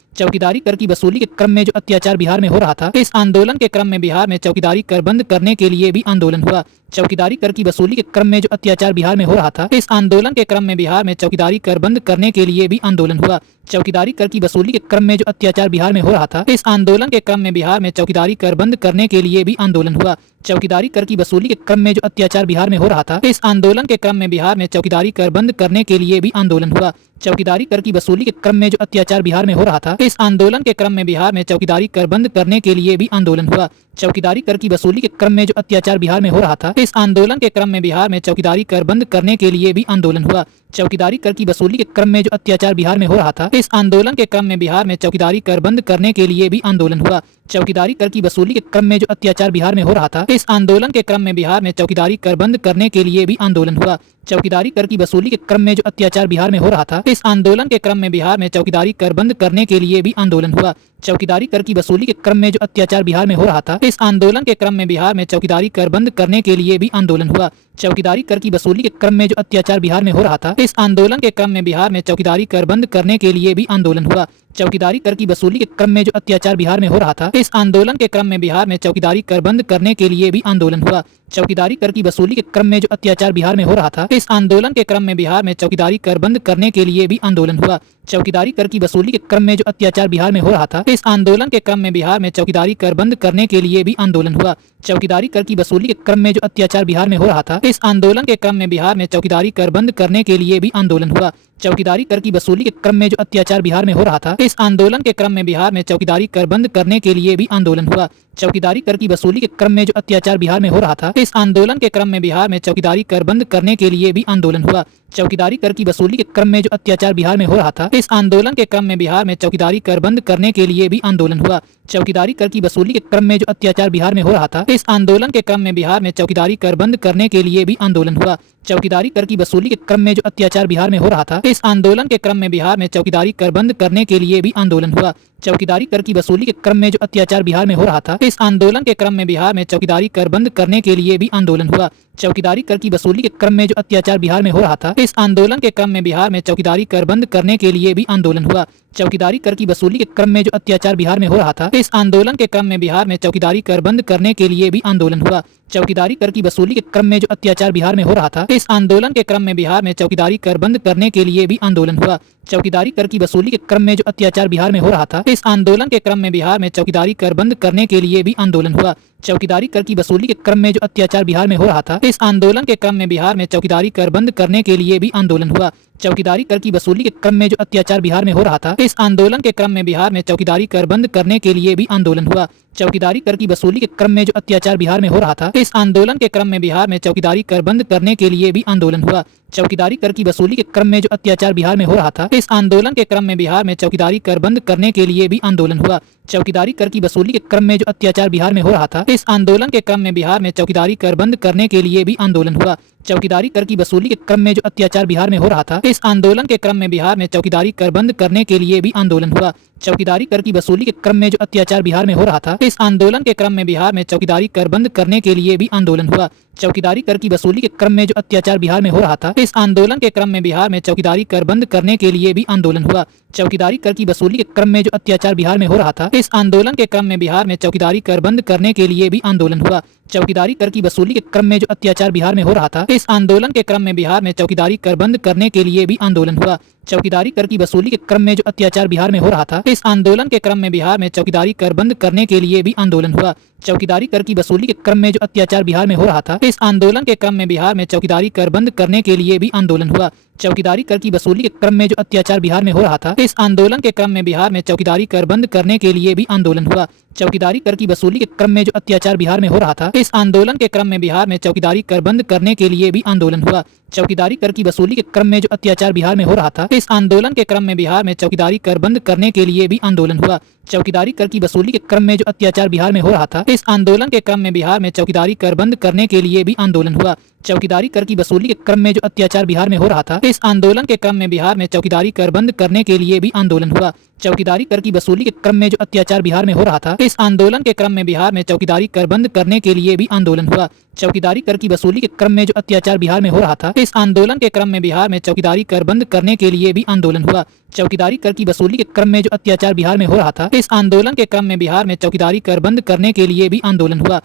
चौकीदारी कर की वसूली के क्रम में जो अत्याचार बिहार में हो रहा था, इस आंदोलन के क्रम में बिहार में चौकीदारी कर बंद करने के लिए भी आंदोलन हुआ। चौकीदारी कर की वसूली के क्रम में जो अत्याचार बिहार में हो रहा था, इस आंदोलन के क्रम में बिहार में चौकीदारी कर बंद करने के लिए भी आंदोलन हुआ। चौकीदारी कर की वसूली के क्रम में जो अत्याचार बिहार में हो रहा था, इस आंदोलन के क्रम में बिहार में चौकीदारी कर बंद करने के लिए भी आंदोलन हुआ। चौकीदारी कर की वसूली के क्रम में जो अत्याचार बिहार में हो रहा था, इस आंदोलन के क्रम में बिहार में चौकीदारी कर बंद करने के लिए भी आंदोलन हुआ। चौकीदारी कर की वसूली के क्रम में जो अत्याचार बिहार में हो रहा था, इस आंदोलन के क्रम में बिहार में चौकीदारी कर बंद करने के लिए भी आंदोलन हुआ। चौकीदारी कर की वसूली के क्रम में जो अत्याचार बिहार में हो रहा था, इस आंदोलन के क्रम में बिहार में चौकीदारी कर बंद करने के लिए भी आंदोलन हुआ। चौकीदारी कर की वसूली के क्रम में जो अत्याचार बिहार में हो रहा था, इस आंदोलन के क्रम में बिहार में चौकीदारी कर बंद करने के लिए भी आंदोलन हुआ। चौकीदारी कर की वसूली के क्रम में जो अत्याचार बिहार में हो रहा था, इस आंदोलन के क्रम में बिहार में चौकीदारी कर बंद करने के लिए भी आंदोलन हुआ। चौकीदारी कर की वसूली के क्रम में जो अत्याचार बिहार में हो रहा था, इस आंदोलन के क्रम में बिहार में चौकीदारी कर बंद करने के लिए भी आंदोलन हुआ। चौकीदारी कर की वसूली के क्रम में जो अत्याचार बिहार में हो रहा था, इस आंदोलन के क्रम में बिहार में चौकीदारी कर बंद करने के लिए भी आंदोलन हुआ। चौकीदारी कर की वसूली के क्रम में जो अत्याचार बिहार में हो रहा था, इस आंदोलन के क्रम में बिहार में चौकीदारी कर बंद करने के लिए भी आंदोलन हुआ। चौकीदारी कर की वसूली के क्रम में जो अत्याचार बिहार में हो रहा था, इस आंदोलन के क्रम में बिहार में चौकीदारी कर बंद करने के लिए भी आंदोलन हुआ। चौकीदारी कर की वसूली के क्रम में जो अत्याचार बिहार में हो रहा था, इस आंदोलन के क्रम में बिहार में चौकीदारी कर बंद करने के लिए भी आंदोलन हुआ। चौकीदारी कर की वसूली के क्रम में जो अत्याचार बिहार में हो रहा था, इस आंदोलन के क्रम में बिहार में चौकीदारी कर बंद करने के लिए भी आंदोलन हुआ। चौकीदारी कर की वसूली के क्रम में जो अत्याचार बिहार में हो रहा था, इस आंदोलन के क्रम में बिहार में चौकीदारी कर बंद करने के लिए भी आंदोलन हुआ। चौकीदारी कर की वसूली के क्रम में जो अत्याचार बिहार में हो रहा था, इस आंदोलन के क्रम में बिहार में चौकीदारी कर बंद करने के लिए भी आंदोलन हुआ। चौकीदारी कर की वसूली के क्रम में जो अत्याचार बिहार में हो रहा था, इस आंदोलन के क्रम में बिहार में चौकीदारी कर बंद करने के लिए भी आंदोलन हुआ। चौकीदारी कर की वसूली के क्रम में जो अत्याचार बिहार में हो रहा था, इस आंदोलन के क्रम में बिहार में चौकीदारी कर बंद करने के लिए भी आंदोलन हुआ। चौकीदारी कर की वसूली के क्रम में जो अत्याचार बिहार में हो रहा था, इस आंदोलन के क्रम में बिहार में चौकीदारी कर बंद करने के लिए भी आंदोलन हुआ। चौकीदारी कर की वसूली के क्रम में जो अत्याचार बिहार में हो रहा था, इस आंदोलन के क्रम में बिहार में चौकीदारी कर बंद करने के लिए भी आंदोलन हुआ। चौकीदारी कर की वसूली के क्रम में जो अत्याचार बिहार में हो रहा था, इस आंदोलन के क्रम में बिहार में चौकीदारी कर बंद करने के लिए भी आंदोलन हुआ। चौकीदारी कर की वसूली के क्रम में जो अत्याचार बिहार में हो रहा था, इस आंदोलन के क्रम में बिहार में चौकीदारी कर बंद करने के लिए भी आंदोलन हुआ। चौकीदारी कर की वसूली के क्रम में जो अत्याचार बिहार में हो रहा था, इस आंदोलन के क्रम में बिहार में चौकीदारी कर बंद करने के लिए भी आंदोलन हुआ। चौकीदारी कर की वसूली के क्रम में जो अत्याचार बिहार में हो रहा था, इस आंदोलन के क्रम में बिहार में चौकीदारी कर बंद करने के लिए भी आंदोलन हुआ। चौकीदारी कर की वसूली के क्रम में जो अत्याचार बिहार में हो रहा था, इस आंदोलन के क्रम में बिहार में चौकीदारी कर बंद करने के लिए भी आंदोलन हुआ। चौकीदारी कर की वसूली के क्रम में जो अत्याचार बिहार में हो रहा था, इस आंदोलन के क्रम में बिहार में चौकीदारी कर बंद करने के लिए भी आंदोलन हुआ। चौकीदारी कर की वसूली के क्रम में जो अत्याचार बिहार में हो रहा था, इस आंदोलन के क्रम में बिहार में चौकीदारी कर बंद करने के लिए भी आंदोलन हुआ। चौकीदारी कर की वसूली के क्रम में जो अत्याचार बिहार में हो रहा था, इस आंदोलन के क्रम में बिहार में चौकीदारी कर बंद करने के लिए भी आंदोलन हुआ। चौकीदारी कर की वसूली के क्रम में जो अत्याचार बिहार में हो रहा था, इस आंदोलन के क्रम में बिहार में चौकीदारी कर बंद करने के लिए भी आंदोलन हुआ। चौकीदारी कर की वसूली के क्रम में जो अत्याचार बिहार में हो रहा था, इस आंदोलन के क्रम में बिहार में चौकीदारी कर बंद करने के लिए भी आंदोलन हुआ। चौकीदारी कर की वसूली के क्रम में जो अत्याचार बिहार में हो रहा था, इस आंदोलन के क्रम में बिहार में चौकीदारी कर बंद करने के लिए भी आंदोलन हुआ। चौकीदारी कर की वसूली के क्रम में जो अत्याचार बिहार में हो रहा था, इस आंदोलन के क्रम में बिहार में चौकीदारी कर बंद करने के लिए भी आंदोलन हुआ। चौकीदारी कर की वसूली के क्रम में जो अत्याचार बिहार में हो रहा था, इस आंदोलन के क्रम में बिहार में चौकीदारी कर बंद करने के लिए भी आंदोलन हुआ। चौकीदारी कर की वसूली के क्रम में जो अत्याचार बिहार में हो रहा था, इस आंदोलन के क्रम में बिहार में चौकीदारी कर बंद करने के लिए भी आंदोलन हुआ। चौकीदारी कर की वसूली के क्रम में जो अत्याचार बिहार में हो रहा था, इस आंदोलन के क्रम में बिहार में चौकीदारी कर बंद करने के लिए भी आंदोलन हुआ। चौकीदारी कर की वसूली के क्रम में जो अत्याचार बिहार में हो रहा था, इस आंदोलन के क्रम में बिहार में चौकीदारी कर बंद करने के लिए भी आंदोलन हुआ। चौकीदारी कर की वसूली के क्रम में जो अत्याचार बिहार में हो रहा था, इस आंदोलन के क्रम में बिहार में चौकीदारी कर बंद करने के लिए भी आंदोलन हुआ। चौकीदारी कर की वसूली के क्रम में जो अत्याचार बिहार में हो रहा था, इस आंदोलन के क्रम में बिहार में चौकीदारी कर बंद करने के लिए भी आंदोलन हुआ। चौकीदारी कर की वसूली के क्रम में जो अत्याचार बिहार में हो रहा था, इस आंदोलन के क्रम में बिहार में चौकीदारी कर बंद करने के लिए भी आंदोलन हुआ। चौकीदारी कर की वसूली के क्रम में जो अत्याचार बिहार में हो रहा था, इस आंदोलन के क्रम में बिहार में चौकीदारी कर बंद करने के लिए भी आंदोलन हुआ। चौकीदारी कर की वसूली के क्रम में जो अत्याचार बिहार में हो रहा था, इस आंदोलन के क्रम में बिहार में चौकीदारी कर बंद करने के लिए भी आंदोलन हुआ। चौकीदारी कर की वसूली के क्रम में जो अत्याचार बिहार में हो रहा था, इस आंदोलन के क्रम में बिहार में चौकीदारी कर बंद करने के लिए भी आंदोलन हुआ। चौकीदारी कर की वसूली के क्रम में जो अत्याचार बिहार में हो रहा था, इस आंदोलन के क्रम में बिहार में चौकीदारी कर बंद करने के लिए भी आंदोलन हुआ। चौकीदारी कर की वसूली के क्रम में जो अत्याचार बिहार में हो रहा था, इस आंदोलन के क्रम में बिहार में चौकीदारी कर बंद करने के लिए भी आंदोलन हुआ। चौकीदारी कर की वसूली के क्रम में जो अत्याचार बिहार में हो रहा था, इस आंदोलन के क्रम में बिहार में चौकीदारी कर बंद करने के लिए भी आंदोलन हुआ।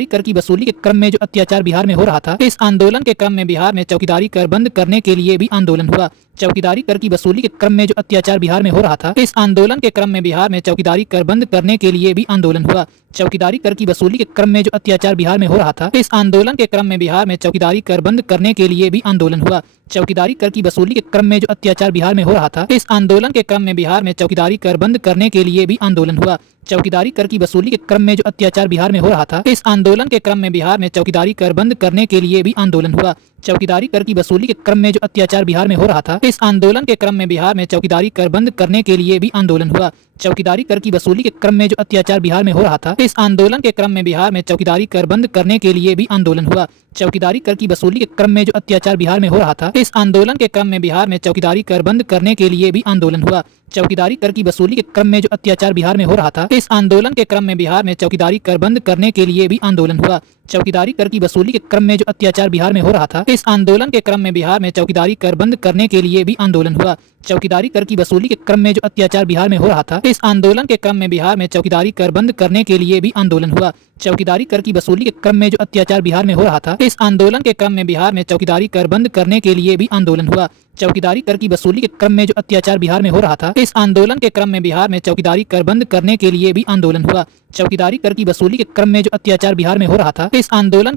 चौकीदारी कर की वसूली के क्रम में जो अत्याचार बिहार में हो रहा था, इस आंदोलन के क्रम में बिहार में चौकीदारी कर बंद करने के लिए भी आंदोलन हुआ। चौकीदारी कर की वसूली के क्रम में जो अत्याचार बिहार में हो रहा था, इस आंदोलन के क्रम में बिहार में चौकीदारी कर बंद करने के लिए भी आंदोलन हुआ। चौकीदारी कर की वसूली के क्रम में जो अत्याचार बिहार में हो रहा था, इस आंदोलन के क्रम में बिहार में चौकीदारी कर बंद करने के लिए भी आंदोलन हुआ। चौकीदारी कर की वसूली के क्रम में जो अत्याचार बिहार में हो रहा था, इस आंदोलन के क्रम में बिहार में चौकीदारी कर बंद करने के लिए भी आंदोलन हुआ। चौकीदारी कर की वसूली के क्रम में जो अत्याचार बिहार में हो रहा था, इस आंदोलन के क्रम में बिहार में चौकीदारी कर बंद करने के लिए भी आंदोलन हुआ। चौकीदारी कर की वसूली के क्रम में जो अत्याचार बिहार में हो रहा था, इस आंदोलन के क्रम में बिहार में चौकीदारी कर बंद करने के लिए भी आंदोलन हुआ। चौकीदारी कर की वसूली के क्रम में जो अत्याचार बिहार में हो रहा था, इस आंदोलन के क्रम में बिहार में चौकीदारी कर बंद करने के लिए भी आंदोलन हुआ। चौकीदारी कर की वसूली के क्रम में जो अत्याचार बिहार में हो रहा था, इस आंदोलन के क्रम में बिहार में चौकीदारी कर बंद करने के लिए भी आंदोलन हुआ। चौकीदारी कर की वसूली के क्रम में जो अत्याचार बिहार में हो रहा था, इस आंदोलन के क्रम में बिहार में चौकीदारी कर बंद करने के लिए भी आंदोलन हुआ। चौकीदारी कर की वसूली के क्रम में जो अत्याचार बिहार में हो रहा था, इस आंदोलन के क्रम में बिहार में चौकीदारी कर बंद करने के लिए भी आंदोलन हुआ। चौकीदारी कर की वसूली के क्रम में जो अत्याचार बिहार में हो रहा था, इस आंदोलन के क्रम में बिहार में चौकीदारी कर बंद करने के लिए भी आंदोलन हुआ। चौकीदारी कर की वसूली के क्रम में जो अत्याचार बिहार में हो रहा था, इस आंदोलन के क्रम में बिहार में चौकीदारी कर बंद करने के लिए भी आंदोलन हुआ। चौकीदारी कर की वसूली के क्रम में जो अत्याचार बिहार में हो रहा था, इस आंदोलन के क्रम में बिहार में चौकीदारी कर बंद करने के लिए भी आंदोलन हुआ। चौकीदारी कर की वसूली के क्रम में जो अत्याचार बिहार में हो रहा था, इस आंदोलन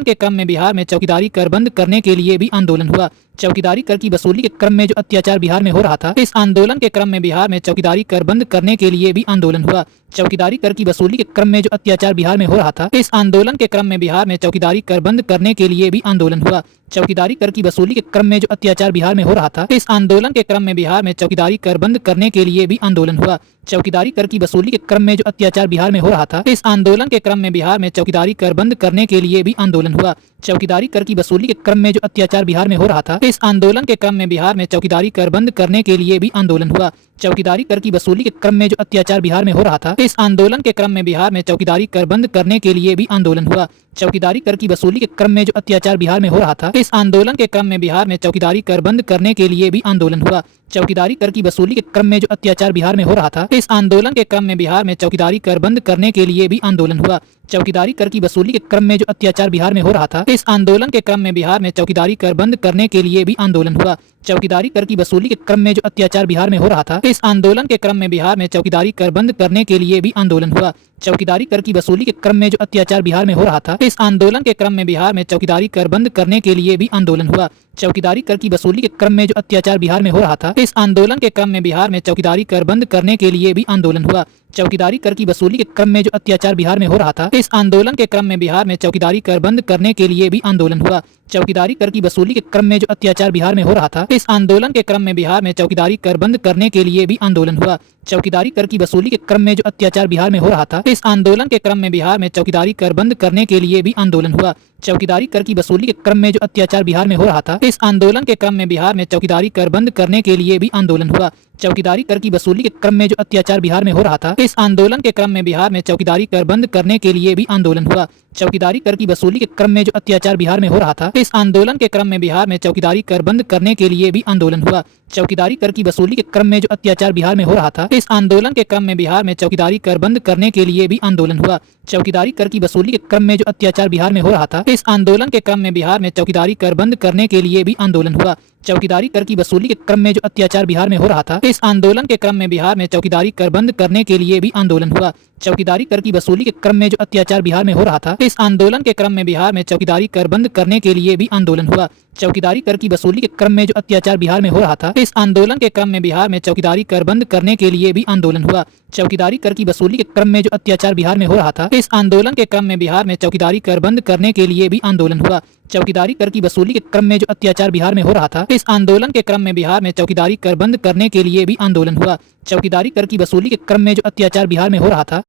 के क्रम में बिहार में चौकीदारी कर बंद करने के लिए भी आंदोलन हुआ। चौकीदारी कर की वसूली के क्रम में जो अत्याचार बिहार में हो रहा था, इस आंदोलन के क्रम में बिहार में चौकीदारी कर बंद करने के लिए भी आंदोलन हुआ। चौकीदारी कर की वसूली के क्रम में जो अत्याचार बिहार में हो रहा था, इस आंदोलन के क्रम में बिहार में चौकीदारी कर बंद करने के लिए भी आंदोलन हुआ। चौकीदारी कर की वसूली के क्रम में जो अत्याचार बिहार में हो रहा था, इस आंदोलन के क्रम में बिहार में चौकीदारी कर बंद करने के लिए भी आंदोलन हुआ। चौकीदारी कर की वसूली के क्रम में जो अत्याचार बिहार में हो रहा था, इस आंदोलन के क्रम में बिहार में चौकीदारी कर बंद करने के लिए भी आंदोलन हुआ। चौकीदारी कर की वसूली के क्रम में जो अत्याचार बिहार में हो रहा था। इस आंदोलन के क्रम में बिहार में चौकीदारी कर बंद करने के लिए भी आंदोलन हुआ। चौकीदारी कर की वसूली के क्रम में जो अत्याचार बिहार में हो रहा था, इस आंदोलन के क्रम में बिहार में चौकीदारी कर बंद करने के लिए भी आंदोलन हुआ। चौकीदारी कर की वसूली के क्रम में जो अत्याचार बिहार में हो रहा था, इस आंदोलन के क्रम में बिहार में चौकीदारी कर बंद करने के लिए भी आंदोलन हुआ। चौकीदारी कर की वसूली के क्रम में जो अत्याचार बिहार में हो रहा था, इस आंदोलन के क्रम में बिहार में चौकीदारी कर बंद करने के लिए भी आंदोलन हुआ। चौकीदारी कर की वसूली के क्रम में जो अत्याचार बिहार में हो रहा था, इस आंदोलन के क्रम में बिहार में चौकीदारी कर बंद करने के लिए भी आंदोलन हुआ। चौकीदारी कर की वसूली के क्रम में जो अत्याचार बिहार में हो रहा था, इस आंदोलन के क्रम में बिहार में चौकीदारी कर बंद करने के लिए भी आंदोलन हुआ। चौकीदारी कर की वसूली के क्रम में जो अत्याचार बिहार में हो रहा था, इस आंदोलन के क्रम में बिहार में चौकीदारी कर बंद करने के लिए भी आंदोलन हुआ। चौकीदारी कर की वसूली के क्रम में जो अत्याचार बिहार में हो रहा था, इस आंदोलन के क्रम में बिहार में चौकीदारी कर बंद करने के लिए भी आंदोलन हुआ। चौकीदारी कर की वसूली के क्रम में जो अत्याचार बिहार में हो रहा था, इस आंदोलन के क्रम में बिहार में चौकीदारी कर बंद करने के लिए भी आंदोलन हुआ। चौकीदारी कर की वसूली के क्रम में जो अत्याचार बिहार में हो रहा था, इस आंदोलन के क्रम में बिहार में चौकीदारी कर बंद करने के लिए भी आंदोलन हुआ। चौकीदारी कर की वसूली के क्रम में जो अत्याचार बिहार में हो रहा था, इस आंदोलन के क्रम में बिहार में चौकीदारी कर बंद करने के लिए भी आंदोलन हुआ। चौकीदारी कर की वसूली के क्रम में जो अत्याचार बिहार में हो रहा था, इस आंदोलन के क्रम में बिहार में चौकीदारी कर बंद करने के लिए भी आंदोलन हुआ। चौकीदारी कर की वसूली के क्रम में जो अत्याचार बिहार में हो रहा था, इस आंदोलन के क्रम में बिहार में चौकीदारी कर बंद करने के लिए भी आंदोलन हुआ। चौकीदारी कर की वसूली के क्रम में जो अत्याचार बिहार में हो रहा था, इस आंदोलन के क्रम में बिहार में चौकीदारी कर बंद करने के लिए भी आंदोलन हुआ। चौकीदारी कर की वसूली के क्रम में जो अत्याचार बिहार में हो रहा था, इस आंदोलन के क्रम में बिहार में चौकीदारी कर बंद करने के लिए भी आंदोलन हुआ। चौकीदारी कर की वसूली के क्रम में जो अत्याचार बिहार में हो रहा था, इस आंदोलन के क्रम में बिहार में चौकीदारी कर बंद करने के लिए भी आंदोलन हुआ। चौकीदारी कर की वसूली के क्रम में जो अत्याचार बिहार में हो रहा था, इस आंदोलन के क्रम में बिहार में चौकीदारी कर बंद करने के लिए भी आंदोलन हुआ। चौकीदारी कर की वसूली के क्रम में जो अत्याचार बिहार में हो रहा था, इस आंदोलन के क्रम में बिहार में चौकीदारी कर बंद करने के लिए भी आंदोलन हुआ। चौकीदारी कर की वसूली के क्रम में जो अत्याचार बिहार में हो रहा था, इस आंदोलन के क्रम में बिहार में चौकीदारी कर बंद करने के लिए भी आंदोलन हुआ। चौकीदारी कर की वसूली के क्रम में जो अत्याचार बिहार में हो रहा था, इस आंदोलन के क्रम में बिहार में चौकीदारी कर बंद करने के लिए भी आंदोलन हुआ। चौकीदारी कर की वसूली के क्रम में जो अत्याचार बिहार में हो रहा था, इस आंदोलन के क्रम में बिहार में चौकीदारी कर बंद करने के लिए भी आंदोलन हुआ। चौकीदारी कर की वसूली के क्रम में जो अत्याचार बिहार में हो रहा था,